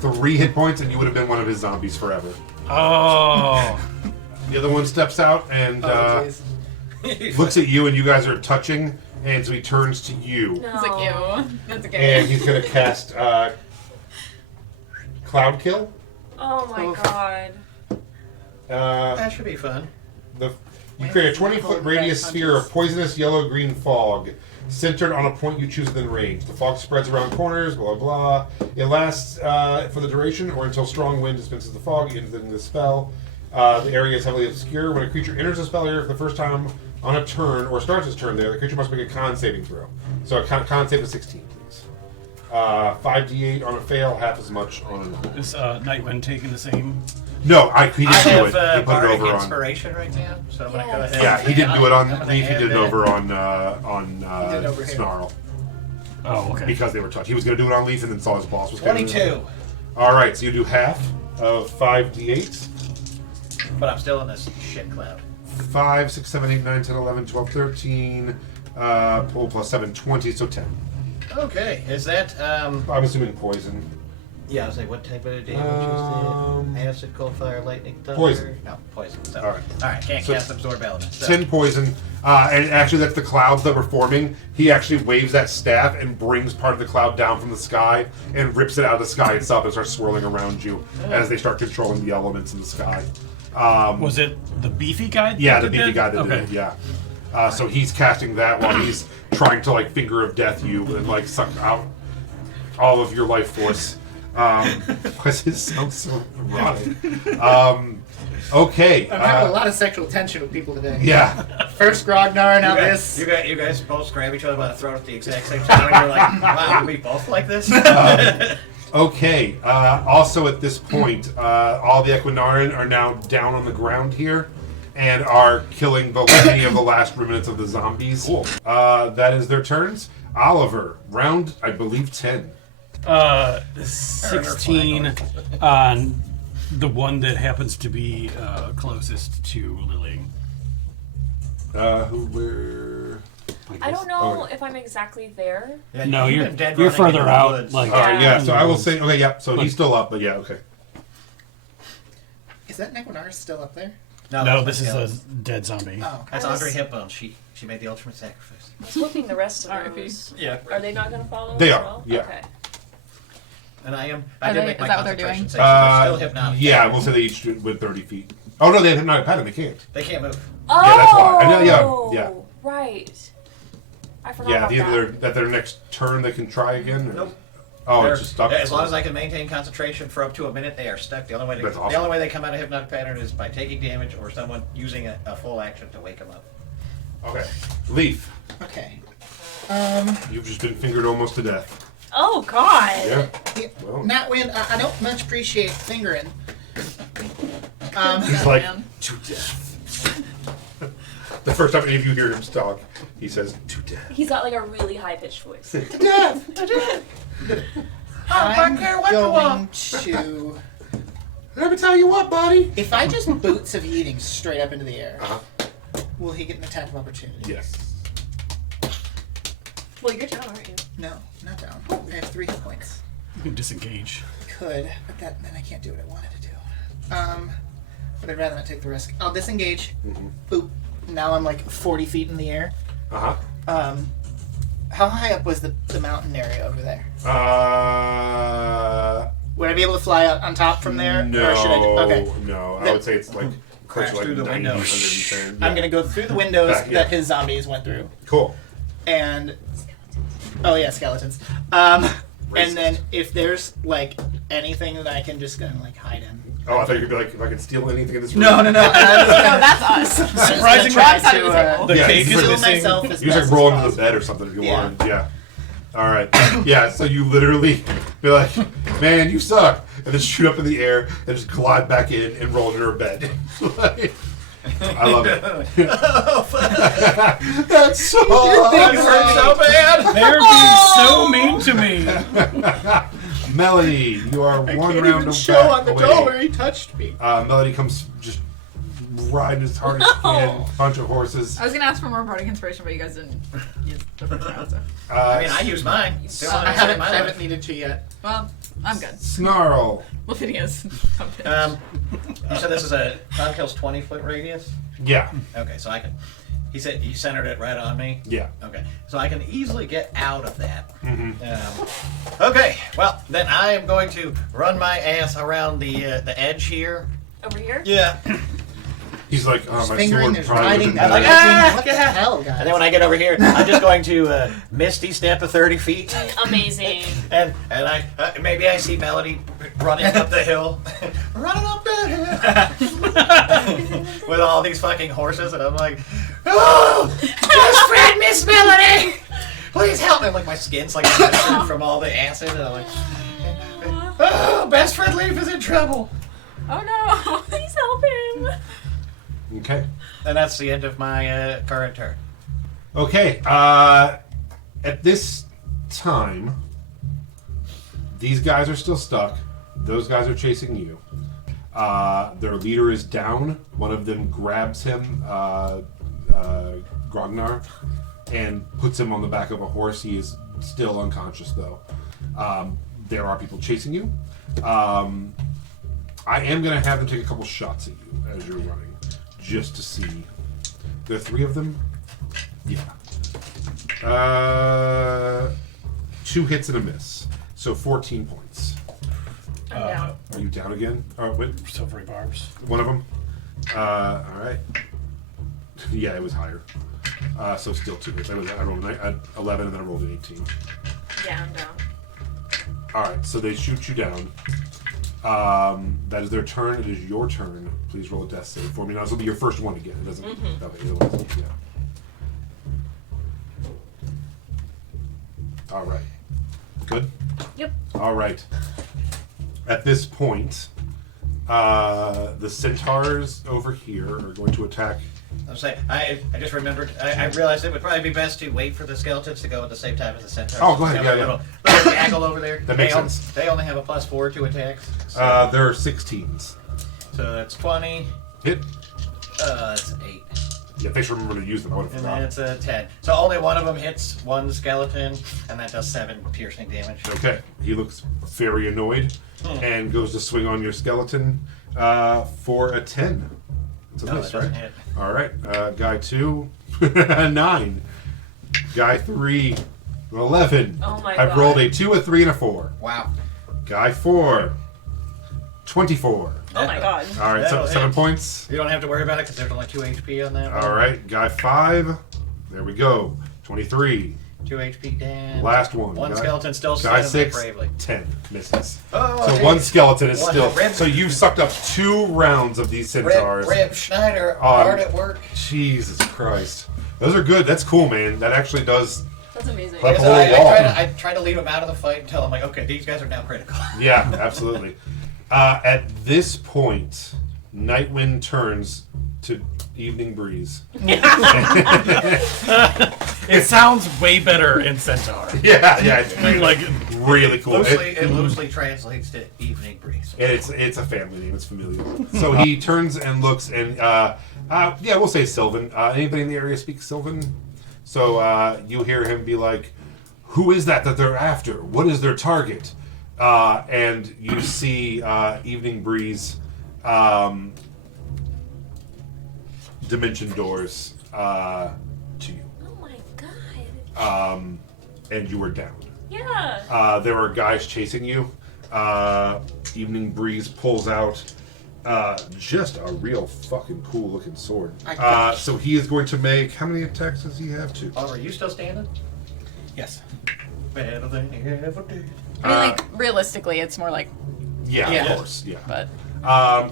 3 hit points, and you would have been one of his zombies forever. Oh. The other one steps out and Oh, please. looks at you, and you guys are touching, and so he turns to you, No. It's like, ew. That's okay. and he's going to cast Cloud Kill. Oh my Oof. god. That should be fun. You create a 20-foot radius sphere of poisonous yellow-green fog centered on a point you choose within range. The fog spreads around corners, blah, blah, blah. It lasts for the duration or until strong wind dispenses the fog into the spell. The area is heavily obscure. When a creature enters the spell area for the first time on a turn or starts its turn there, the creature must make a con saving throw. So a con save of 16, please. 5d8 on a fail, half as much on a... Is Nightwind taking the same? No, he I didn't do it. have He put it bardic over on... inspiration right now, so I'm gonna go Yes. ahead. Yeah, he didn't do it on I'm gonna Leaf, he add did it that. over on He did it over here. Snarl. Oh, okay. Because they were touched. He was going to do it on Leaf and then saw his boss was going to 22, Alright, so you do half of 5d8. but I'm still in this shit cloud. 5, 6, 7, 8, 9, 10, 11, 12, 13. Pull plus 7, 20, so 10. Okay, is that I'm assuming poison. Yeah, I was like, what type of damage Um, is it? Acid, cold, fire, lightning, thunder? Poison. No, poison. So. Alright. Alright, can't So- cast absorb element. So. 10 poison. And actually, that's the clouds that were forming. He actually waves that staff and brings part of the cloud down from the sky and rips it out of the sky itself and starts swirling around you as they start controlling the elements in the sky. Was it the beefy guy? Yeah, that the did beefy that? guy that Okay. did it, yeah. So he's casting that while he's trying to, like, finger of death you and, like, suck out all of your life force. Because it sounds so erotic. Okay. I'm having a lot of sexual tension with people today. Yeah. First Grognar, now You guys, this. you guys both grab each other by the throat at the exact same time. And you're like, wow, we both like this? Okay. Also, at this point, all the Equinaran are now down on the ground here and are killing any of the last remnants of the zombies. Cool. That is their turns. Oliver, round, I believe, 10. 16 on the one that happens to be closest to Lily. I don't know if I'm exactly there. Yeah, No, you've you're been dead you're running further in the out. woods. Like, All right, yeah. So I will Mm. say, okay, yeah. So he's still up, but yeah, okay. Is that Nequinaris still up there? no, that's this is Miguel. a dead zombie. Oh, That's I was- Andre Hipbone. She made the ultimate sacrifice. I was hoping the rest of R.I.P. those. Yeah. Are they not going to follow? They as are, well? yeah. Okay. And I Are did they- make my is that what they're concentration doing? save, so they're still hypnotic. Yeah, we'll say they each went 30 feet. Oh, no, they have hypnotic pattern. They can't. They can't move. Oh, Yeah, that's why. I know, yeah, yeah. Right. I forgot Yeah, about that. at their next turn they can try again? Or? Nope. Oh, They're- it's just stuck? As long as I can maintain concentration for up to a minute, they are stuck. The only way That's awesome. they come out of hypnotic pattern is by taking damage or someone using a full action to wake them up. Okay. Leaf, Okay. you've just been fingered almost to death. Oh God. Yeah. Well, Not when I don't much appreciate fingering. he's like, Man. to death. The first time any of you hear him talk, he says, to death. He's got like a really high pitched voice. To death! I'm want going to. Let me tell you what, buddy. If I just boots of eating straight up into the air, Uh-huh. will he get an attack of opportunity? Yes. Well, you're down, aren't you? No, not down. I have 3 hit points. You can disengage. Could, but then I can't do what I wanted to do. But I'd rather not take the risk. I'll disengage. Boop. Now I'm like 40 feet in the air. Uh-huh. How high up was the mountain area over there? Would I be able to fly out on top from there? No. Or should I okay. No. I Then- would say it's like Crash closer to through the 90, window. 110. I'm gonna go through the windows Yeah. that his zombies went through, Cool. and skeletons. And then if there's like anything that I can just kind of like hide in. Oh, I thought you were gonna be like, if I can steal anything in this room. No. I'm just No, that's us. Surprising try wrong side of the to table. The Yeah, cake is you heal missing. myself as You just best like roll as into the possible. bed or something if you Yeah. want. Yeah. All right. Yeah. So you literally be like, "Man, you suck," and then shoot up in the air and just glide back in and roll into her bed. Like, I love it. That's so. It hurt so bad. They're being so mean to me. Melody, you are one Can't round even of show back on the away. door where he touched me. Melody comes just riding as hard as she can. Bunch of horses. I was gonna ask for more party inspiration, but you guys didn't use the first round, so. I mean, I use mine. Still I haven't haven't, my I haven't life. needed to yet. Well, I'm good. Snarl. Well, Phineas. You said this is a Tom Kill's 20-foot radius? Yeah. Okay, so I can. He said he centered it right on me. Yeah. Okay, so I can easily get out of that. Mm-hmm. Okay, well then I am going to run my ass around the edge here. Over here? Yeah. He's like, oh, my Fingering, sword there's probably riding, would've there's been like, better. what the hell, guys? And then when I get over here, I'm just going to misty step of 30 feet. Amazing. And I maybe I see Melody running up the hill, running up the hill with all these fucking horses, and I'm like, oh, best friend, Miss Melody, please help me. Like my skin's like blistered from all the acid, and I'm like, oh, best friend Leaf is in trouble. Oh no! Please help him. Okay. And that's the end of my current turn. Okay. At this time, these guys are still stuck. Those guys are chasing you. Their leader is down. One of them grabs him, Grognar, and puts him on the back of a horse. He is still unconscious, though. There are people chasing you. I am going to have them take a couple shots at you as you're running, just to see. There are 3 of them? Yeah. 2 hits and a miss. So 14 points. I'm down. Are you down again? Oh, wait. Silvery barbs. One of them? Alright. Yeah, it was higher. So still 2 hits. I rolled an 11 and then I rolled an 18. Yeah, I'm down. Alright, so they shoot you down. That is their turn. It is your turn. Please roll a death save for me. Now, this will be your first one again. It doesn't. Okay, otherwise, yeah. All right. Good? Yep. All right. At this point, the centaurs over here are going to attack. I'm saying, I just remembered, I realized it would probably be best to wait for the skeletons to go at the same time as the centaurs. Oh, go ahead, Have yeah, a little gaggle over there. That makes They sense. They only have a +4 to attacks. So, There are 16s. so it's 20. Hit. It's 8. Yeah, thanks for remembering to use them. I would have And then forgotten. it's a 10. So only one of them hits one skeleton, and that does 7 piercing damage. Okay. He looks very annoyed and goes to swing on your skeleton for a 10. It's a No, miss, that doesn't right? hit. All right. Guy 2, 9. Guy 3, 11. Oh my I've God. rolled a 2, a 3, and a 4. Wow. Guy 4, 24. Oh my god. All right, That'll 7 hit. points. You don't have to worry about it because there's only 2 HP on that one. All right, guy 5. There we go. 23. 2 HP down. Last one. One Guy- skeleton still Guy standing 6, bravely. 10 misses. Oh, So geez. one skeleton is One still. rib- So you've sucked up 2 rounds of these centaurs. Rip Schneider, hard at work. Jesus Christ. Those are good. That's cool, man. That actually does. That's amazing. Like- Because whole wall. I try to lead them out of the fight until I'm like, okay, these guys are now critical. Yeah, absolutely. At this point, Nightwind turns to Evening Breeze. It sounds way better in Centaur. Yeah, it's Like, really cool. It loosely translates to evening breeze. It's a family name. It's familial. So he turns and looks and yeah, we'll say Sylvan. Anybody in the area speak Sylvan? So you hear him be like, "Who is that they're after? What is their target?" And you see Evening Breeze dimension doors to you, Oh my god. and you are down. Yeah. There are guys chasing you. Evening Breeze pulls out just a real fucking cool looking sword. So he is going to make, how many attacks does he have? 2. Oliver, are you still standing? Yes. Better than you ever did. I mean, like, realistically, it's more like, Yeah, Yeah. of course. Yeah. but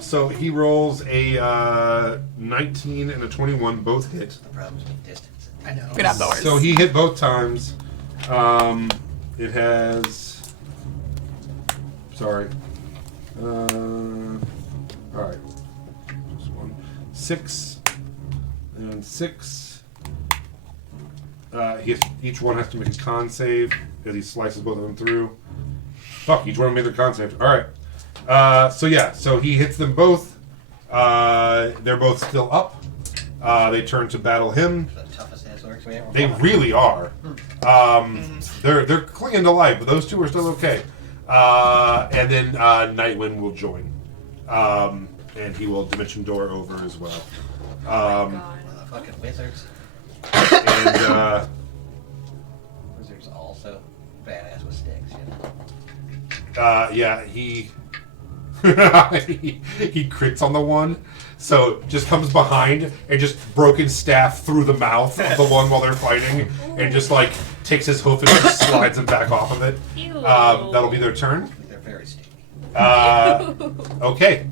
So he rolls a 19 and a 21, both hit. The problem's with distance. I know. good outdoors. So he hit both times. It has. Sorry. Alright. Just one. 6 and 6. Each one has to make a con save because he slices both of them through. Fuck, each one made their con save. Alright. So he hits them both. They're both still up. They turn to battle him. The toughest ass orcs we ever They fought. really are. They're clinging to life, but those 2 are still okay. And then Nightwind will join, and he will dimension door over as well. God. Motherfucking wizards. And Wizards also badass with sticks, you know. yeah, he he crits on the one, so just comes behind and just broken staff through the mouth of the one while they're fighting, and just like takes his hoof and just slides him back off of it. Ew. That'll be their turn. They're very sticky. Okay.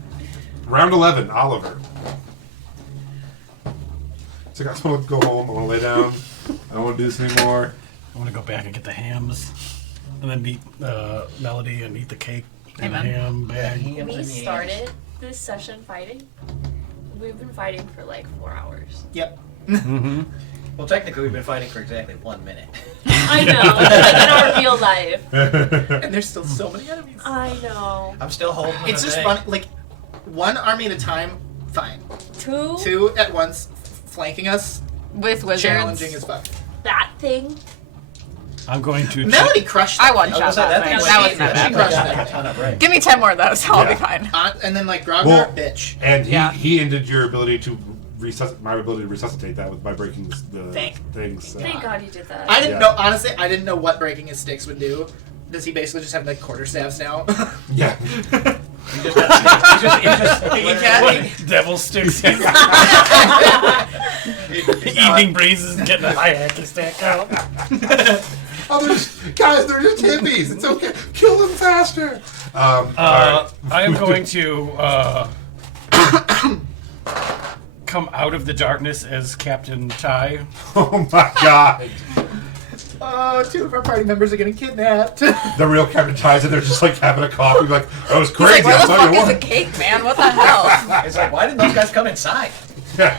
Round 11, Oliver. So I just want to go home. I want to lay down. I don't want to do this anymore. I want to go back and get the hams, and then meet Melody and eat the cake and the Amen. ham bag. We started this session fighting. We've been fighting for like 4 hours. Yep. Well, technically, we've been fighting for exactly 1 minute. I know, like in our real life. And there's still so many enemies. I know. I'm still holding them It's just today. fun. Like, 1 army at a time, fine. 2, 2 at once, flanking us, with wizards. challenging as fuck. that thing. I'm going to. Melody crushed I that one thing. shot That that thing thing. was That easy, wasn't that but she bad. crushed bad. like a ton of brain. Give me 10 more of those. I'll Yeah. be fine. And then, like, Grognar, Well- bitch. And Yeah. he ended your ability to my ability to resuscitate that by breaking the Thank things. So. Thank God you did that. I didn't Yeah. know, honestly, I didn't know what breaking his sticks would do. Does he basically just have, like, quarterstaffs now? Yeah. He just Devil sticks. Evening breeze is getting a high hacky stack out. Oh, guys, they're just hippies. It's okay. Kill them faster. All right. I am going to come out of the darkness as Captain Ty. Oh my God. Oh, 2 of our party members are getting kidnapped. The real Captain Ty's in there just like having a coffee, like, that was He's crazy. like, where the I'll tell fuck you is the what. cake, man? What the hell? It's like, why didn't those guys come inside? Yeah.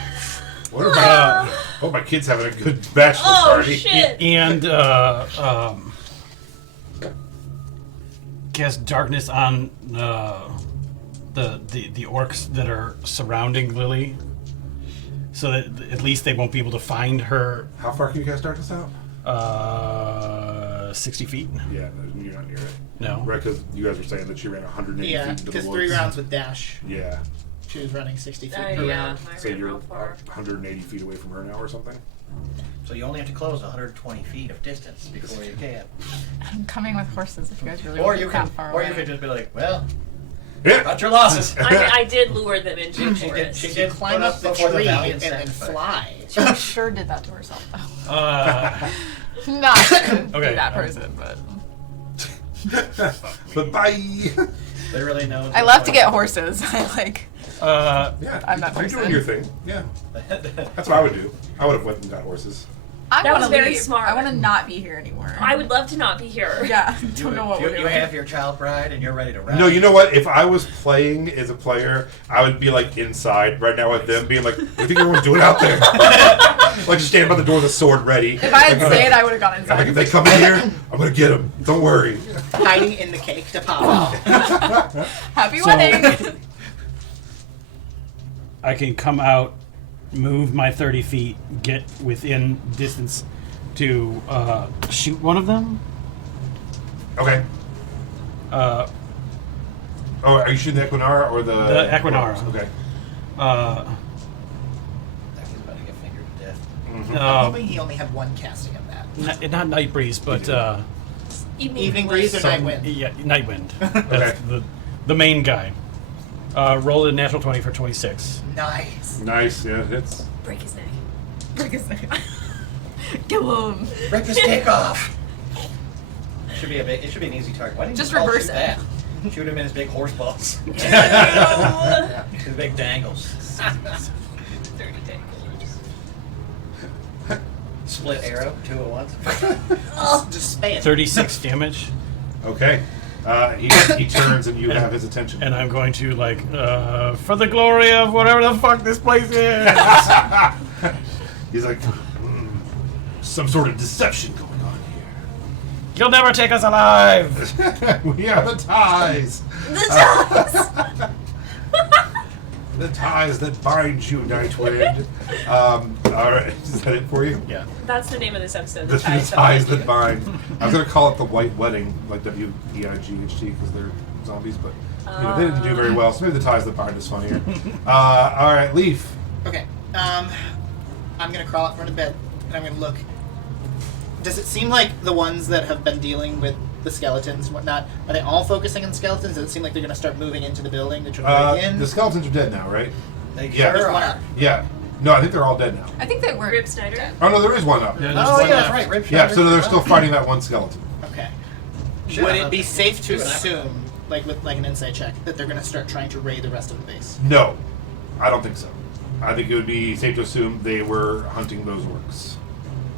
What about? Hope my kid's having a good bachelor Oh party. shit! And cast darkness on the orcs that are surrounding Lily, so that at least they won't be able to find her. How far can you cast darkness out? 60 feet. Yeah, you're not near it. No. Right, because you guys were saying that she ran 180 Yeah, feet into the because woods. 3 rounds with dash. Yeah. She was running 60 feet. Yeah. around. I So ran you're real far. 180 feet away from her now or something? So you only have to close 120 feet of distance before you can. I'm coming with horses if you guys really Or want you to can, that far or away. you could just be like, well, Cut your losses. I did lure them into the She forest. did Climb put up the before tree valiant and sacrifice. fly. She sure did that to herself, though. Okay. Not to be that person, but But bye. Literally no. I love to get horses. I like. Yeah, I'm that you're person. doing your thing. Yeah, that's what I would do. I would have went and got horses. I That want was to very leave. smart. I want to not be here anymore. I would love to not be here. Yeah. Don't know what we're You doing. have your child bride and you're ready to ride. No, you know what? If I was playing as a player, I would be like inside right now with them, being like, "What do you think everyone's doing out there?" Like just standing by the door with a sword ready. If I had stayed, I would have gone Like, inside. if they come in here, I'm gonna get them. Don't worry. Hiding in the cake to pop out. Happy So- wedding. I can come out, move my 30 feet, get within distance to shoot one of them. Okay. Uh, Oh, are you shooting the Equinara or the Equinara. Okay. uh, That kid's about to get fingered to death. I'm uh, hoping he only had one casting of that. not Night Breeze, but Evening breeze or night wind? yeah, Night Wind. Okay. That's the main guy. Rolled a natural 20 for 26. Nice. Nice. Yeah, it's. Break his neck. Break his neck. Kill him. Rip his dick off. It should be an easy target. Why didn't Just you all reverse shoot it. that? Shoot him in his big horse balls. His big dangles. Dirty dangles. Split arrow, 2 at once. Just spam. 36 damage, Okay. He turns and you have his attention. and I'm going to for the glory of whatever the fuck this place is. He's like, some sort of deception going on You'll never take us alive. here. We are the ties. The ties that bind you, Nightwind. All right, is that it for you? Yeah. That's the name of this episode. The ties that bind. I was gonna call it the White Wedding, like WEIGHT, because they're zombies, but they didn't do very well. So maybe the ties that bind is funnier. All right, Leaf. Okay. I'm gonna crawl up front of bed and I'm gonna look. Does it seem like the ones that have been dealing with the skeletons and whatnot, are they all focusing on skeletons? Does it seem like they're gonna start moving into the building to try to break in? The skeletons are dead now, right? They Yeah. sure One are. up. Yeah. No, I think they're all dead now. I think they were. Rip Snyder. Oh no, there is one up. Yeah, Oh, there's yeah, one that's left. right. Rip Yeah, Schneider. so they're still fighting that one skeleton. Okay. Shit, Would I it thought be they- safe to Look at that assume, like with like an insight check, that they're gonna start trying to raid the rest of the base? No, I don't think so. I think it would be safe to assume they were hunting those orcs.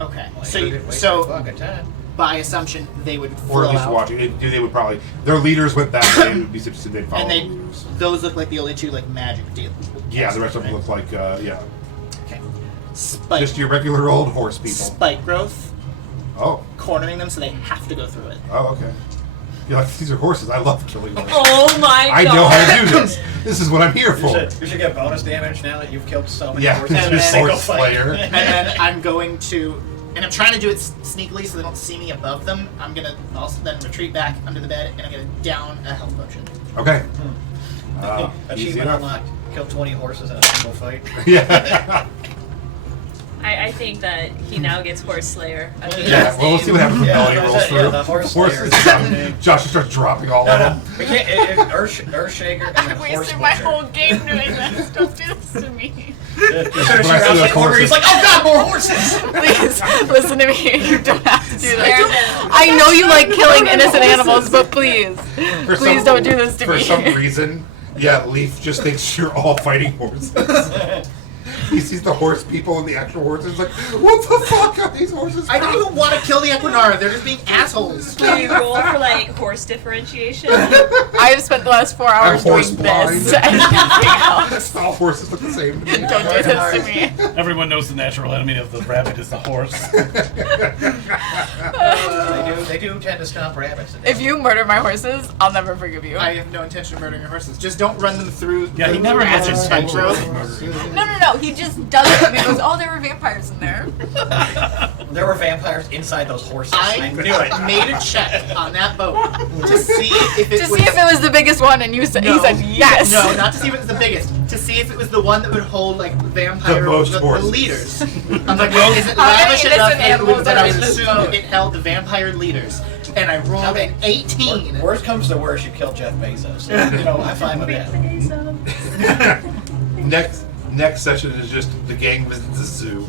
Okay. Well, So, they didn't waste so their fucking time. by assumption, they would Or flow at least out, watching. They would probably. Their leaders went that way. It would be safe to assume they'd follow and they the leaders. those look like the only two like magic deal. Yeah, the rest of them right? look like, yeah. Okay. Spike. Just your regular old horse people. Spike growth, Oh. cornering them so they have to go through it. Oh, okay. You're like, these are horses. I love killing horses. Oh my god. I know how to do this. This is what I'm here You for. should get bonus damage now that you've killed so many Yeah, horses it's in a just single horse fight. slayer. And then I'm going to, and I'm trying to do it sneakily so they don't see me above them. I'm gonna also then retreat back under the bed and I'm gonna down a health potion. Okay. Easy Achievement enough. unlocked. Kill 20 horses in a single fight. Yeah. I think that he now gets Horse Slayer. I think Yeah, that's well, we'll his see what happens when Yeah, Melanie yeah, rolls yeah, through. the horse Horses. slayer. Josh just starts dropping all of them. We can't. Earthshaker and then I horse wasted my butcher. whole game doing this. Don't do this to me. Finish When I your see house those in order, horses- he's like, oh god, more horses! Please listen to me. You don't have to do this. I know you like killing innocent animals, but please, For please some- don't do this to For me. some reason, yeah, Leaf just thinks you're all fighting horses. He sees the horse people and the actual horses. Like, what the fuck are these horses? I don't from?" even want to kill the Equinara. They're just being assholes. Do you roll for like horse differentiation? I have spent the last 4 hours doing horse blind. this and nothing else. All horses look the same. to me. Don't do this to me. Everyone knows the natural enemy of the rabbit is the horse. They do tend to stomp rabbits. If you murder my horses, I'll never forgive you. I have no intention of murdering your horses. Just don't run them through. Yeah, he the never has acid spike intentions. growth. No. He just does it. And he goes, oh, there were vampires in there. There were vampires inside those horses. I knew it. made a check on that boat to see if it To was. see if it was the biggest one, and you said, he No. said yes. No, not to see if it was the biggest. To see see if it was the one that would hold like vampire The most the horses. leaders. I'm like, is it How many lavish enough innocent animals that are I would in this assume boat? it held the vampire leaders? And I rolled an 18. Worst comes to worst, you kill Jeff Bezos. You know, I'm fine with that. Next session is just the gang visits the zoo.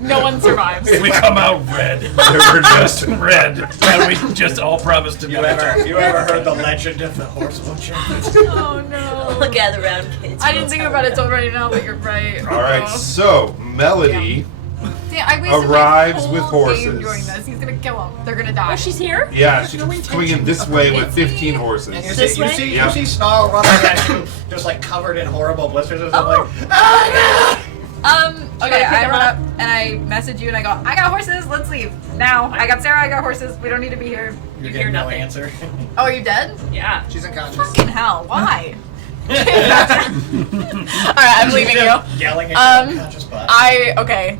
No one survives. We come out red. We're Just red. And we just all promise to You do ever heard the legend of the horse butcher? Oh no. I'll gather around, kids. I didn't think about it till right now, but you're right. All right, so Melody. Damn, I wasted Arrives my with whole horses. game doing this. He's gonna kill them. They're gonna die. Oh, she's here? Yeah, she's coming in this way with 15 And horses. you This see, way? Yeah. you see Snarl running at you, just like covered in horrible blisters or something. Oh. Like, oh Okay, pick I him run up? up and I message you and I go, I got horses, let's leave. Now. I got Sarah, I got horses, we don't need to be here. no! You You hear get no nothing. answer. Oh, are you dead? Yeah. She's unconscious. Fucking hell, why? Alright, I'm leaving you. Yelling at your unconscious body.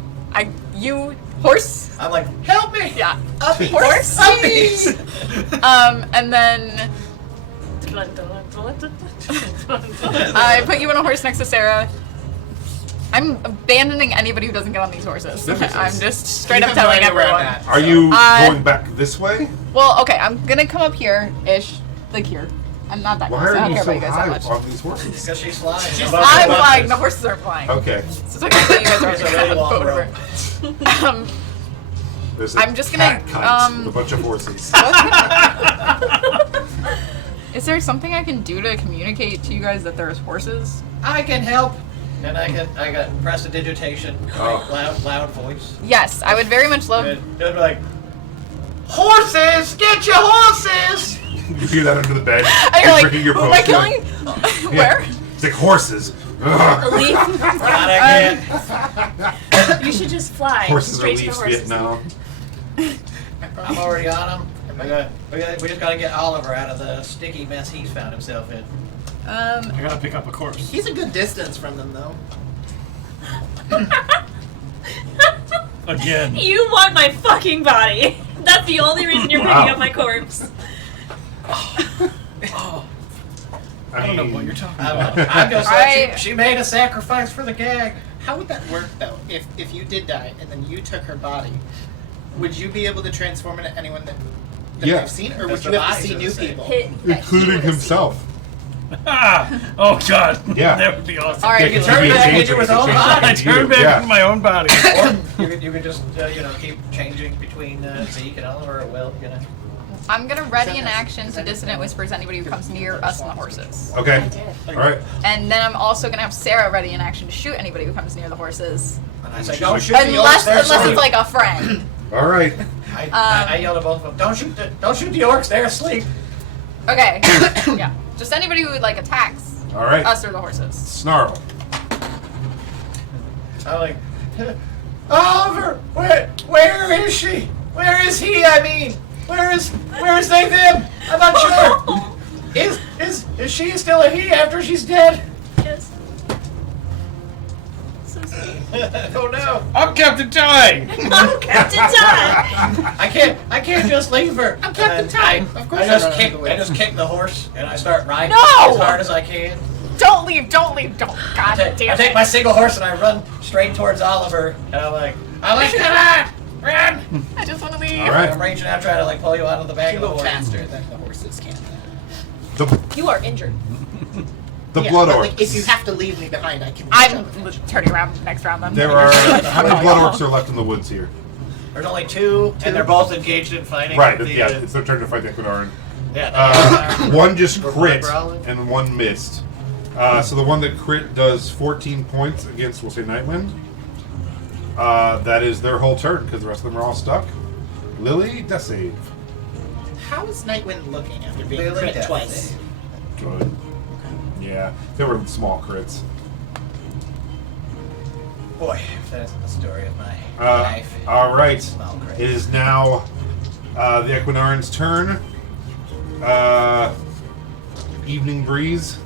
You, horse? I'm like, help me! Yeah. Uppies! Horse? Uppies! And then I put you on a horse next to Sarah. I'm abandoning anybody who doesn't get on these horses. That makes I'm sense. just straight up You have no telling idea where I'm everyone. at, Are so. you Uh, going back this way? Well, okay, I'm gonna come up here-ish. Like here. I'm not that Why close. I are don't you care so about you guys that high much. on these horses? Because she's flying. I'm flying, the horses are flying. Okay, So it's okay that you guys are It's a on really the long boat rope. over. there's a I'm just gonna, cat kite with a bunch of horses. Is there something I can do to communicate to you guys that there's horses? I can help. And I got prestidigitation. Oh. Loud voice. Yes, I would very much love. It would be like, horses! Get your horses! You hear that under the bed. And You're you're like, drinking your who am I potion, you're killing? like, Where? It's like horses. Ugh. Leaf. Not again. You should just fly Horses are straight to the leaves, horses. Vietnam. I'm already on him. We just gotta get Oliver out of the sticky mess he's found himself in. I gotta pick up a corpse. He's a good distance from them, though. Again. You want my fucking body. That's the only reason you're Wow. picking up my corpse. I don't know what you're talking about. I'm just like, she made a sacrifice for the gag. How would that work, though? If you did die and then you took her body, would you be able to transform into anyone that Yeah. you've seen, or That's would you the have to bodies see are new the same. people? Including himself. Ah! Oh god. Yeah. That would be awesome. All right, Yeah, Turn be a back changer, into his it's a own changer. body. I turn back Yeah. into my own body. Or you could just keep changing between Zeke and Oliver, or Will, I'm gonna ready an action to dissonant whispers anybody who comes near us and the horses. Okay. All right. And then I'm also gonna have Sarah ready an action to shoot anybody who comes near the horses. And I say, don't shoot the Unless orcs, they're it's asleep. like a friend. All right. I yelled at both of them, don't shoot the orcs, they're asleep. Okay. Yeah. Just anybody who like attacks All right. us or the horses. Snarl. I'm like, Oliver, where is she? Where is he? I mean, where is they them? I'm not sure. Is she still a he after she's dead? Yes. So sweet. I don't know. I'm Captain Ty! I'm Captain Todd. I can't just leave her. I'm Captain Time. Of course I just I run kick out of the I just kick the horse and I start riding No! as hard as I can. Don't leave, don't. God I damn take it. my single horse and I run straight towards Oliver and I'm like, come on, run! I just wanna leave. All right. I'm reaching out trying to like pull you out of the back You of the go horse. faster than the horses can. The You are injured. the blood but, orcs. like, if you have to leave me behind, I can. I'm turning around next round then. There are how many blood orcs are left in the woods here? There's only two, and they're both engaged in fighting. Right. The, Yeah. It's their turn to fight the Equinoran. yeah. One just We're crit brawling. and one missed. So the one that crit does 14 points against, we'll say, Nightwind. That is their whole turn because the rest of them are all stuck. Lily, death save. How is Nightwind looking after being Really crit death twice? save. Good. Yeah, they were small crits. Boy, if that isn't the story of my Uh, life. all right. Small crits. It is now the Equinoran's turn. Evening breeze.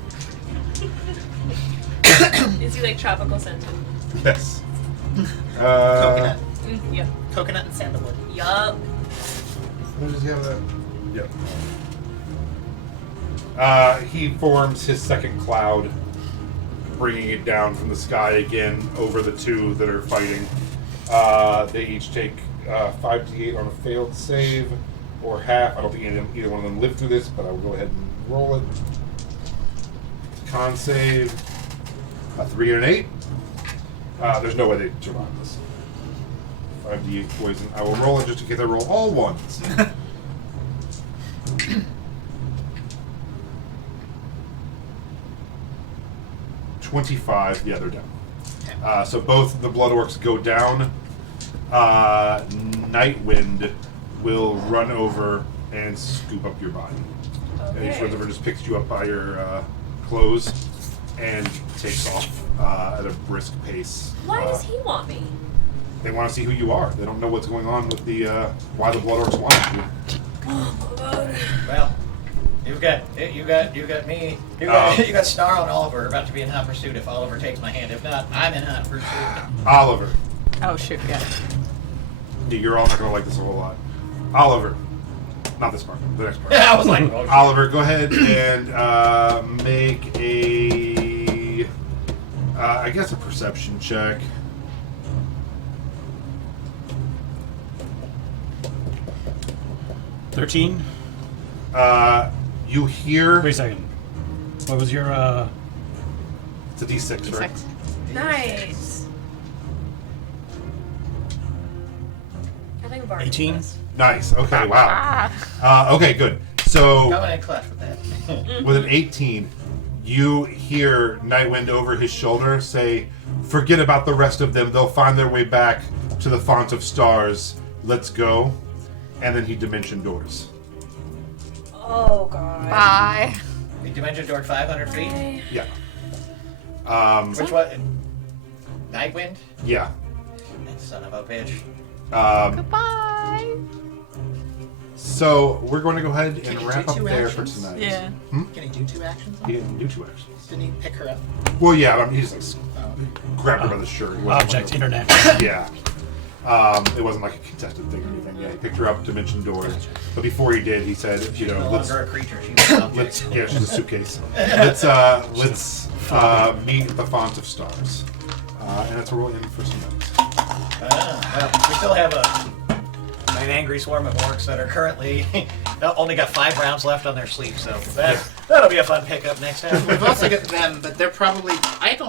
Is he like tropical scented? Yes. Coconut. Yep. Coconut and sandalwood. Yup. Does he have that? Yep. He forms his second cloud, bringing it down from the sky again over the two that are fighting. They each take 5d8 on a failed save, or half. I don't think either one of them lived through this, but I will go ahead and roll it. Con save, 3 and an 8. There's no way they survive this. 5d8 poison. I will roll it just in case I roll all ones. $25. Yeah, they're down. So both the Blood Orcs go down. Nightwind will run over and scoop up your body. And each runs over and just picks you up by your clothes and takes off at a brisk pace. Why does he want me? They want to see who you are. They don't know what's going on with the why the Blood Orcs want you. Well, you got me. You got Snarl and Oliver about to be in hot pursuit if Oliver takes my hand. If not, I'm in hot pursuit. Oliver. Oh shoot, yeah. You're all not going to like this a whole lot. Oliver. Not this part. The next part. I was like, oh, shit. Oliver, go ahead and make a... I guess a perception check. $13. You hear... Wait a second. What was your It's a D6, right? Nice. I think I've already 18? done this. Nice. Okay, wow. Okay, good. So, Coming in clutch with that. with an 18, you hear Nightwind over his shoulder say, "Forget about the rest of them. They'll find their way back to the Font of Stars. Let's go." And then he dimension doors. Oh god. Bye. The dimension door 500 feet. Yeah. Which one? Nightwind? Yeah. Son of a bitch. Goodbye. So we're going to go ahead Can and you wrap do up two there actions? for tonight. Yeah. Can he do 2 actions? He didn't do 2 actions. Didn't he pick her up? Well, yeah, I mean, he just like grabbed her by the shirt. It wasn't object like internet? yeah. It wasn't like a contested thing or anything. Yeah, he picked her up, dimension doors. But before he did, he said, She's you know, no let's longer a creature. She's an let's object. yeah, she's a suitcase. Let's meet at the Font of Stars, and that's where we'll end for tonight. Well, we still have an angry swarm of orcs that are currently only got 5 rounds left on their sleeve, so that'll be a fun pickup next time. We've also got them, but they're probably... I don't